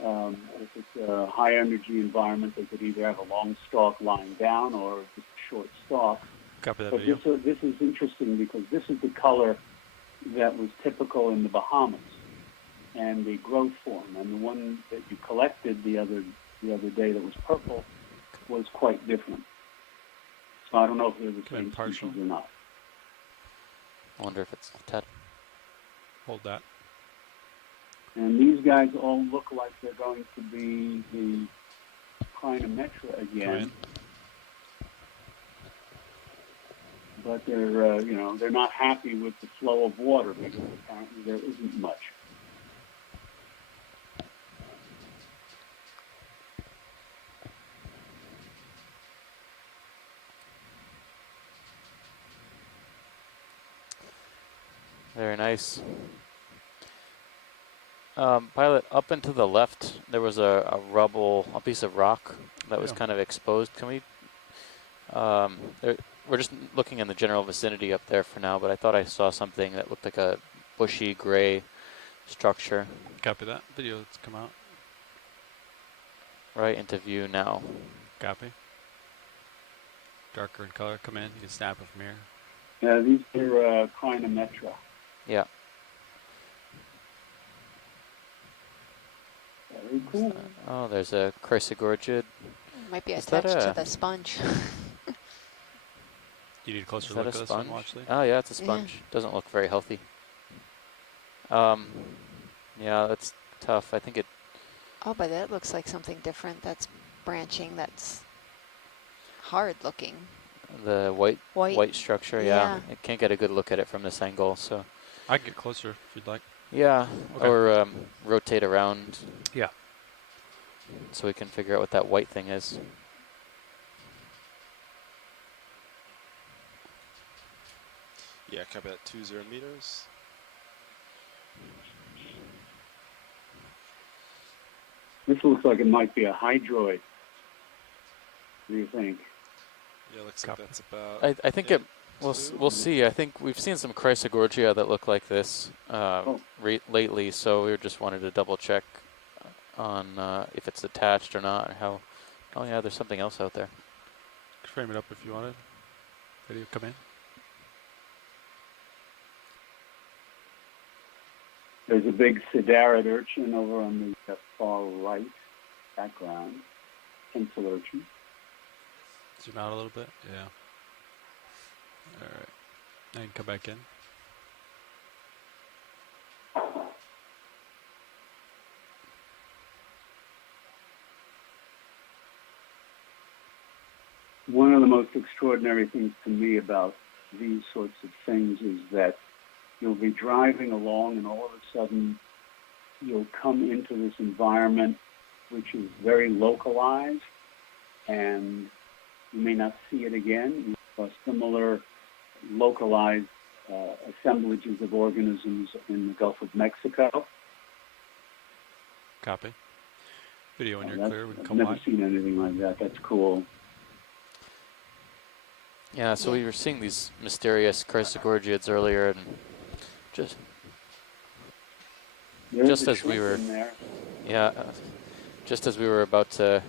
If it's a high energy environment, they could either have a long stalk lying down or just a short stalk. Copy that But video. this is interesting because this is the color that was typical in the Bahamas and the growth form. And the one that you collected the other day that was purple was quite different. So I don't know if they're the Come in same partial. species or not. I wonder if it's Ted. Hold that. And these guys all look like they're going to be the Crinometra Come again. in. But they're not happy with the flow of water because apparently there isn't much. Very nice. Pilot, up and to the left, there was a piece of rock that was Yeah. kind of exposed. Can we, we're just looking in the general vicinity up there for now, but I thought I saw something that looked like a bushy gray structure Copy that. Video that's come out. right into view now. Copy. Darker in color. Come in. You can snap it from here. Yeah, these are Crinometra. Yeah. Very cool. Oh, there's a chrysogorgid. Might be Is that attached to a- the sponge. You need a closer Is that look a at this one, sponge? Watchley. Oh yeah, it's a Yeah. sponge. Doesn't look very healthy. Yeah, that's tough. I think it. Oh, but that looks like something different. That's branching. That's hard looking. The white structure. Yeah. Yeah. I can't get a good look at it from this angle. So. I can get closer if you'd like. Yeah. Okay. Or rotate around. Yeah. So we can figure out what that white thing is. Yeah, copy that 20 meters. This looks like it might be a hydroid. What do you think? Yeah, looks Copy. like that's about. I think we'll see. I think we've seen some chrysogorgia that look like this lately, so we just wanted to double check on if it's attached or not, or how. Oh yeah, there's something else out there. Frame it up if you wanted. Video come in. There's a big Sidarid urchin over on the far right background. Pencil urchin. Zoom out a little bit. Yeah. All right. Now you can come back in. One of the most extraordinary things to me about these sorts of things is that you'll be driving along and all of a sudden you'll come into this environment which is very localized and you may not see it again. You have similar localized assemblages of organisms in the Gulf of Mexico. Copy. Video when you're That's- clear. We can I've come never live. seen anything like that. That's cool. Yeah, so we were seeing these mysterious chrysogorgiids earlier, and just There's Just a as we shrimp were- in there. yeah, just as we were about to.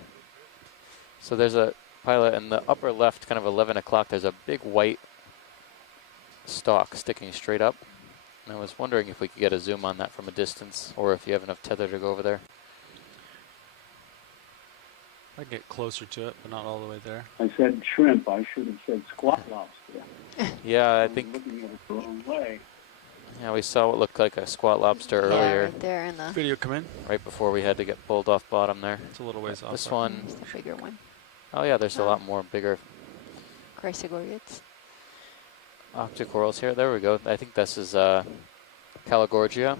So there's a pilot in the upper left, kind of 11 o'clock. There's a big white stalk sticking straight up. And I was wondering if we could get a zoom on that from a distance, or if you have enough tether to go over there. I can get closer to it, but not all the way there. I said shrimp. I should have said squat lobster. Yeah, I was think looking at it the wrong way. yeah, we saw what looked like a squat lobster Yeah, earlier, right there in the, Video come in. right before we had to get pulled off bottom there. It's a little ways off. This but one, it's the bigger one. oh yeah, there's a Oh. lot more bigger Chrysogorgids. Octocorals here. There we go. I think this is Calagorgia.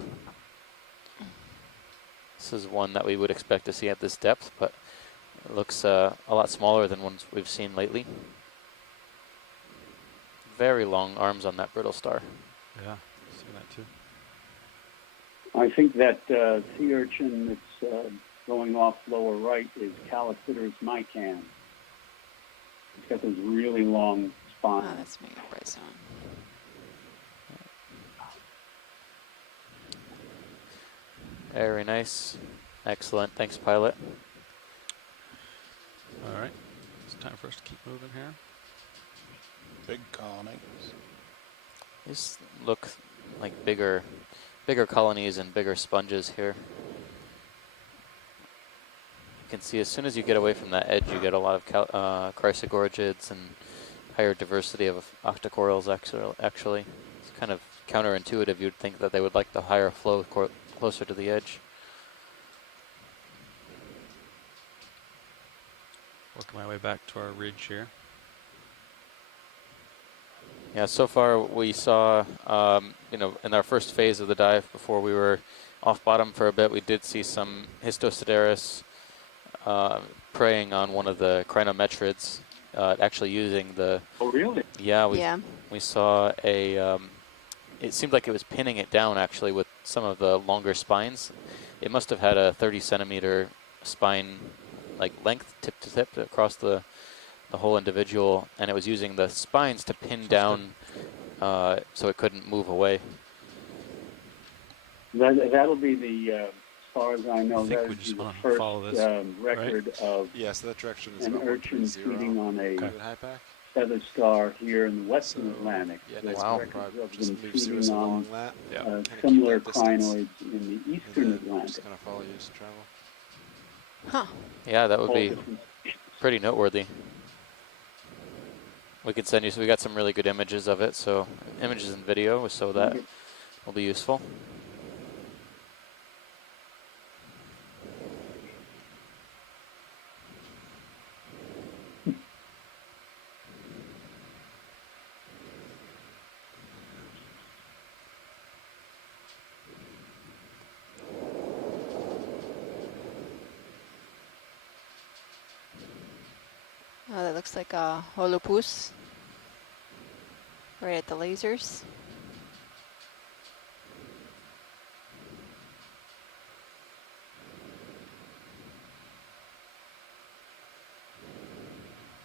This is one that we would expect to see at this depth, but it looks a lot smaller than ones we've seen lately. Very long arms on that brittle star. Yeah, see that too. I think that sea urchin that's going off lower right is Calophyterus mycan. It's got those really long Oh, spines. that's Mega Bryson. Very nice. Excellent. Thanks, pilot. All right, it's time for us to keep moving here. Big colony. These look like bigger colonies and bigger sponges here. You can see as soon as you get away from that edge, you get a lot of chrysogorgids and higher diversity of octocorals. Actually, it's kind of counterintuitive. You'd think that they would like the higher flow closer to the edge. Working my way back to our ridge here. Yeah, so far we saw, in our first phase of the dive, before we were off bottom for a bit, we did see some Histosideris preying on one of the crinometrids, actually using the... Oh, really? Yeah, Yeah. we saw a... it seemed like it was pinning it down, actually, with some of the longer spines. It must have had a 30-centimeter spine, like, length, tip to tip, across the whole individual, and it was using the spines to pin down so it couldn't move away. That'll be the, as far as I know, I think that we is just the want to first follow this, record of Yeah, so that direction is an about urchin 130. feeding on a Good high back. feather star here in the western So, Atlantic. Yeah, There's nice Wow. big records rod. of Just them move feeding zeros on along that. Yeah. Kinda keep similar that distance, crinoids in the and eastern then Atlantic. just kind of follow you as you travel. Huh. Yeah, that would All be different- pretty noteworthy. We can send you, so we got some really good images of it, so images and video, so that will be useful. Oh, that looks like a holopus. Right at the lasers.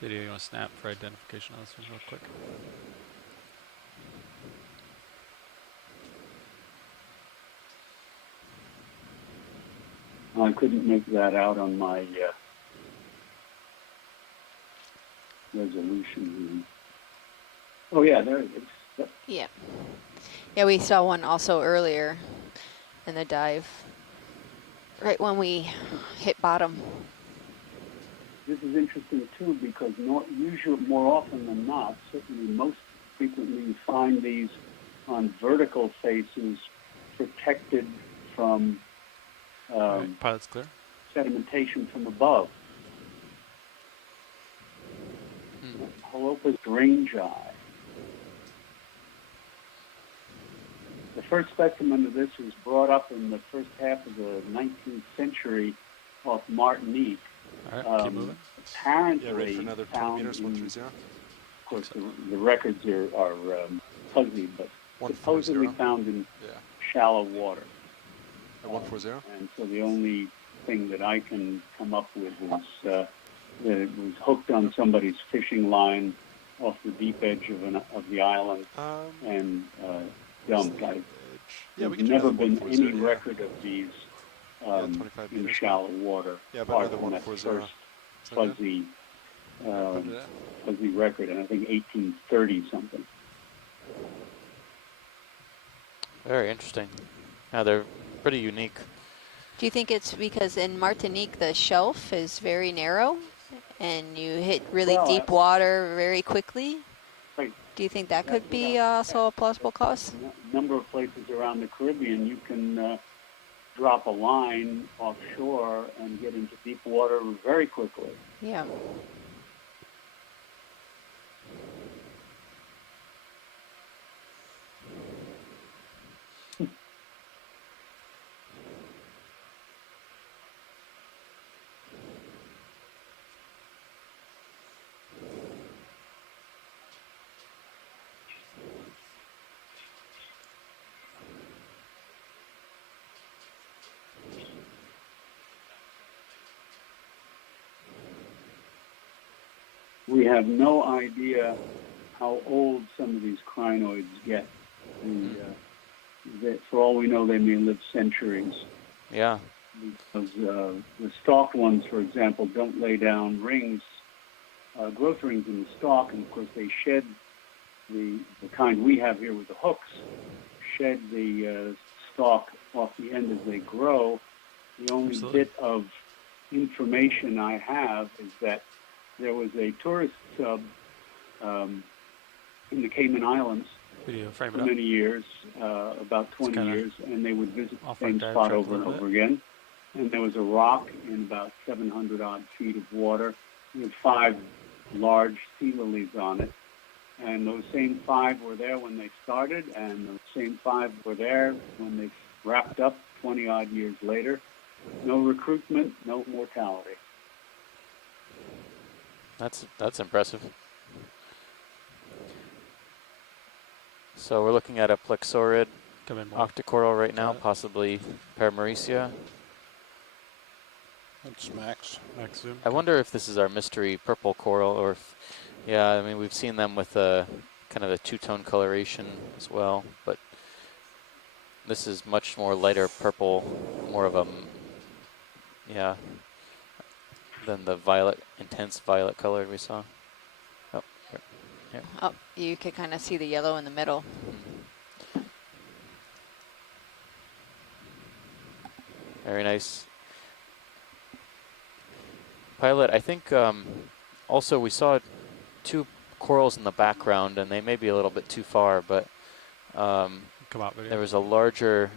Video you want to snap for identification on this one real quick? I couldn't make that out on my resolution. Oh yeah, there it is. Yep. Yeah. Yeah, we saw one also earlier in the dive. Right when we hit bottom. This is interesting too because more often than not, certainly most frequently you find these on vertical faces protected from All right, pilot's clear. sedimentation from above. Holopus rangi. The first specimen of this was brought up in the first half of the 19th century off Martinique. All right, keep moving. Apparently, Yeah, ready for another 20 found meters, in- 130. Of course, the records are fuzzy, but 140. supposedly found in Yeah, shallow water. at 140. And so the only thing that I can come up with is that it was hooked on somebody's fishing line off the deep edge of the island and dumped. Yeah, we There's can do never another been 140, any yeah. record of these 25 in meters. shallow water. Yeah, but apart another from that 140. first Is that good? fuzzy, Put it at? fuzzy record, and I think 1830 something. Very interesting. Yeah, they're pretty unique. Do you think it's because in Martinique the shelf is very narrow and you hit really Well, deep water very quickly? Right. Do you think that That's could be what I- also a plausible cause? A number of places around the Caribbean, you can drop a line offshore and get into deep water very quickly. Yeah. we have no idea how old some of these crinoids get. For all we know, they may live centuries. Yeah. Because the stalked ones, for example, don't lay down rings, growth rings in the stalk, and of course they shed the kind we have here with the hooks, shed the stalk off the end as they grow. The only bit of information I have is that there was a tourist sub in the Cayman Islands for many years, about 20 years, and they would visit the same spot over and over again. And there was a rock in about 700 odd feet of water with 5 large sea lilies on it. And those same 5 were there when they started, and those same 5 were there when they wrapped up 20 odd years later. No recruitment, no mortality. That's impressive. So we're looking at a plexaurid octocoral right now, possibly Paramaricia. That's Max. Zoom. I wonder if this is our mystery purple coral, or if, yeah, I mean, we've seen them with a kind of a two-tone coloration as well, but this is much more lighter purple, more of a, yeah, than the violet, intense violet color we saw. Oh, here. Oh, you can kind of see the yellow in the middle. Very nice. Pilot, I think also we saw 2 corals in the background, and they may be a little bit too far, but there was a larger...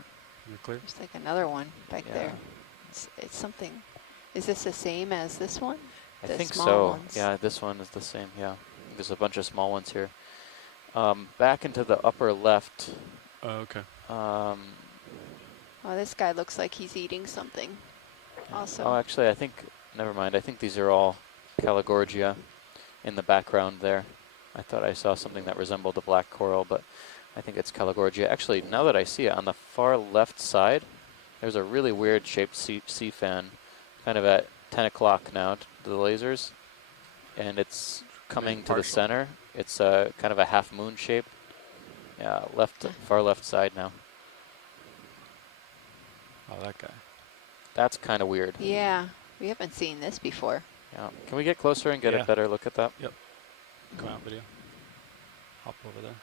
There's like another one back there. It's something. Is this the same as this one? I think so. Ones? Yeah, this one is the same, yeah. There's a bunch of small ones here. Back into the upper left. Oh, okay. Oh, this guy looks like he's eating something. Also. Oh, actually, I think... Never mind. I think these are all Caligorgia in the background there. I thought I saw something that resembled a black coral, but I think it's Caligorgia. Actually, now that I see it, on the far left side, there's a really weird shaped sea fan, kind of at 10 o'clock now to the lasers, and it's coming to the center. It's a kind of a half moon shape. Yeah, far left side now. Oh, that guy. That's kind of weird. Yeah. We haven't seen this before. Yeah. Can we get closer and get a better look at that? Yep. Come out video. Hop over there.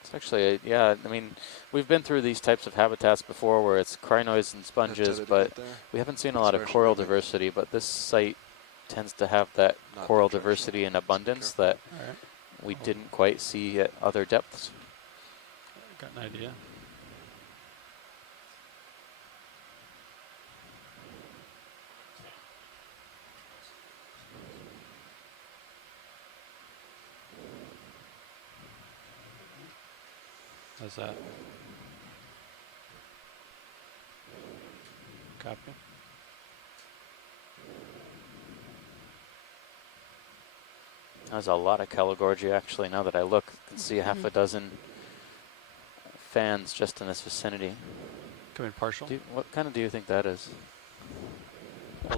It's actually, yeah, I mean, we've been through these types of habitats before where it's crinoids and sponges, but we haven't seen a lot of coral diversity, but this site tends to have that coral diversity in abundance that we didn't quite see at other depths. Got an idea. How's that? Copy. There's a lot of Caligorgia actually. Now that I look, I can see half a dozen fans just in this vicinity. Come in partial. What kind of do you think that is?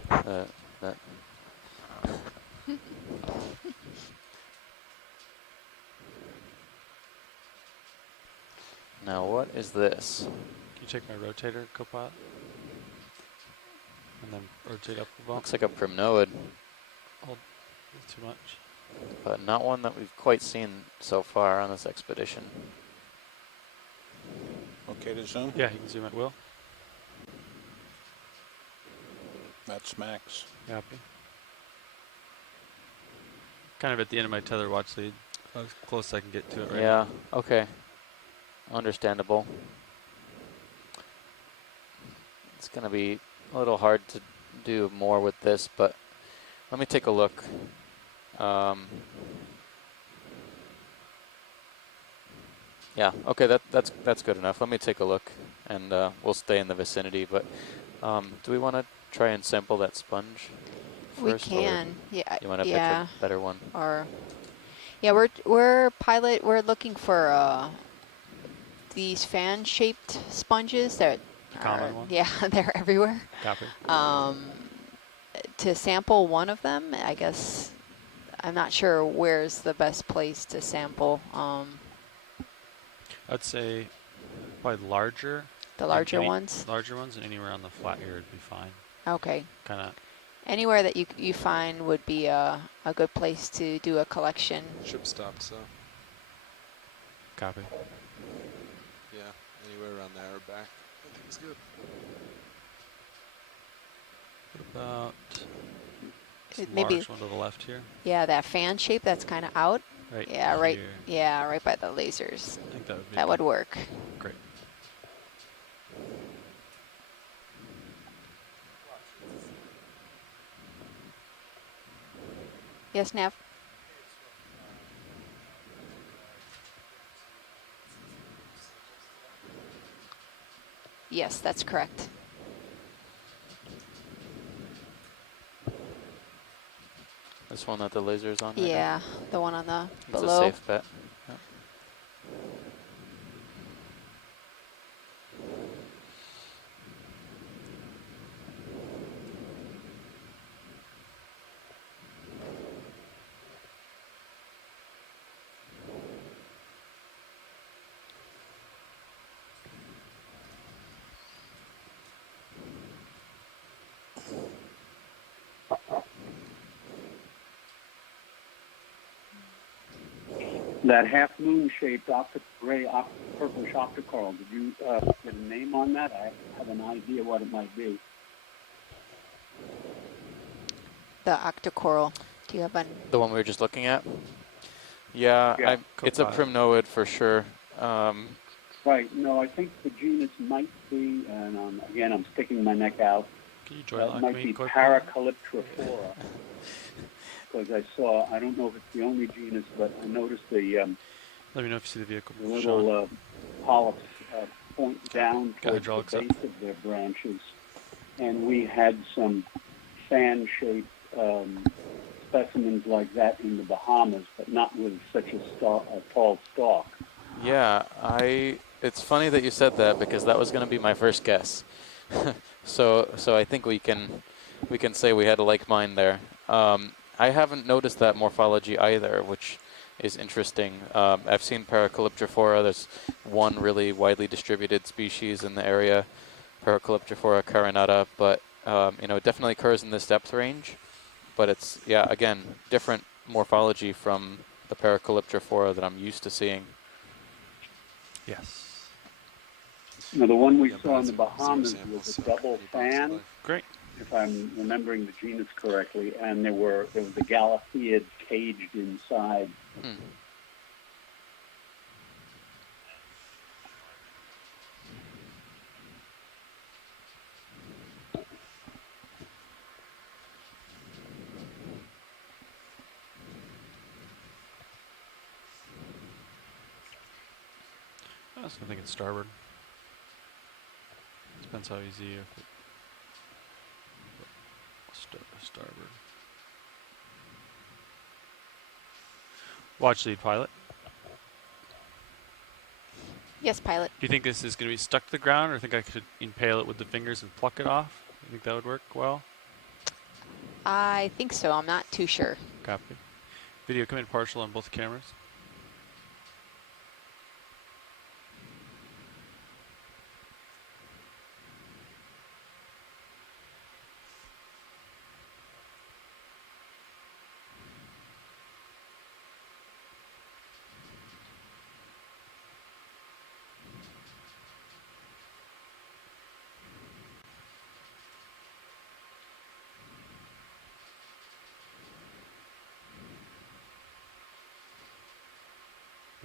That. Now what is this? Can you check my rotator, Copilot? And then rotate up a bump. Looks like a primnoid. Hold too much. But not one that we've quite seen so far on this expedition. Okay to zoom? Yeah, you can zoom at will. That's Max. Copy. Kind of at the end of my tether watch lead. As close as I can get to it right now. Yeah, okay. Understandable. It's going to be a little hard to do more with this, but let me take a look. Yeah, okay, that's good enough. Let me take a look, and we'll stay in the vicinity. But do we want to try and sample that sponge first? We can, yeah. You want to pick a better one? Or, yeah, we're looking for these fan-shaped sponges that common one? Yeah, they're everywhere. Copy. to sample one of them, I guess I'm not sure where's the best place to sample. I'd say probably larger. The and larger ones? Larger ones, and anywhere on the flat area would be fine. Okay. Kind of. Anywhere that you find would be a good place to do a collection. Ship stopped, so Copy. yeah, anywhere around there or back, I think is good. What about this Maybe, large one to the left here? yeah, that fan shape that's kind of out. Right. Yeah, right. Here. Yeah, right by the lasers. I think that would be That would work. great. Yes, Nav? Yes, that's correct. This one that the laser's on right now? Yeah, the one on the It's below. a safe bet. Yep. That half-moon-shaped purplish octocoral, did you get a name on that? I have an idea what it might be. The octocoral. Do you have an... The one we were just looking at? Yeah, Yeah. it's a primnoid for sure. Right. No, I think the genus might be, and again, I'm sticking my neck out. Can you join That might be quick? Paracalyptrophora. Because I saw, I don't know if it's the only genus, but I noticed the Let me know if you see the vehicle. little polyps point down Got towards the hydraulics base up. of their branches. And we had some fan-shaped specimens like that in the Bahamas, but not with such a tall stalk. Yeah, it's funny that you said that because that was going to be my first guess. so I think we can say we had a like mind there. I haven't noticed that morphology either, which is interesting. I've seen Paracalyptrophora. There's one really widely distributed species in the area, Paracalyptrophora carinata, but it definitely occurs in this depth range. But it's, yeah, again, different morphology from the Paracalyptrophora that I'm used to seeing. Yes. Now, the one we Yeah, but saw in that's the zero Bahamas samples, was a so double any box of fan, life. Great. if I'm remembering the genus correctly, and there was a Galatheid caged inside. Hmm. I was thinking starboard. Depends how easy you starboard. Watch lead pilot. Yes, pilot. Do you think this is going to be stuck to the ground, or think I could impale it with the fingers and pluck it off? You think that would work well? I think so. I'm not too sure. Copy. Video come in partial on both cameras.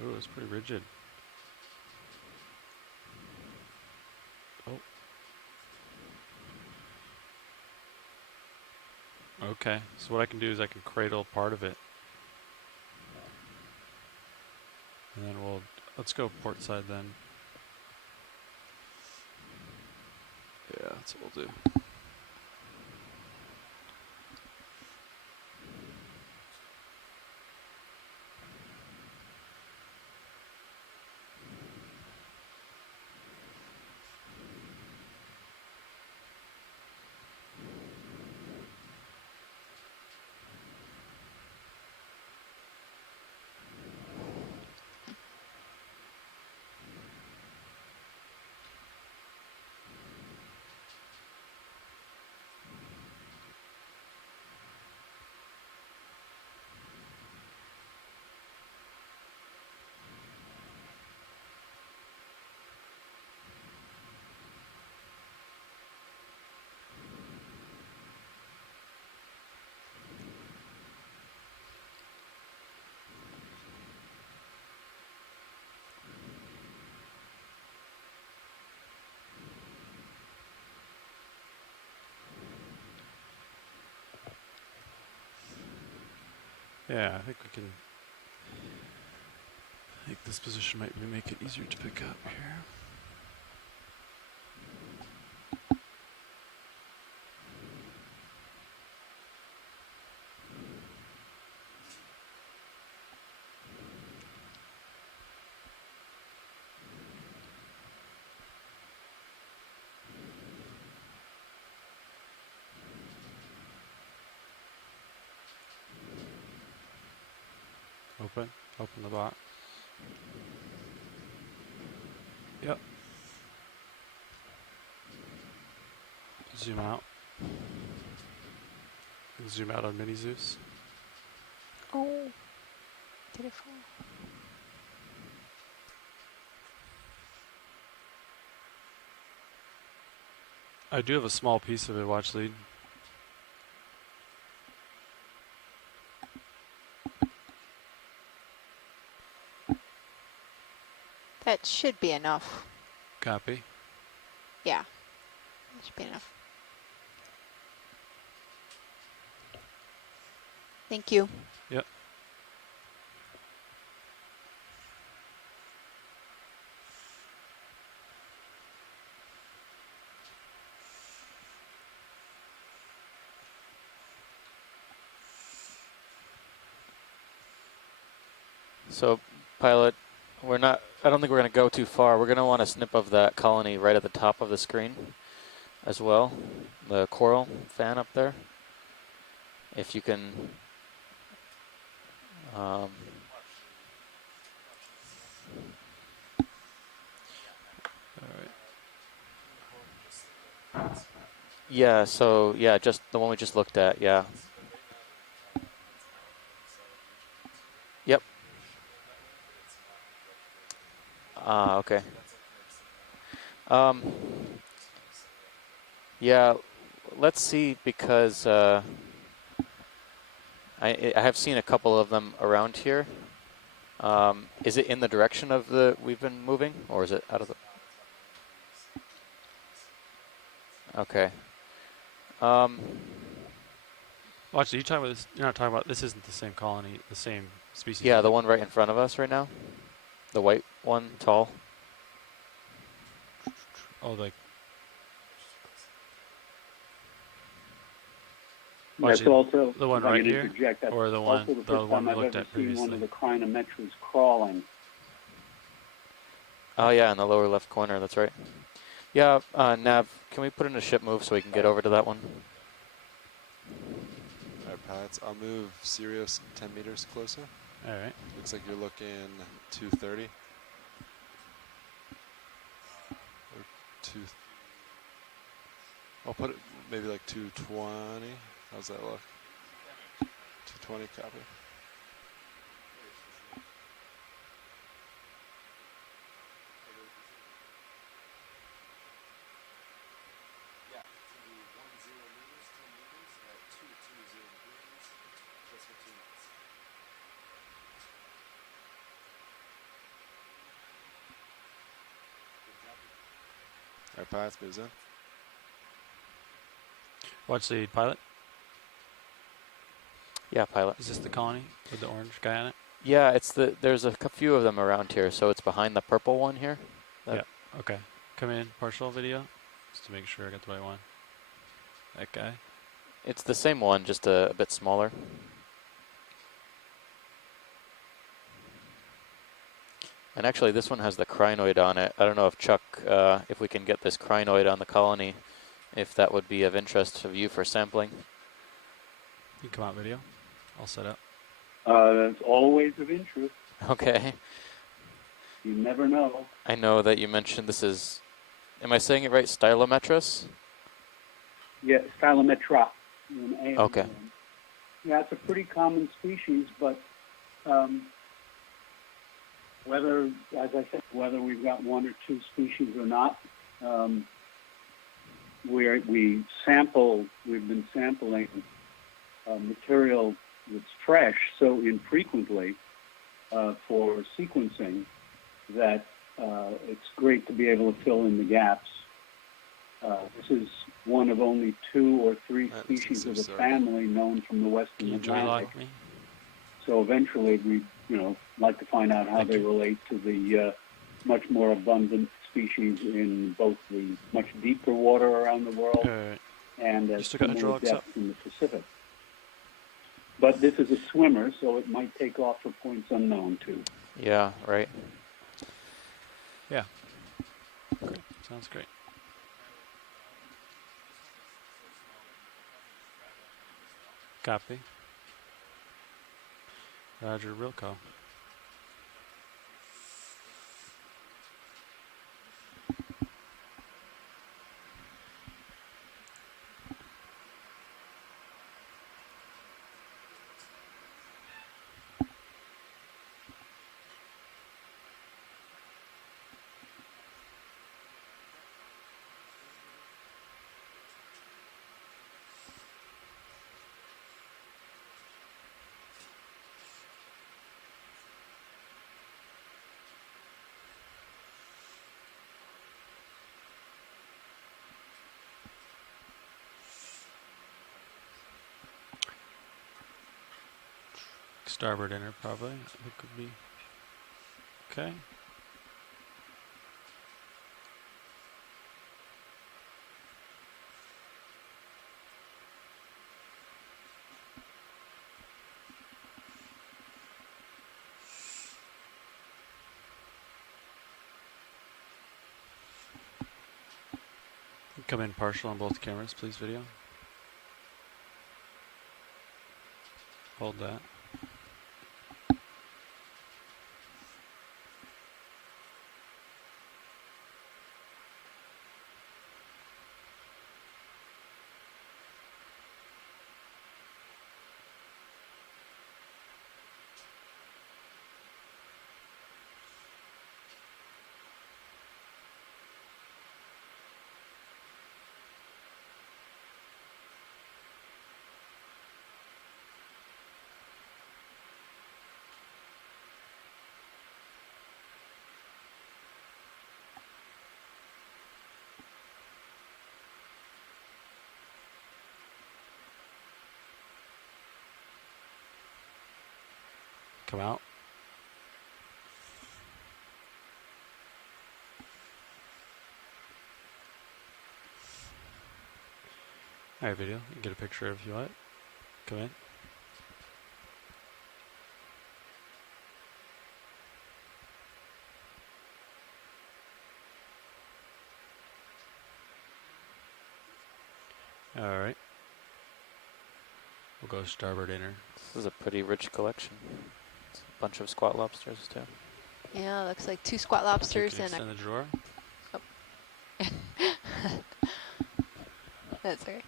Ooh, it's pretty rigid. Oh. Okay, so what I can do is I can cradle part of it. And then let's go port side then. Yeah, that's what we'll do. Yeah, I think we can. I think this position might make it easier to pick up here. Open the box. Yep. Zoom out. Zoom out on Mini Zeus. Oh, did it fall? I do have a small piece of it, watch lead. That should be enough. Copy. Yeah, that should be enough. Thank you. Yep. So, pilot, I don't think we're going to go too far. We're going to want a snip of that colony right at the top of the screen as well. The coral fan up there. If you can. Um, yeah, so, yeah, just the one we just looked at, yeah. Yep. Okay. Yeah, let's see, because I have seen a couple of them around here. Is it in the direction of we've been moving, or is it out of the? Okay. Watch, are you talking about this? You're not talking about, this isn't the same colony, the same species. Yeah, the one right in front of us right now. The white one, tall. Oh, like. That's also the one if I right can here, interject, that's or the also the first one time we I've looked ever at seen one previously. of the crinometras crawling. Oh yeah, in the lower left corner. That's right. Yeah, Nav, can we put in a ship move so we can get over to that one? Alright, pilots, I'll move Sirius 10 meters closer. Alright. Looks like you're looking 230. Or I'll put it maybe like 220. How's that look? 220, copy. Alright, pilots, moves in. Watch lead, pilot. Yeah, pilot. Is this the colony with the orange guy on it? Yeah, there's a few of them around here, so it's behind the purple one here. Yeah, okay. Come in, partial video, just to make sure I got the right one. That guy. It's the same one, just a bit smaller. And actually, this one has the crinoid on it. I don't know if Chuck, if we can get this crinoid on the colony, if that would be of interest of you for sampling. You can come out video. All set up. That's always of interest. Okay. You never know. I know that you mentioned this is, am I saying it right, Stylometris? Yeah, Stylometra. Okay. Yeah, it's a pretty common species, but whether, as I said, whether we've got one or two species or not, we've been sampling material that's fresh so infrequently for sequencing that it's great to be able to fill in the gaps. This is one of only 2 or 3 species of the family known from the western Can you joy Atlantic. log me? So eventually we'd, like to find out how Thank they you. relate to the much more abundant species in both the much deeper water around the world Alright. and You at still got similar hydraulics up? depths in the Pacific. But this is a swimmer, so it might take off for points unknown too. Yeah, right. Yeah. Great. Sounds great. Copy. Roger Wilco. Starboard inner probably. I think would be okay. Come in partial on both cameras, please, video. Hold that. Come out. Alright, video. You can get a picture if you want. Come in. Alright. We'll go starboard inner. This is a pretty rich collection. It's a bunch of squat lobsters too. Yeah, looks like 2 squat You lobsters can and extend the drawer. that's right.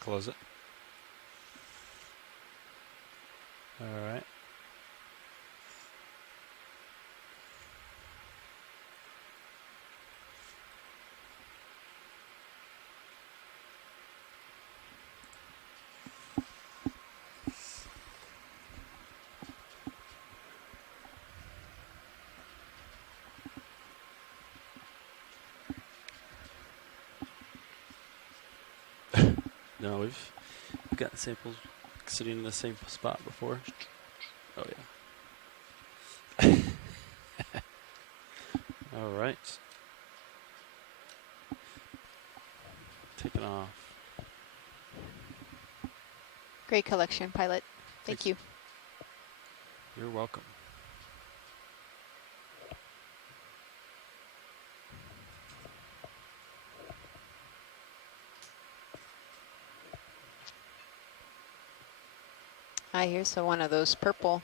Close it. Alright. No, we've gotten samples sitting in the same spot before. Oh yeah. All right. Taking off. Great collection, pilot. Thank Thanks. you. You're welcome. Here's one of those purple.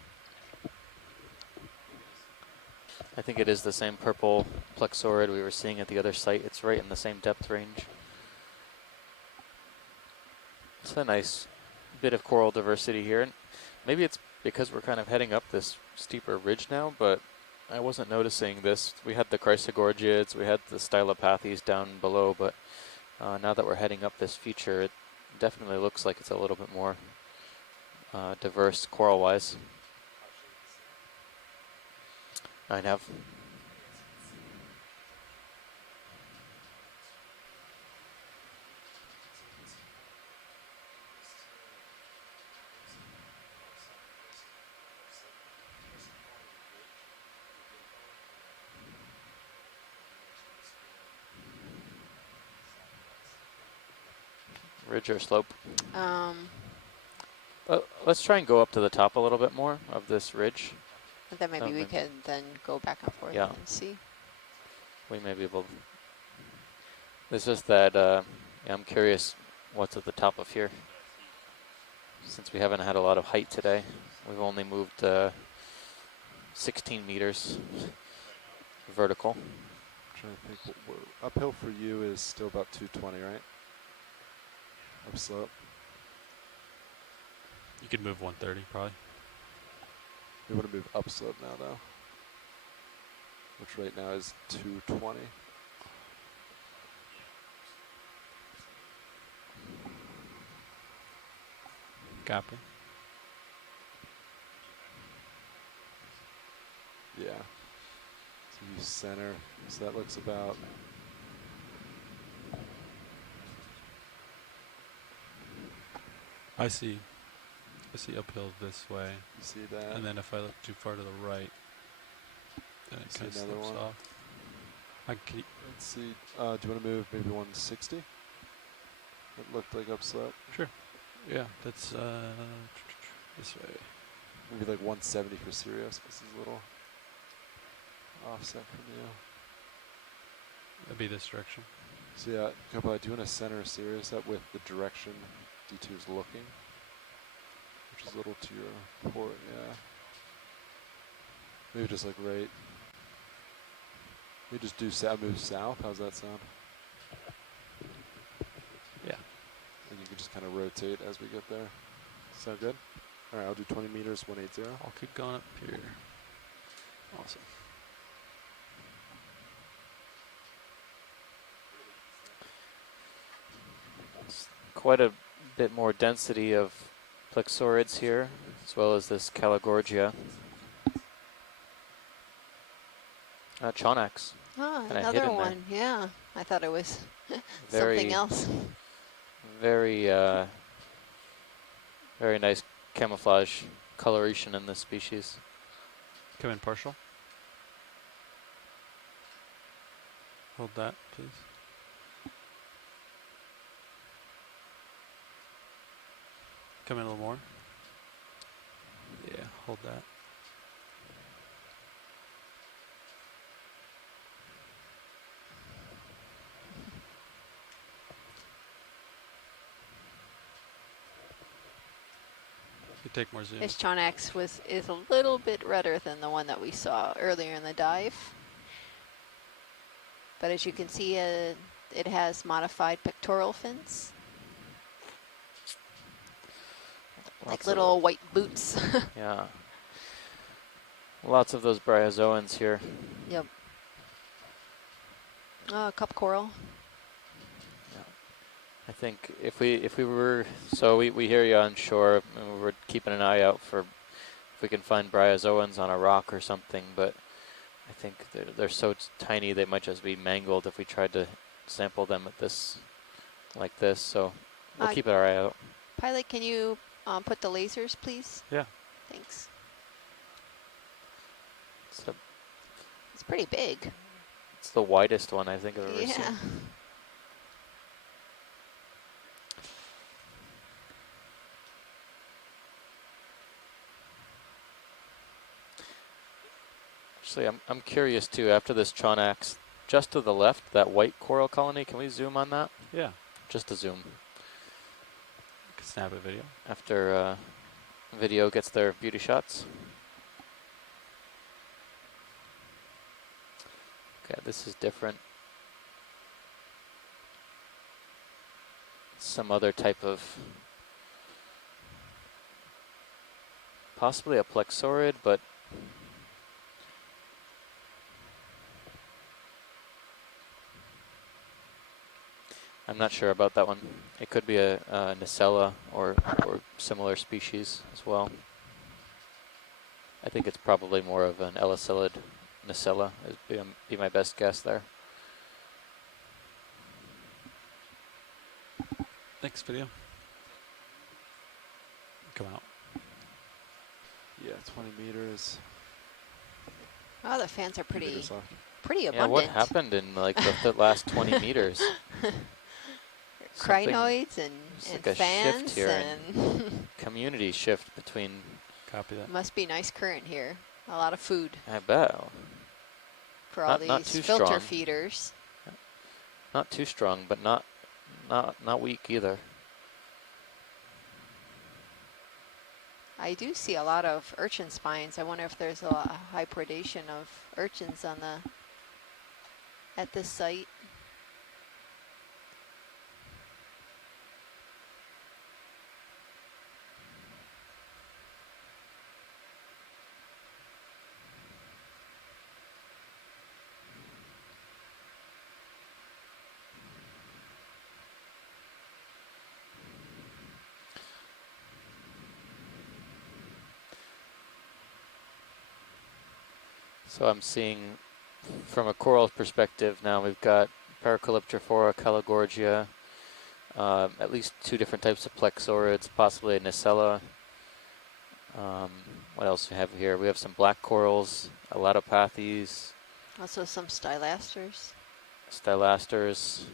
I think it is the same purple plexaurid we were seeing at the other site. It's right in the same depth range. It's a nice bit of coral diversity here. And maybe it's because we're kind of heading up this steeper ridge now, but I wasn't noticing this. We had the chrysogorgiids, we had the stylopathes down below, but now that we're heading up this feature, it definitely looks like it's a little bit more diverse coral-wise. 9.5. Ridge or slope? Let's try and go up to the top a little bit more of this ridge. And then maybe we maybe. can then go back and forth Yeah. and see. We may be able to. It's just that yeah, I'm curious what's at the top of here. Since we haven't had a lot of height today, we've only moved 16 meters vertical. I'm trying to think. Uphill for you is still about 220, right? Upslope. You could move 130 probably. We want to move upslope now, though, which right now is 220. Copy. Yeah. So you center. So that looks about. I see uphill this way. You see that? And then if I look too far to the right, then it See kind of another slips one? off. I keep. Let's see. Do you want to move maybe 160? It looked like upslope. Sure. Yeah, that's this way. Maybe like 170 for Sirius because he's a little offset from you. That'd be this direction. So yeah, Copilot, I do want to center Sirius up with the direction D2 is looking, which is a little to your port, yeah. Maybe just like right. Maybe just do move south. How's that sound? Yeah. And you can just kind of rotate as we get there. Sound good? All right, I'll do 20 meters, 180. I'll keep going up here. Awesome. Quite a bit more density of plexaurids here, as well as this Calagorgia. Chonax. Oh, Kinda another hidden there. one. Yeah, I thought it was Very, something else. very, very nice camouflage coloration in this species. Come in partial. Hold that, please. Come in a little more. Yeah, hold that. You take more zoom. This Chonax is a little bit redder than the one that we saw earlier in the dive. But as you can see, it has modified pectoral fins, like Lots of little white boots. Yeah. Lots of those bryozoans here. Yep. Cup coral. I think if we were, so we hear you on shore, and we're keeping an eye out for if we can find bryozoans on a rock or something, but I think they're so tiny they might just be mangled if we tried to sample them at this, like this. So we'll Uh, keep our eye out. Pilot, can you put the lasers, please? Yeah. Thanks. So It's pretty big. it's the widest one I think I've ever Yeah. seen. Actually, I'm curious too. After this Chonax, just to the left, that white coral colony. Can we zoom on that? Yeah. Just to zoom. Can snap a video. After video gets their beauty shots. Okay, this is different. Some other type of, possibly a plexaurid, but I'm not sure about that one. It could be a Nacella or similar species as well. I think it's probably more of an Elicellid Nacella, be my best guess there. Next video. Come out. Yeah, 20 meters. Oh, the fans are 2 meters left. pretty Yeah, abundant. what happened in like the last 20 meters? Something- Crinoids and like a fans shift here and Community shift between, Copy that. must be nice current here. A lot of food I bet. for all Not these too filter strong. feeders. Not too strong, but not weak either. I do see a lot of urchin spines. I wonder if there's a high predation of urchins on at this site. So I'm seeing, from a coral perspective now, we've got Paracalyptrophora, Calogorgia, at least 2 different types of plexaurids, possibly a Nacella. What else do we have here? We have some black corals, Elatopathes, Also some stylasters. Stylasters.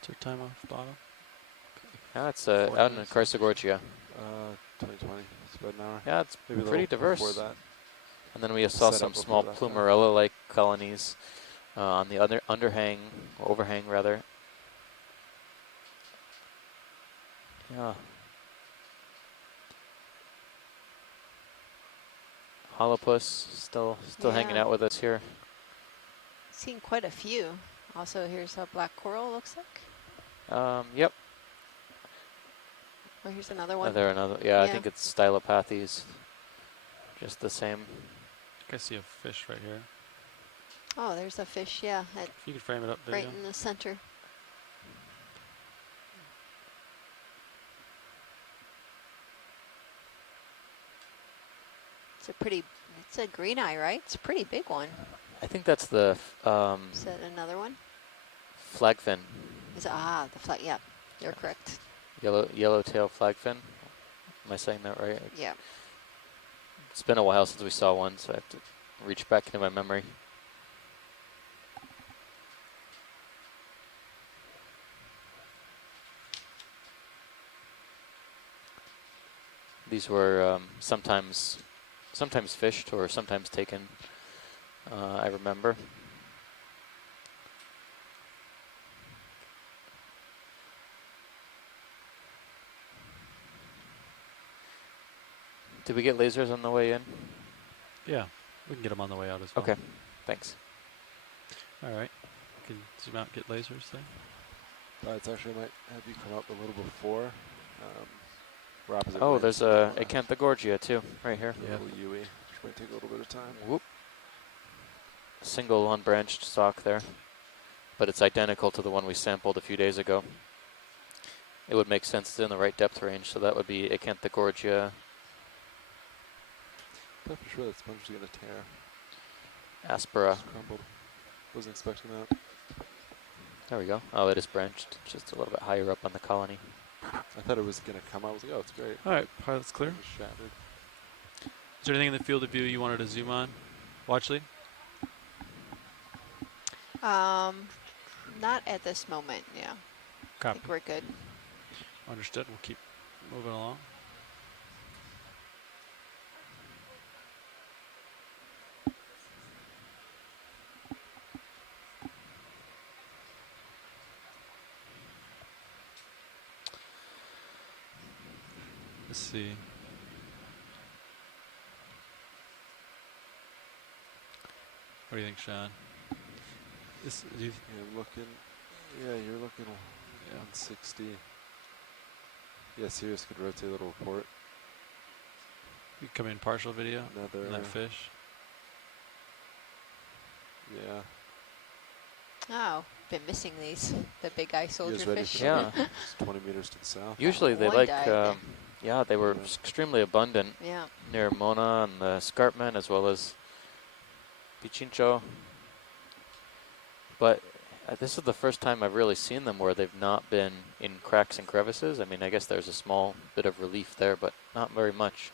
Is your time off bottom? Yeah, it's 40 out in minutes. Carsagorgia. 2020. It's about an hour. Yeah, it's Maybe a pretty little diverse. before that. And then we saw Set some up small before that, yeah. Plumerella-like colonies on the other underhang, overhang rather. Yeah. Holopus still hanging Yeah. out with us here. Seen quite a few. Also, here's a black coral, looks like. Yep. Oh, here's another one. There another. Yeah, I Yeah. think it's Stylopathes. Just the same. I think I see a fish right here. Oh, there's a fish, yeah, If you could frame it up, right video. in the center. It's a green eye, right? It's a pretty big one. I think that's the Is that another one? flagfin, The flag, yeah, you're correct. yellowtail flagfin. Am I saying that right? Yeah. It's been a while since we saw one, so I have to reach back into my memory. These were sometimes fished or sometimes taken, I remember. Did we get lasers on the way in? Yeah, we can get them on the way out as well. Okay, thanks. All right. We can zoom out and get lasers there. It's actually might have you come up a little before. We're opposite Oh, winds, there's so, a Acanthogorgia too, right here. a little Yui, which might take a little bit of time. Whoop. Single unbranched stalk there, but it's identical to the one we sampled a few days ago. It would make sense it's in the right depth range, so that would be Acanthogorgia Thought for sure that sponge was gonna tear. aspera. Just crumbled. Wasn't expecting that. There we go. Oh, it is branched just a little bit higher up on the colony. I thought it was going to come out. I was like, oh, it's great. All right, pilot's clear. It was shattered. Is there anything in the field of view you wanted to zoom on? Watch lead? Not at this moment, yeah. I Copy. think we're good. Understood. We'll keep moving along. Let's see. What do you think, Sean? Yeah, I'm looking. Yeah, you're looking 160. Yeah, Sirius could rotate a little report. You come in partial video Another. on that fish. Yeah. Oh, been missing these. The big eye You soldier guys ready fish. for Yeah. that? It's 20 meters to the south. Usually they One like, died. yeah, they were Yeah. extremely abundant Yeah. near Mona and the escarpment as well as Pichincho. But this is the first time I've really seen them where they've not been in cracks and crevices. I mean, I guess there's a small bit of relief there, but not very much.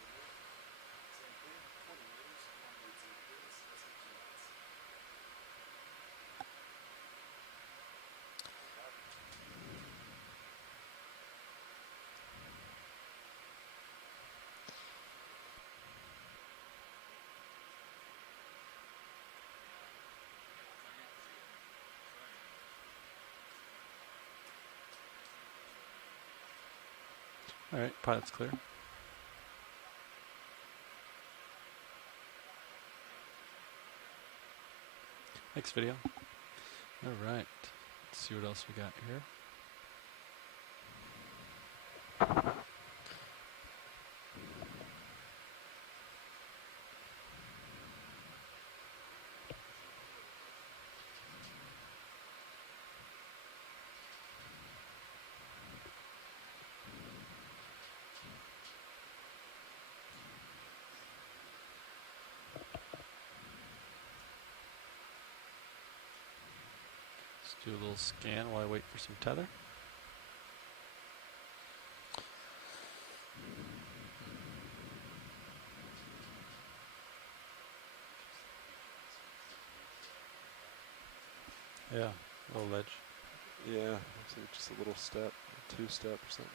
All right, pilot's clear. Next video. All right. Let's see what else we got here. Let's do a little scan while I wait for some tether. Yeah, a little ledge. Yeah, looks like just a little step, two-step or something.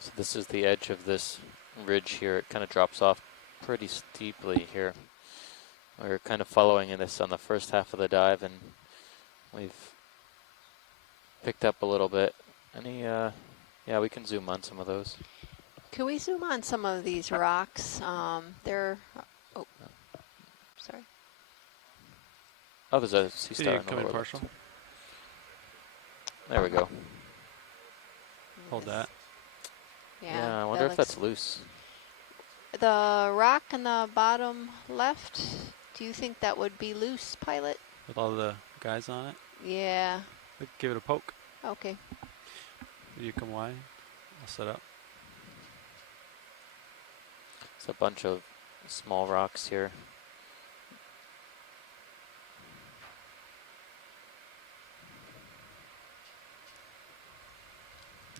So this is the edge of this ridge here. It kind of drops off pretty steeply here. We're kind of following in this on the first half of the dive, and we've picked up a little bit. Yeah, we can zoom on some of those. Can we zoom on some of these rocks? They're, oh, sorry. Oh, there's a sea See star you in the come in lower partial. left. There we go. Hold that. Yeah, I that wonder if looks- that's loose. The rock in the bottom left, do you think that would be loose, pilot? With all the guys on it. Yeah. Give it a poke. Okay. You come wide. I'll set up. It's a bunch of small rocks here.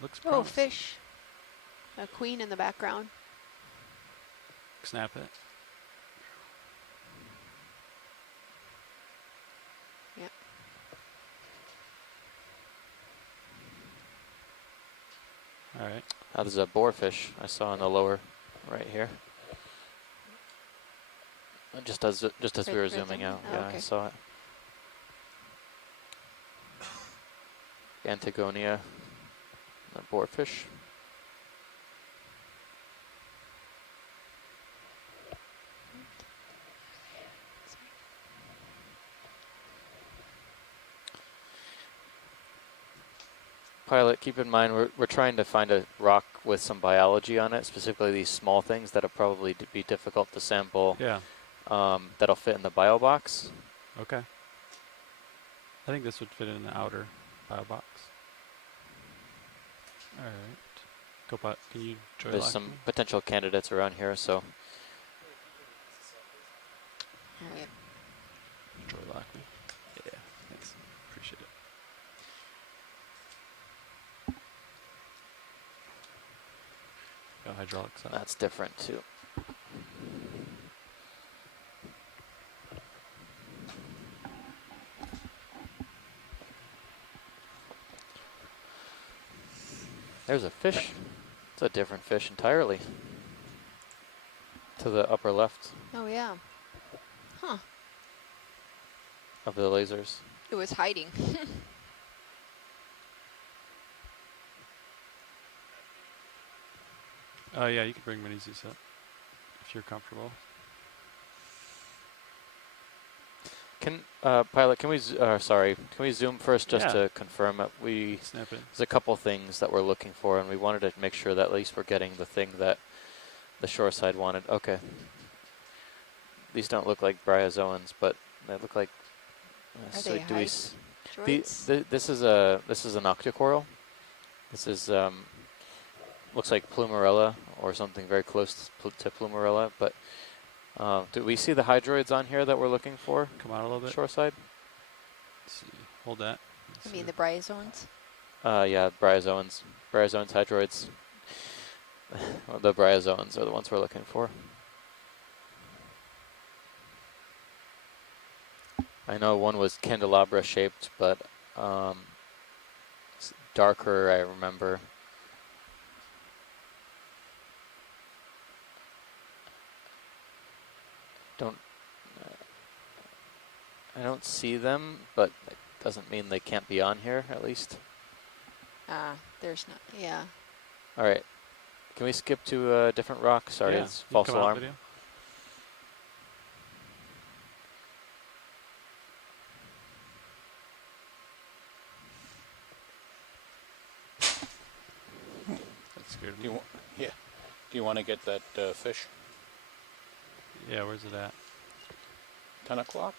Looks Oh, promising. fish. A queen in the background. Snap it. Yep. All right. There's a boarfish I saw in the lower right here. Just as we were Right zooming there? out, Oh, yeah, I okay. saw it. Antigonia, the boarfish. Pilot, keep in mind we're trying to find a rock with some biology on it, specifically these small things that'll probably be difficult to sample. Yeah. That'll fit in the bio box. Okay. I think this would fit in the outer bio box. All right. Copilot, can you joy There's lock some me? potential candidates around here, so Yep. Joy lock me. Yeah. Thanks. hydraulic side. That's different too. There's a fish. It's a different fish entirely. To the upper left Oh, yeah. Huh. of the lasers. It was hiding. Yeah, you can bring minis up if you're comfortable. Can pilot? Can we? Sorry. Can we zoom first just Yeah. to confirm that we? Snap it. There's a couple things that we're looking for, and we wanted to make sure that at least we're getting the thing that the shore side wanted. Okay. These don't look like bryozoans, but they look like. Are So they do we? This hydroids? is an octocoral. This is looks like plumarella or something very close to plumarella. But do we see the hydroids on here that we're looking for? Come out a little bit. Shoreside. Let's see. Hold that. I mean the bryozoans? Yeah, bryozoans, hydroids. Well, the bryozoans are the ones we're looking for. I know one was candelabra shaped, but it's darker, I remember. I don't see them, but it doesn't mean they can't be on here, at least. There's not, yeah. All right. Can we skip to a different rock? Sorry, Yeah, it's you false come out alarm. video. That scared me. Yeah. Do you want to get that fish? Yeah, where's it at? 10 o'clock?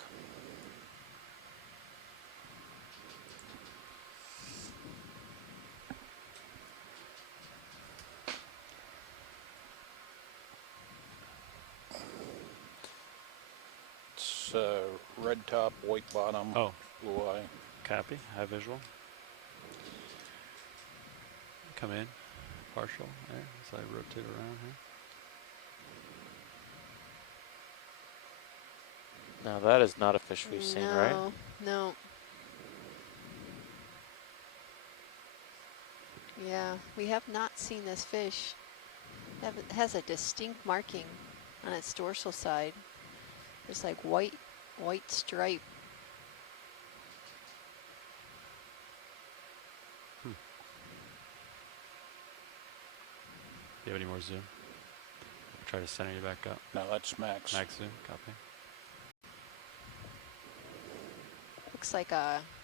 It's red top, white bottom, Oh, blue eye. copy. High visual. Come in. Partial. There. As I rotate around here. Now that is not a fish we've seen, right? No. Yeah, we have not seen this fish. It has a distinct marking on its dorsal side. It's like white stripe. Do you have any more zoom? Try to center you back up. No, that's max. Max zoom. Copy. Looks like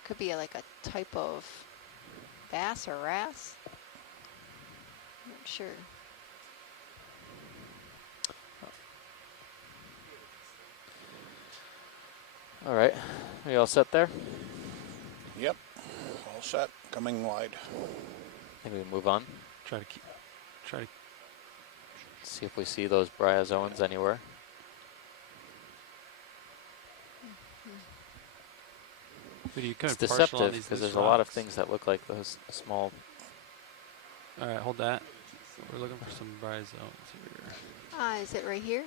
could be like a type of bass or wrasse. I'm not sure. All right. Are you all set there? Yep. All set. Coming wide. I think we can move on. Try to See if we see those bryozoans anywhere. You It's kind of partial on deceptive these because loose there's a lot of rocks. things that look like those small. All right, hold that. We're looking for some bryozoans here. Is it right here?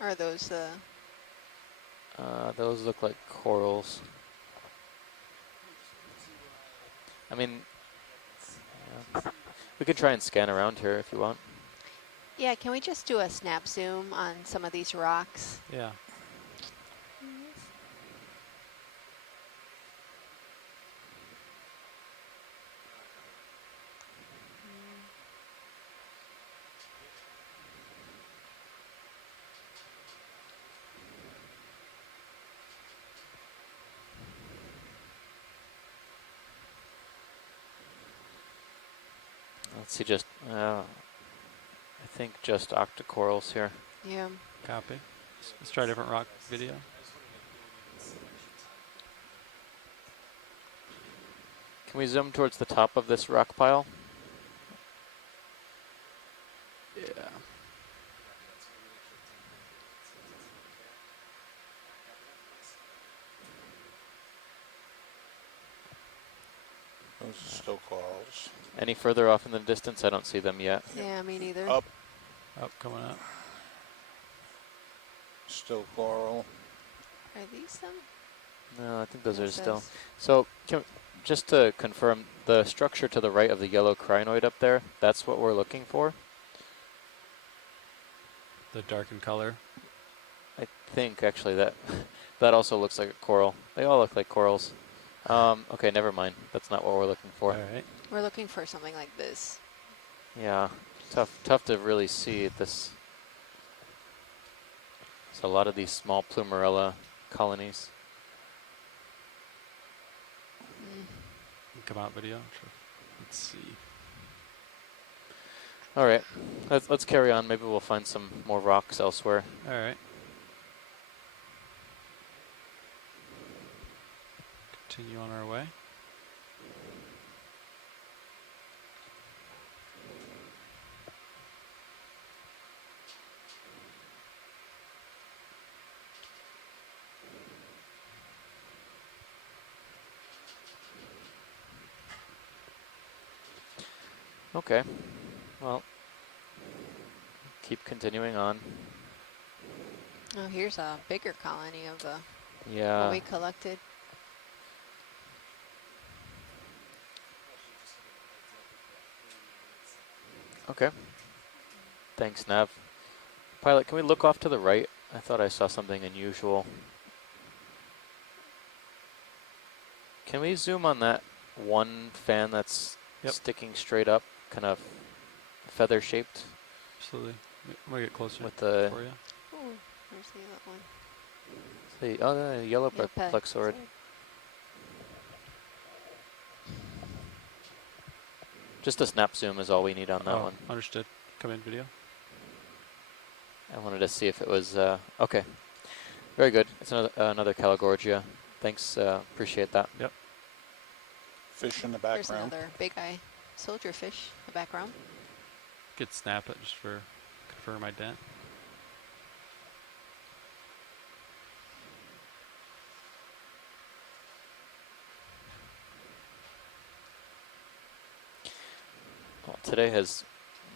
Or are those Those look like corals. I mean, yeah. We could try and scan around here if you want. Yeah, can we just do a snap zoom on some of these rocks? Yeah. Let's see, just I think just octocorals here. Yeah. Copy. Let's try a different rock video. Can we zoom towards the top of this rock pile? Yeah. Those are still corals. Any further off in the distance? I don't see them yet. Yeah, me neither. Up Up, coming up. Still coral. Are these them? No, I think those are Yes, still. those. So just to confirm, the structure to the right of the yellow crinoid up there, that's what we're looking for? The darkened color. I think actually that that also looks like a coral. They all look like corals. Okay, never mind. That's not what we're looking for. All right. We're looking for something like this. Yeah, tough to really see this. It's a lot of these small plumarella colonies. Come out video. Sure. Let's see. All right, let's carry on. Maybe we'll find some more rocks elsewhere. All right. Continue on our way. Okay, well, keep continuing on. Oh, here's a bigger colony of the what Yeah, we collected. okay. Thanks, Nav. Pilot, can we look off to the right? I thought I saw something unusual. Can we zoom on that one fan that's sticking straight up, kind of feather shaped Absolutely. I'm gonna get closer with the for you. Oh, where's the other one? the yellow Yellow plexaurid? Just a snap zoom is all we need on that one. Understood. Come in video. I wanted to see if it was okay. Very good. It's another Caligorgia. Thanks. Appreciate that. Yep. Fish in the There's background. another big eye soldier fish in the background. Could snap it just for confirm ident. Well, today has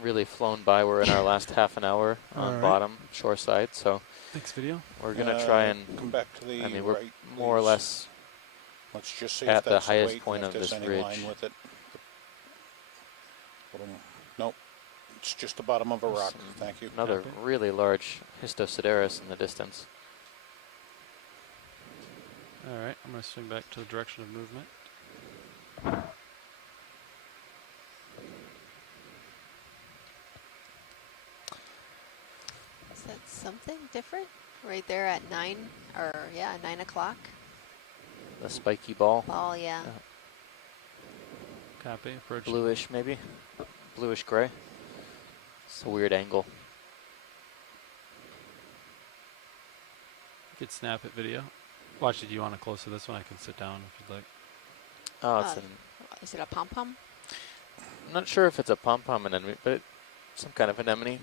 really flown by. We're in our last half an hour on bottom shore side, so Thanks, video. we're gonna try and come back to the I mean, we're right, more or please. less Let's just see at if the that's highest weight point and if of there's this any ridge. line with it. Nope. It's just the bottom of a rock. Thank you. Another Copy. really large Histosideros in the distance. All right. I'm gonna swing back to the direction of movement. Is that something different? Right there at 9 o'clock. The spiky ball, Ball, yeah. Copy. Approach. bluish maybe, bluish gray. It's a weird angle. You could snap it video. Watch it. Do you want to close to this one? I can sit down if you'd like. Oh, it's Is it a pom-pom? I'm not sure if it's a pom-pom anemone, but it's some kind of anemone.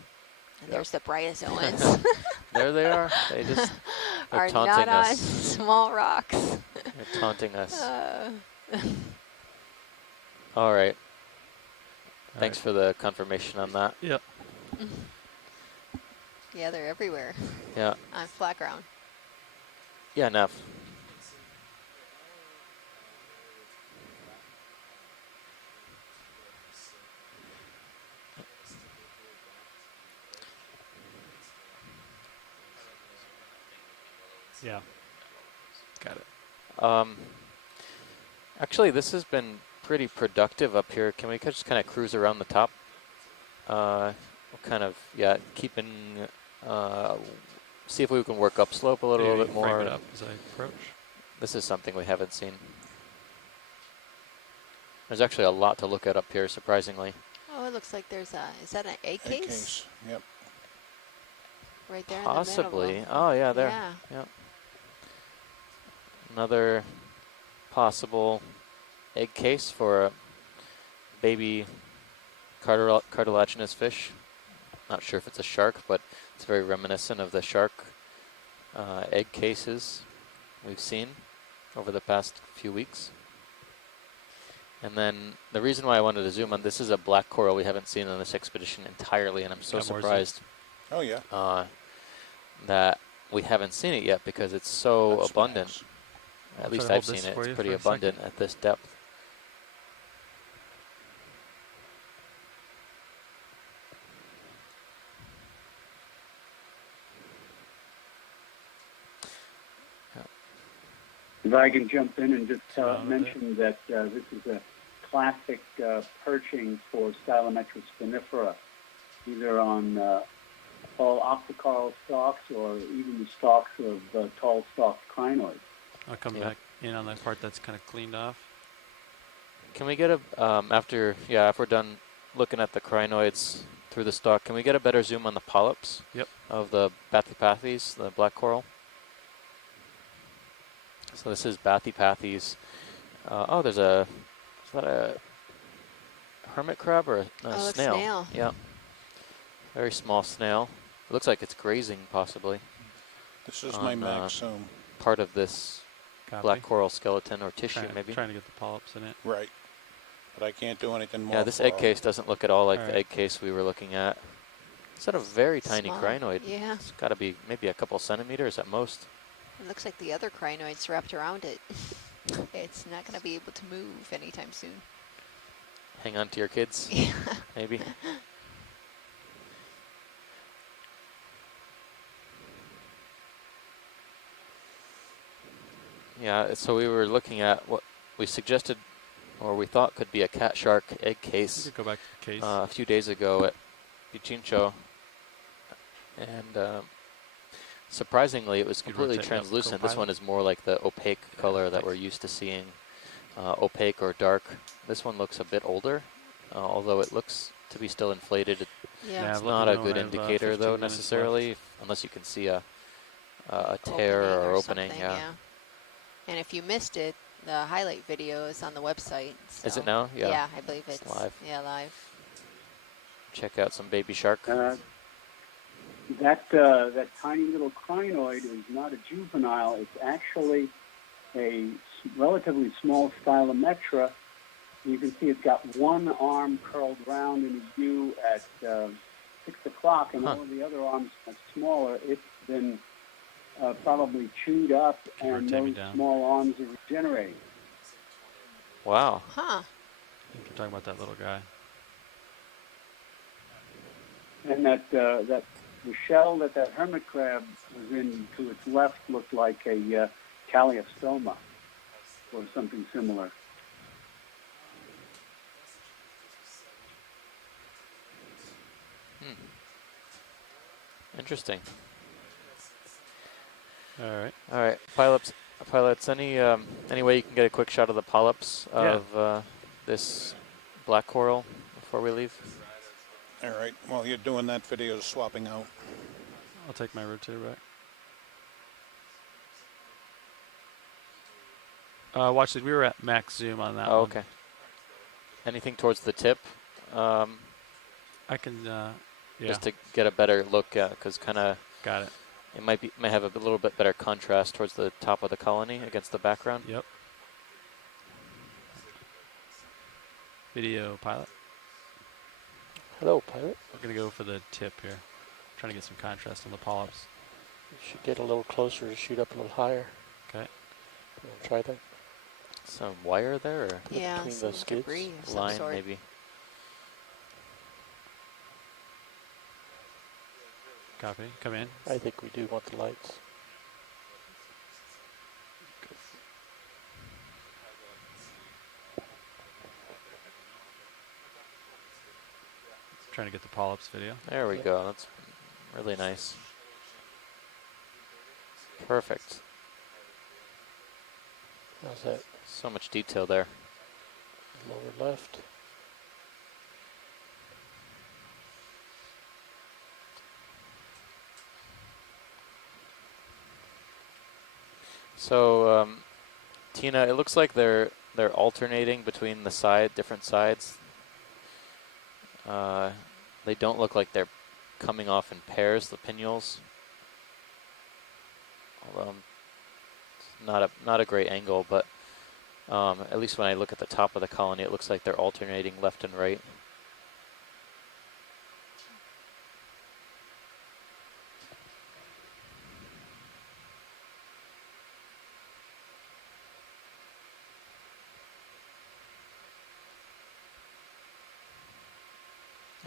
And there's the bryozoans. There they are. They just they're Are taunting not on us. small rocks. They're taunting us. Uh, All right. All Thanks right. for the confirmation on that. Yep. yeah, they're everywhere Yeah. on flat ground. Yeah, Nav. Yeah. Got it. Actually, this has been pretty productive up here. Can we just kind of cruise around the top? We'll kind of, keeping, see if we can work upslope a little Maybe bit more. frame it up as I approach. This is something we haven't seen. There's actually a lot to look at up here, surprisingly. Oh, it looks like there's a, is that an egg Egg case? case. Yep. Right there Possibly. in the middle. Oh, yeah, there. Yeah. Yep. Another possible egg case for a baby cartilaginous fish. Not sure if it's a shark, but it's very reminiscent of the shark egg cases we've seen over the past few weeks. And then the reason why I wanted to zoom on, this is a black coral we haven't seen on this expedition entirely, and I'm so Got more zoom. surprised Oh yeah, that we haven't seen it yet because it's so that's abundant. nice. I'll At try least to I've hold seen this it. for It's you pretty for a second. abundant at this depth. If I can jump in and just Zoom out a bit. mention that this is a classic perching for Stylometrus spinifera, either on tall octocoral stalks or even the stalks of tall stalked crinoids. I'll come Yeah. back in on that part that's kind of cleaned off. Can we get a, if we're done looking at the crinoids through the stalk, can we get a better zoom on the polyps Yep. of the Bathypathes, the black coral? So this is Bathypathes. Oh, is that a hermit crab or a Oh, it's snail? snail. Yeah. Very small snail. It looks like it's grazing possibly This is my on, max zoom. part of this Copy. black coral skeleton or tissue maybe. Trying to get the polyps in it. Right. But I can't do anything more. Yeah, this for egg case doesn't look at all like the Alright. egg case we were looking at. Is that a very tiny Small. crinoid? Yeah. It's got to be maybe a couple centimeters at most. It looks like the other crinoids wrapped around it. It's not going to be able to move anytime soon. Hang on to your kids, Yeah. maybe. Yeah, so we were looking at what we suggested or we thought could be a cat shark egg You case could go back to the case. a few days ago at Pichincho. And surprisingly, it was Could completely rotate it up, translucent. This co-pilot. one is more like the opaque color that thanks. we're used to seeing, opaque or dark. This one looks a bit older, although it looks to be still inflated. Yeah. Yeah, It's I've not let a me know good when I have, indicator, 15 though, minutes necessarily, unless you can see a tear Opening or opening. something, Yeah. And if you missed it, the highlight video is on the website. Is so- it now? Yeah. Yeah, I believe it's live. Yeah, live. Check out some baby shark. That tiny little crinoid is not a juvenile. It's actually a relatively small Stylometra. You can see it's got one arm curled round in a U at 6 o'clock, and all of the other arms are smaller. It's been probably chewed up, Can you and rotate me those down? small arms are regenerating. Wow. Huh. I think you're talking about that little guy. And that the shell that hermit crab was in to its left looked like a calliostoma or something similar. Interesting. All right. All right, pilots. Any way you can get a quick shot of the polyps Yeah. of this black coral before we leave? All right. While you're doing that, video swapping out. I'll take my rotator back. Watch it. We were at max zoom on that Oh, one. okay. Anything towards the tip, I can. Yeah. just to get a better look at, because kind of Got it. it might have a little bit better contrast towards the top of the colony against the background. Yep. Video pilot. Hello, pilot. We're gonna go for the tip here. Trying to get some contrast on the polyps. You should get a little closer to shoot up a little higher. Okay. You wanna try that? Some wire there, or Yeah, between some the skids? debris of some line sort. maybe. Copy. Come in. I think we do want the lights. Trying to get the polyps video. There we Yeah. go. That's really nice. Perfect. How's that? So much detail there. Lower left. So, Tina, it looks like they're alternating between the different sides. They don't look like they're coming off in pairs, the pinnules. Although it's not a great angle, but At least when I look at the top of the colony, it looks like they're alternating left and right.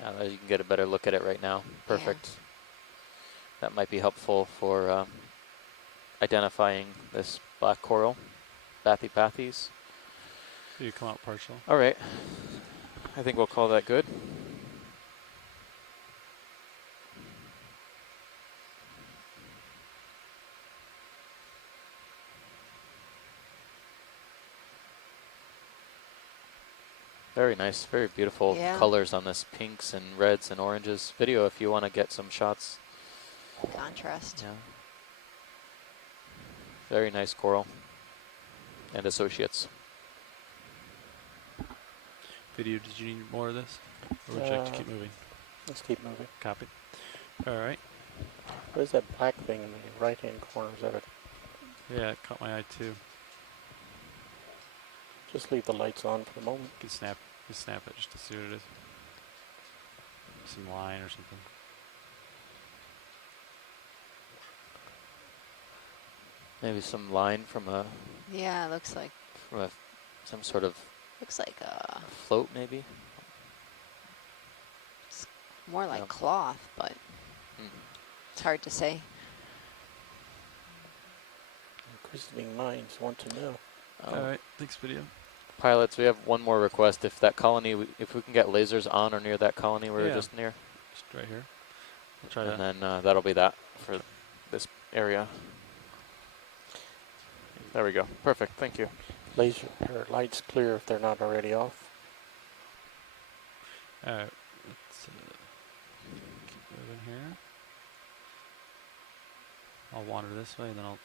Yeah, you can get a better look at it right now. Perfect. That might be helpful for identifying this black coral, Bathypathes. So you come out partial. All right. I think we'll call that good. Very nice, very beautiful colors on this, pinks and reds and oranges. Video if you want to get some shots. Contrast. Yeah. Very nice coral and associates. Video, did you need more of this? Or would you like to keep moving? Let's keep moving. Copy. All right. What is that black thing in the right-hand corner? Is that a... Yeah, it caught my eye too. Just leave the lights on for the moment. You can snap it just to see what it is. Some line or something. Maybe some line from a... Yeah, it looks like... From some sort of... Looks like a... Float, maybe? It's more like cloth, but it's hard to say. Inquisitive minds want to know. All right, thanks, video. Pilots, we have one more request. If that colony, if we can get lasers on or near that colony we were just near. Just right here. We'll try and then that'll be that for this area. There we go. Perfect. Thank you. Laser or lights clear if they're not already off. All right, let's keep moving here. I'll wander this way, and then I'll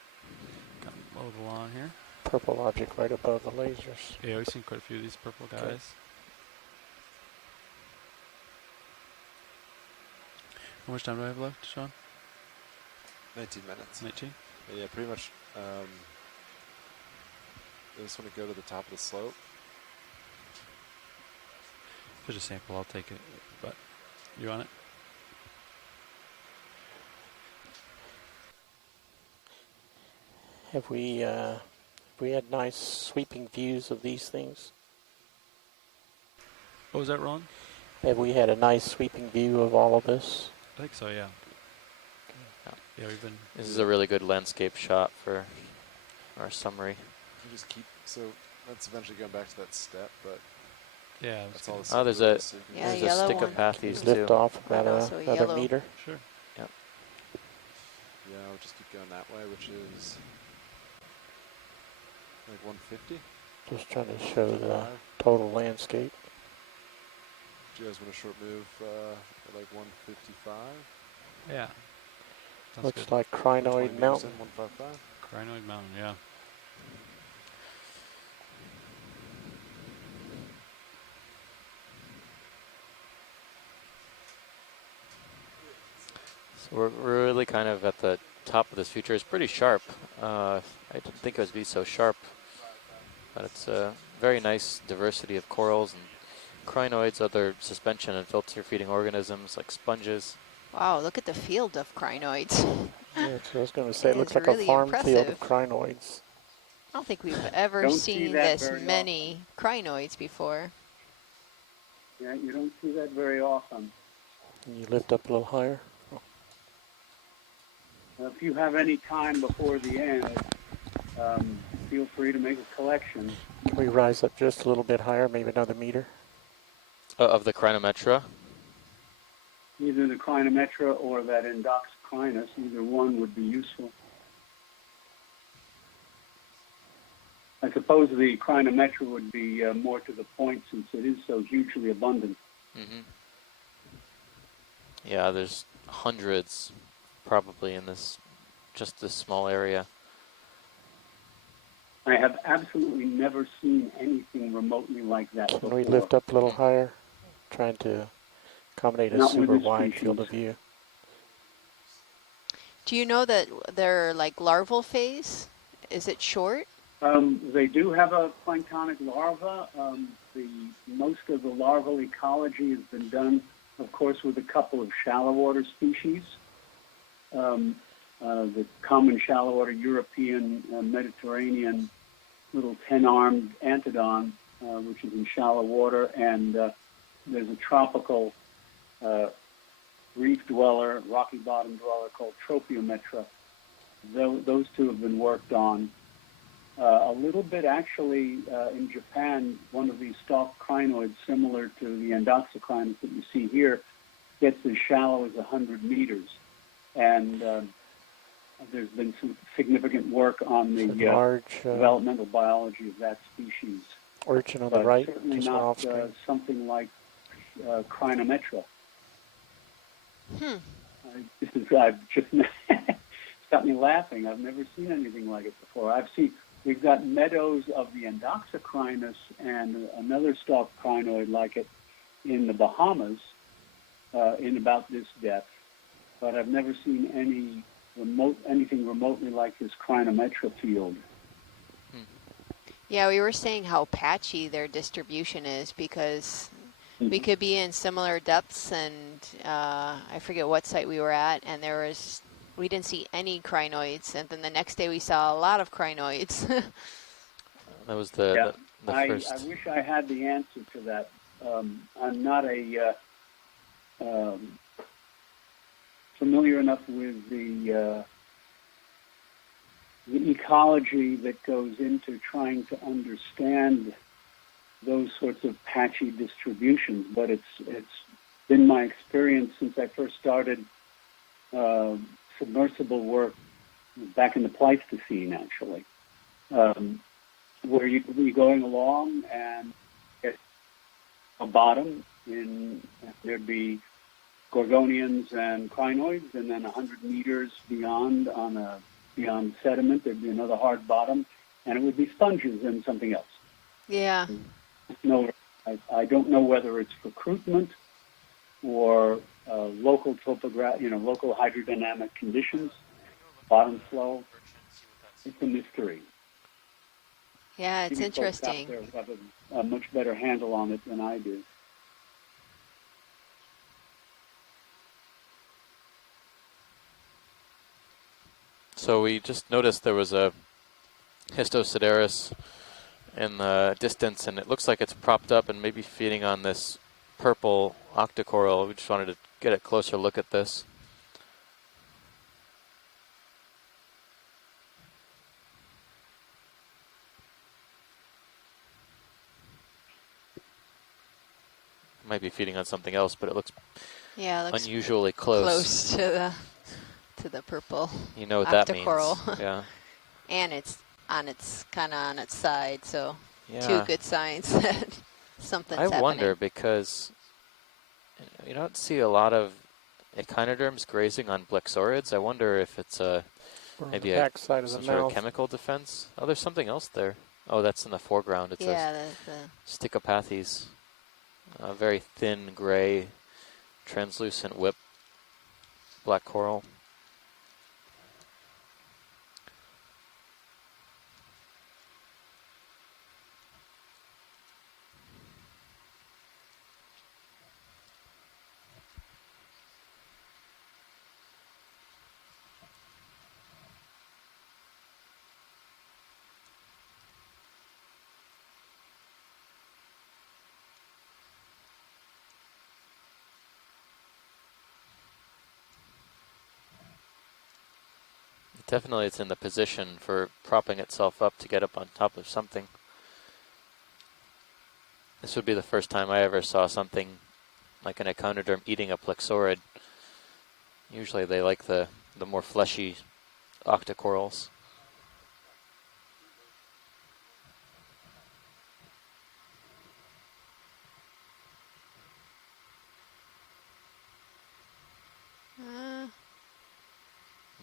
kind of mow the lawn here. Purple object right above the lasers. Yeah, we've seen quite a few of these purple guys. Okay. How much time do I have left, Sean? 19 minutes. 19? Yeah, pretty much. I just want to go to the top of the slope. If there's a sample, I'll take it. But you want it? Have we had nice sweeping views of these things? What was that, Ron? Have we had a nice sweeping view of all of this? I think so, yeah. Yeah, we've been... This is a really good landscape shot for our summary. You just keep, so that's eventually going back to that step, but yeah, that's all. Oh, there's a yellow stick one. of Pathes Lift too. off about also another yellow. meter. Sure. Yep. Yeah, we'll just keep going that way, which is like 150. Just trying to show the total landscape. Do you guys want a short move at like 155? Yeah. Sounds Looks good. like Crinoid Mountain. 155. Crinoid Mountain, yeah. So we're really kind of at the top of this feature. It's pretty sharp. I didn't think it would be so sharp, but it's a very nice diversity of corals and crinoids, other suspension and filter feeding organisms like sponges. Wow, look at the field of crinoids. Yeah, so I was going to say, it looks is like really a farm field of impressive. crinoids. I don't think we've ever Don't see seen that this very many crinoids before. Yeah, you don't see that very often. Can you lift up a little higher? If you have any time before the end, feel free to make a collection. Can we rise up just a little bit higher, maybe another meter? Of the crinometra. Either the Crinometra or that Indoxocrinus, either one would be useful. I suppose the Crinometra would be more to the point since it is so hugely abundant. Mm-hmm. Yeah, there's hundreds probably in just this small area. I have absolutely never seen anything remotely like that Can before. we lift up a little higher? Trying to accommodate a Not with super this wide species. field of view. Do you know that they're like larval phase? Is it short? They do have a planktonic larva. Most of the larval ecology has been done, of course, with a couple of shallow water species. The common shallow water European, Mediterranean little 10-armed antedon, which is in shallow water, and there's a tropical reef dweller, rocky bottom dweller called Tropiometra. Those two have been worked on. A little bit actually in Japan, one of these stalked crinoids, similar to the endoxocrinus that you see here, gets as shallow as 100 meters. And there's been some significant work on the large developmental biology of that species. urchin on the But right, certainly just not off screen. something like Crinometra. Hmm. I've just it's got me laughing. I've never seen anything like it before. We've got meadows of the endoxocrinus and another stalked crinoid like it in the Bahamas in about this depth, but I've never seen anything remotely like this Crinometra field. Yeah, we were saying how patchy their distribution is because we could be in similar depths, and I forget what site we were at, and we didn't see any crinoids, and then the next day we saw a lot of crinoids. That was the first. I wish I had the answer to that. I'm not familiar enough with the ecology that goes into trying to understand those sorts of patchy distributions, but it's been my experience since I first started submersible work back in the Pleistocene, actually, where you could be going along and get a bottom, there'd be gorgonians and crinoids, and then 100 meters beyond beyond sediment, there'd be another hard bottom, and it would be sponges and something else. Yeah. No, I don't know whether it's recruitment or local local hydrodynamic conditions, bottom flow. It's a mystery. Yeah, it's Maybe folks out interesting. there have a much better handle on it than I do. So we just noticed there was a Histosideris in the distance, and it looks like it's propped up and maybe feeding on this purple octocoral. We just wanted to get a closer look at this. Might be feeding on something else, but it looks unusually close. To the purple. You know what that means? Octocoral. Yeah. And it's kind of on its side, so two Yeah. good signs that something's happening. I wonder because you don't see a lot of echinoderms grazing on blexorids. I wonder if it's maybe some sort of chemical defense. Oh, there's something else there. Oh, that's in the foreground. It's a Stichopathes. A very thin gray, translucent whip, black coral. Definitely it's in the position for propping itself up to get up on top of something. This would be the first time I ever saw something like an echinoderm eating a plexaurid. Usually they like the more fleshy octocorals.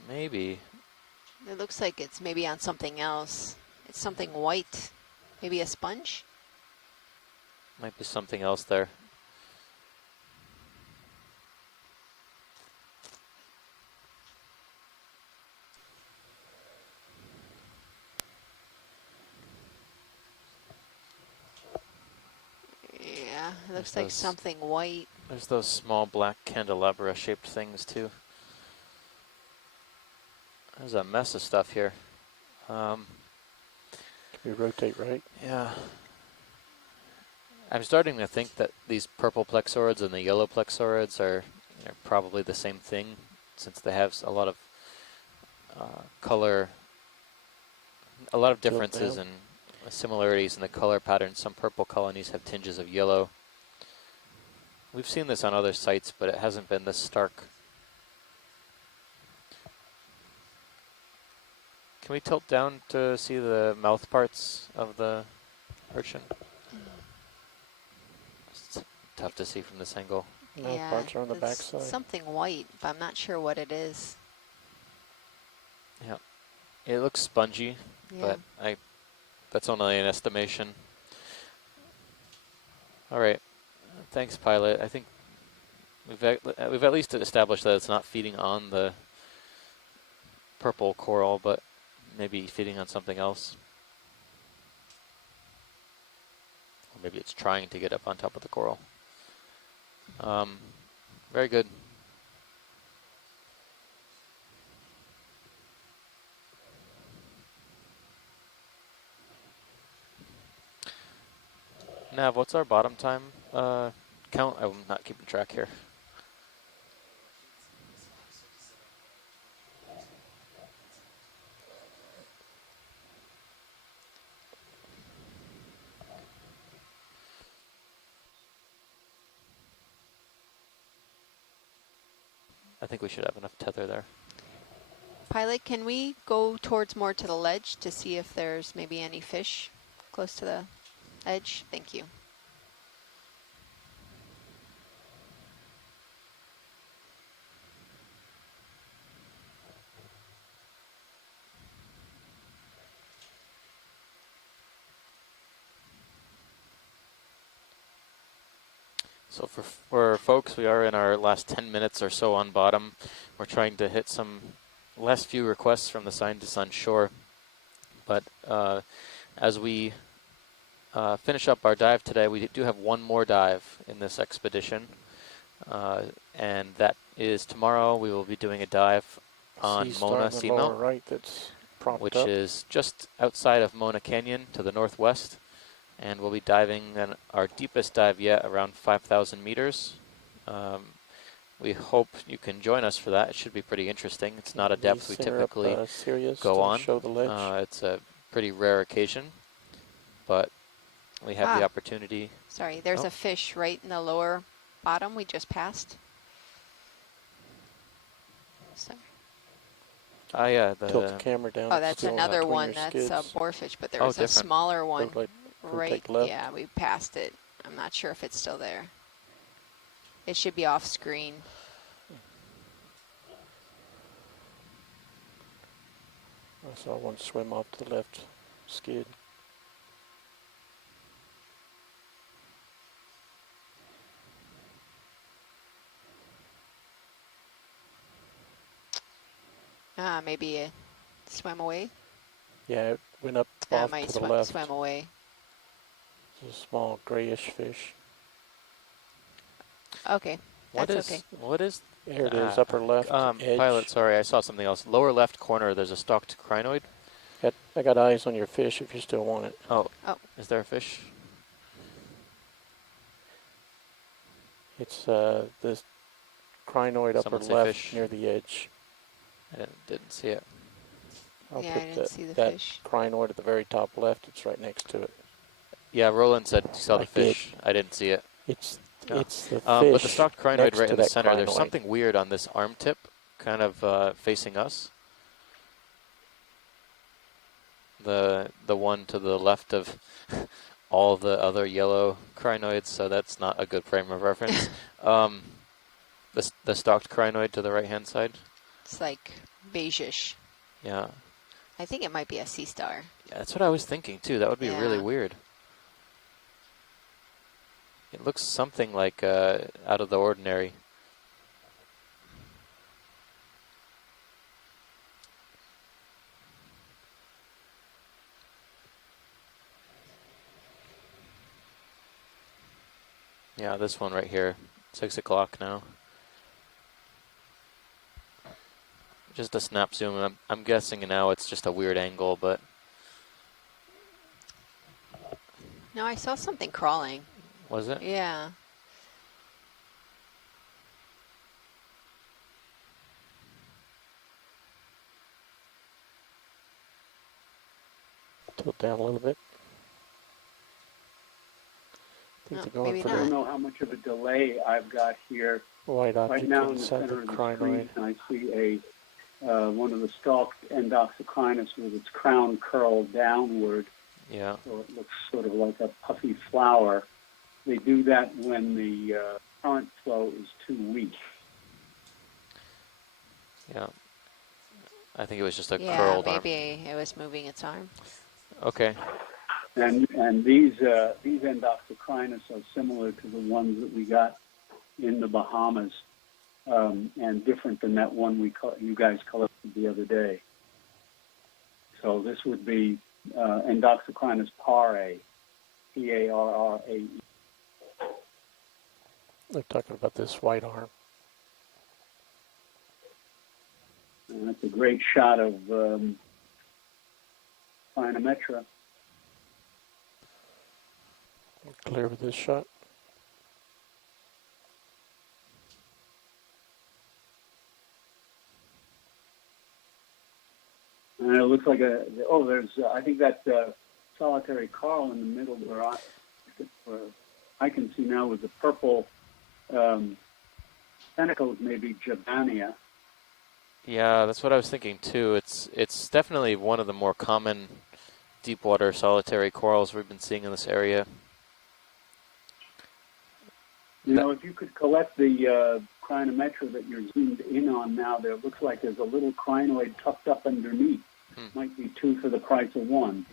Maybe. It looks like it's maybe on something else. It's something white. Maybe a sponge? Might be something else there. looks like something white. There's those small black candelabra-shaped things too. There's a mess of stuff here. Can we rotate right? Yeah. I'm starting to think that these purple plexaurids and the yellow plexaurids are probably the same thing, since they have a lot of color, a lot of Tilt differences down. and similarities in the color patterns. Some purple colonies have tinges of yellow. We've seen this on other sites, but it hasn't been this stark. Can we tilt down to see the mouth parts of the urchin? It's tough to see from this angle. Mouth parts are on the back side. Something white, but I'm not sure what it is. Yeah, it looks spongy, Yeah. but that's only an estimation. All right, thanks, pilot. I think we've at least established that it's not feeding on the purple coral, but maybe feeding on something else. Or maybe it's trying to get up on top of the coral. Very good. Nav, what's our bottom time count? I'm not keeping track here. I think we should have enough tether there. Pilot, can we go towards more to the ledge to see if there's maybe any fish close to the edge? Thank you. So for folks, we are in our last 10 minutes or so on bottom. We're trying to hit some last few requests from the scientists on shore. But as we finish up our dive today, we do have one more dive in this expedition. And that is tomorrow. We will be doing a dive on Mona Seamount, right, that's propped which up. is just outside of Mona Canyon to the northwest. And we'll be diving in our deepest dive yet, around 5,000 meters. We hope you can join us for that. It should be pretty interesting. It's not a depth we typically go on. Show the ledge. It's a pretty rare occasion, but we have the opportunity. Sorry, there's a fish right in the lower bottom we just passed. Sorry. Yeah. Tilt the camera down. Oh, that's another one. That's a boarfish, but there was a smaller one right. Yeah, we passed it. I'm not sure if it's still there. It should be off screen. I saw one swim off to the left skid. Maybe it swam away. Yeah, it went up off might to the left. Swam away. It's a small grayish fish. Okay, that's okay. What is? Here it is, upper left edge. Pilot, sorry, I saw something else. Lower left corner, there's a stalked crinoid. I got eyes on your fish if you still want it. Oh, is there a fish? It's this crinoid upper left near the edge. I didn't see it. I'll yeah, put I didn't see the that fish. crinoid at the very top left. It's right next to it. Yeah, Roland said he saw the fish. I didn't see it. It's the fish. But the stalked crinoid right in the center, crinoid. there's something weird on this arm tip, kind of facing us. The one to the left of all the other yellow crinoids, so that's not a good frame of reference. The stalked crinoid to the right-hand side. It's like beigeish. Yeah. I think it might be a sea star. Yeah, that's what I was thinking too. That would be really weird. It looks something like out of the ordinary. Yeah, this one right here, 6 o'clock now. Just a snap zoom. I'm guessing now it's just a weird angle, but No, I saw something crawling. was it? Yeah. Tilt down a little bit. I think No, they're going maybe for I not. don't know how much of a delay I've got here. the white Right object now in the inside the center of the crinoid. screen, I see one of the stalked endopsocrinus with its crown curled downward, Yeah. so it looks sort of like a puffy flower. They do that when the current flow is too weak. Yeah. I think it was just a Yeah, curled arm. maybe it was moving its arm. Okay. And these endopsocrinus are similar to the ones that we got in the Bahamas, and different than that one you guys collected the other day. So this would be endopsocrinus parre, Parrae. They're talking about this white arm. And that's a great shot of Phinometra. Clear with this shot. And it looks like there's, I think that solitary coral in the middle where I can see now with the purple tentacles, maybe Jabania. Yeah, that's what I was thinking too. It's definitely one of the more common deep water solitary corals we've been seeing in this area. You know, if you could collect the crinometra that you're zoomed in on now, there looks like there's a little crinoid tucked up underneath. Might be 2 for the price of 1.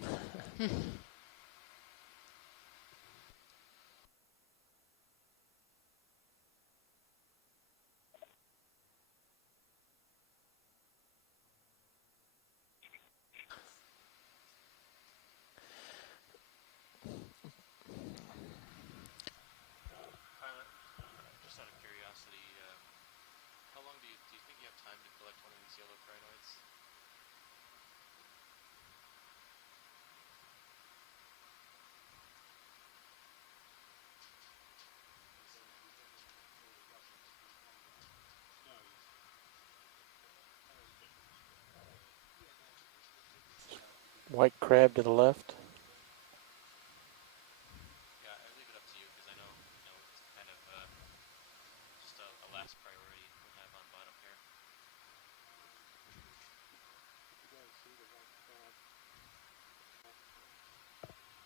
Just out of curiosity, how long do you think you have time to collect one of these yellow crinoids? White crab to the left. Yeah, I leave it up to you because I know it's kind of just a last priority we have on bottom here.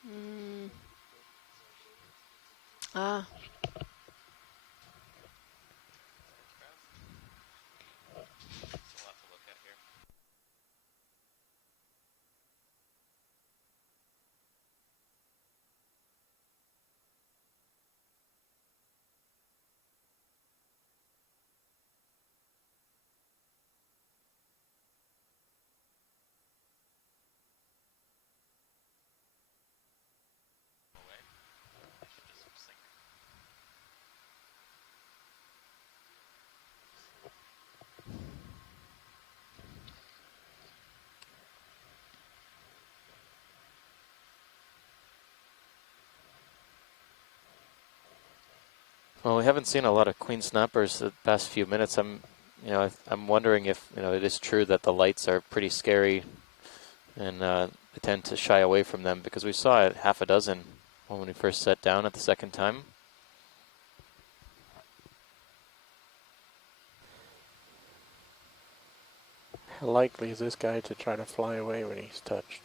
Mm. Ah, It's a lot to look at here. Well, we haven't seen a lot of queen snappers the past few minutes. I'm wondering if it is true that the lights are pretty scary, and we tend to shy away from them because we saw half a dozen when we first sat down at the second time. How likely is this guy to try to fly away when he's touched?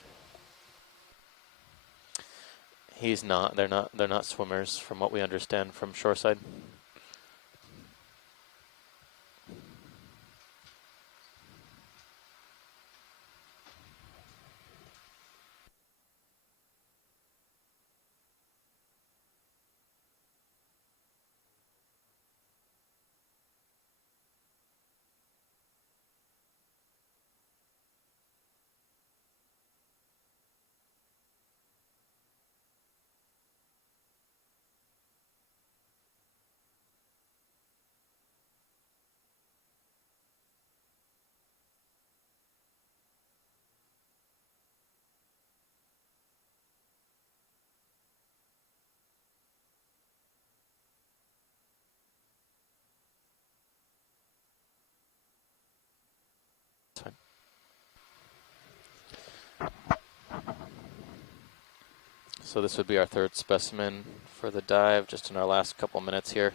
He's not. They're not. They're not swimmers, from what we understand from shoreside. So this would be our third specimen for the dive, just in our last couple minutes here.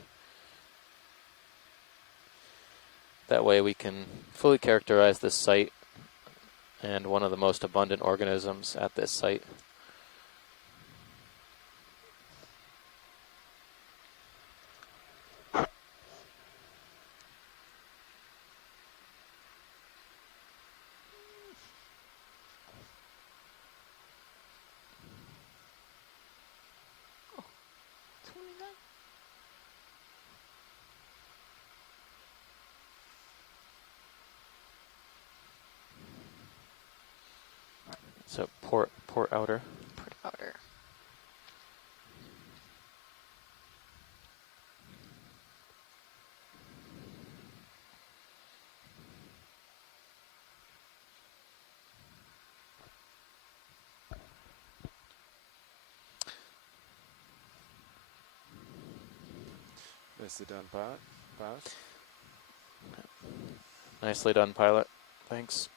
That way we can fully characterize this site and one of the most abundant organisms at this site. So port outer. Port outer. Nicely done, Pat. Nicely done, pilot. Thanks.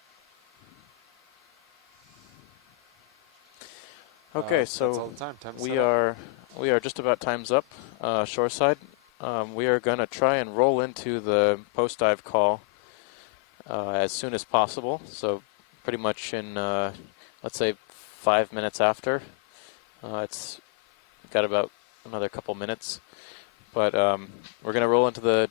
Okay, That's all so the time. Time to we set up. are just about time's up. Shoreside. We are going to try and roll into the post dive call as soon as possible. So pretty much in let's say 5 minutes after. It's got about another couple minutes, but we're going to roll into the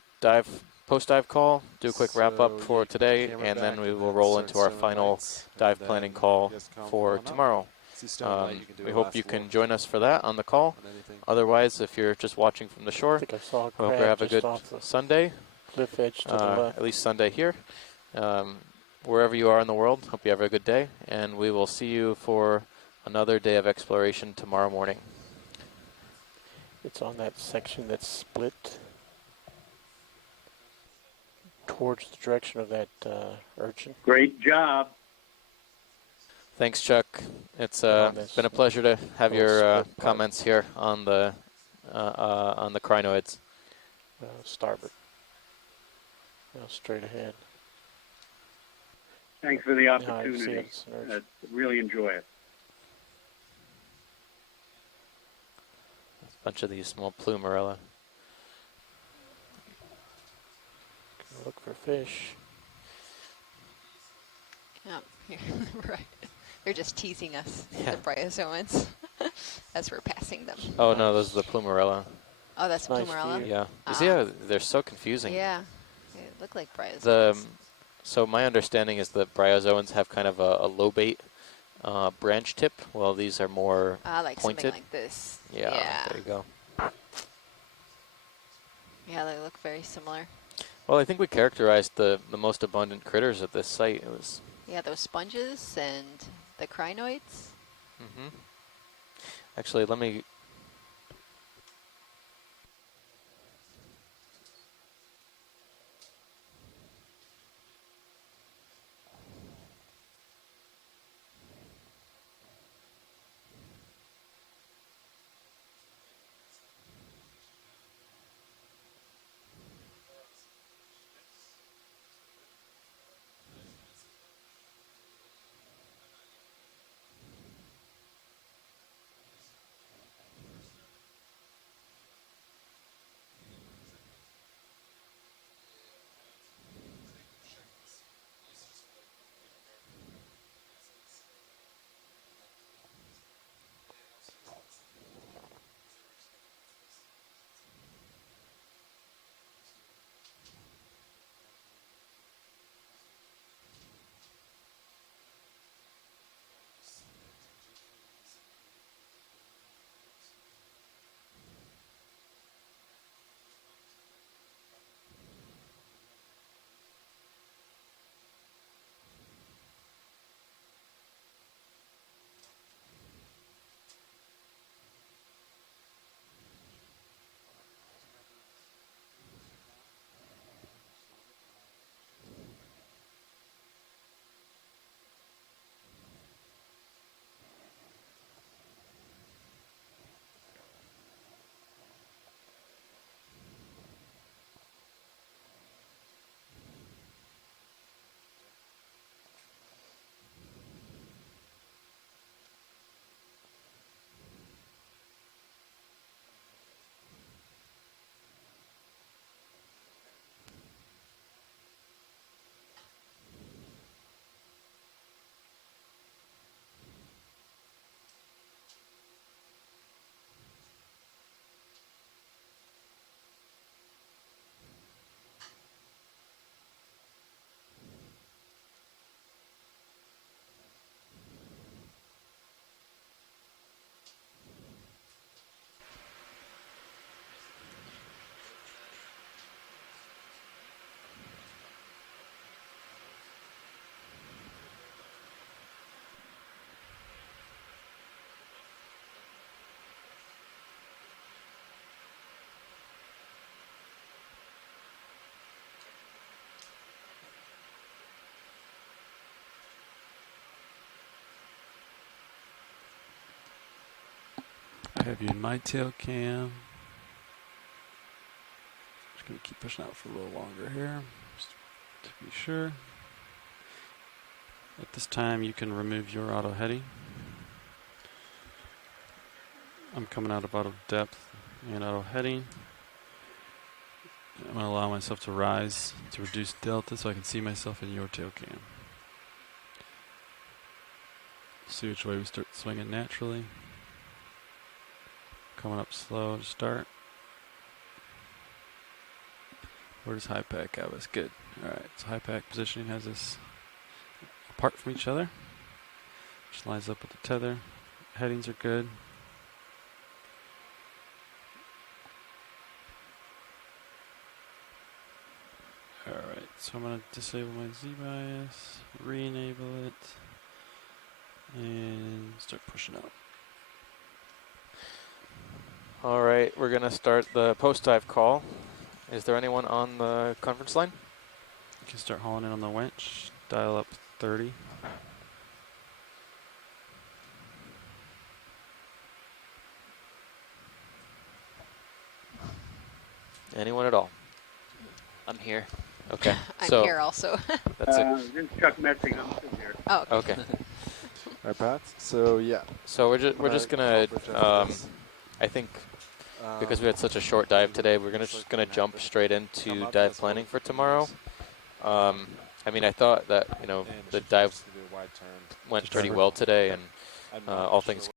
post dive call, do a quick wrap up So, for yeah, today, camera and then back we and will then roll start into our stowing final lights, and dive then planning you call guys come for on up. tomorrow. See stowing light, you can do We a hope last you can look join us for that on the call. on anything. Otherwise, if you're just watching from the I shore, think I saw a I hope you crab have a just good off the Sunday, cliff edge to the left. at least Sunday here. Wherever you are in the world, hope you have a good day, and we will see you for another day of exploration tomorrow morning. It's on that section that's split towards the direction of that urchin. Great job. Thanks, Chuck. It's on this been a pleasure to have little your split part. comments here on the crinoids. Starboard. Straight ahead. Thanks for the Yeah, I see opportunity. it. It's an urchin. Really enjoy it. A bunch of these small plumerella. Gonna look for fish. Yeah, right. They're just teasing us, Yeah. the bryozoans, as we're passing them. Oh no, those are the plumerella. Oh, that's Nice plumerella? view. Yeah. You see how they're so confusing? Yeah, they look like bryozoans. So my understanding is that bryozoans have kind of a lobate branch tip, while these are more like pointed. something like this. Yeah, Yeah. there you go. Yeah, they look very similar. Well, I think we characterized the most abundant critters at this site. It was. Yeah, those sponges and the crinoids. Actually, let me. have you in my tail cam. Just gonna keep pushing out for a little longer here, just to be sure. At this time, you can remove your auto heading. I'm coming out of auto depth and auto heading. I'm going to allow myself to rise to reduce delta so I can see myself in your tail cam. See which way we start swinging naturally. Coming up slow to start. Where does high pack have us? Good. Alright, so high pack positioning has us apart from each other. Just lines up with the tether. Headings are good. Alright, so I'm going to disable my Z-bias, re-enable it, and start pushing up. All right, we're going to start the post-dive call. Is there anyone on the conference line? You can start hauling in on the winch, dial up 30. Anyone at all? I'm here. Okay. I'm so here also. That's it. This is Chuck Messing. I'm still here. Oh, Okay. All right, Pat. So yeah. So we're just gonna I think because we had such a short dive today, we're just gonna jump straight into dive planning for tomorrow. I mean, I thought that the dive went pretty well today, and all things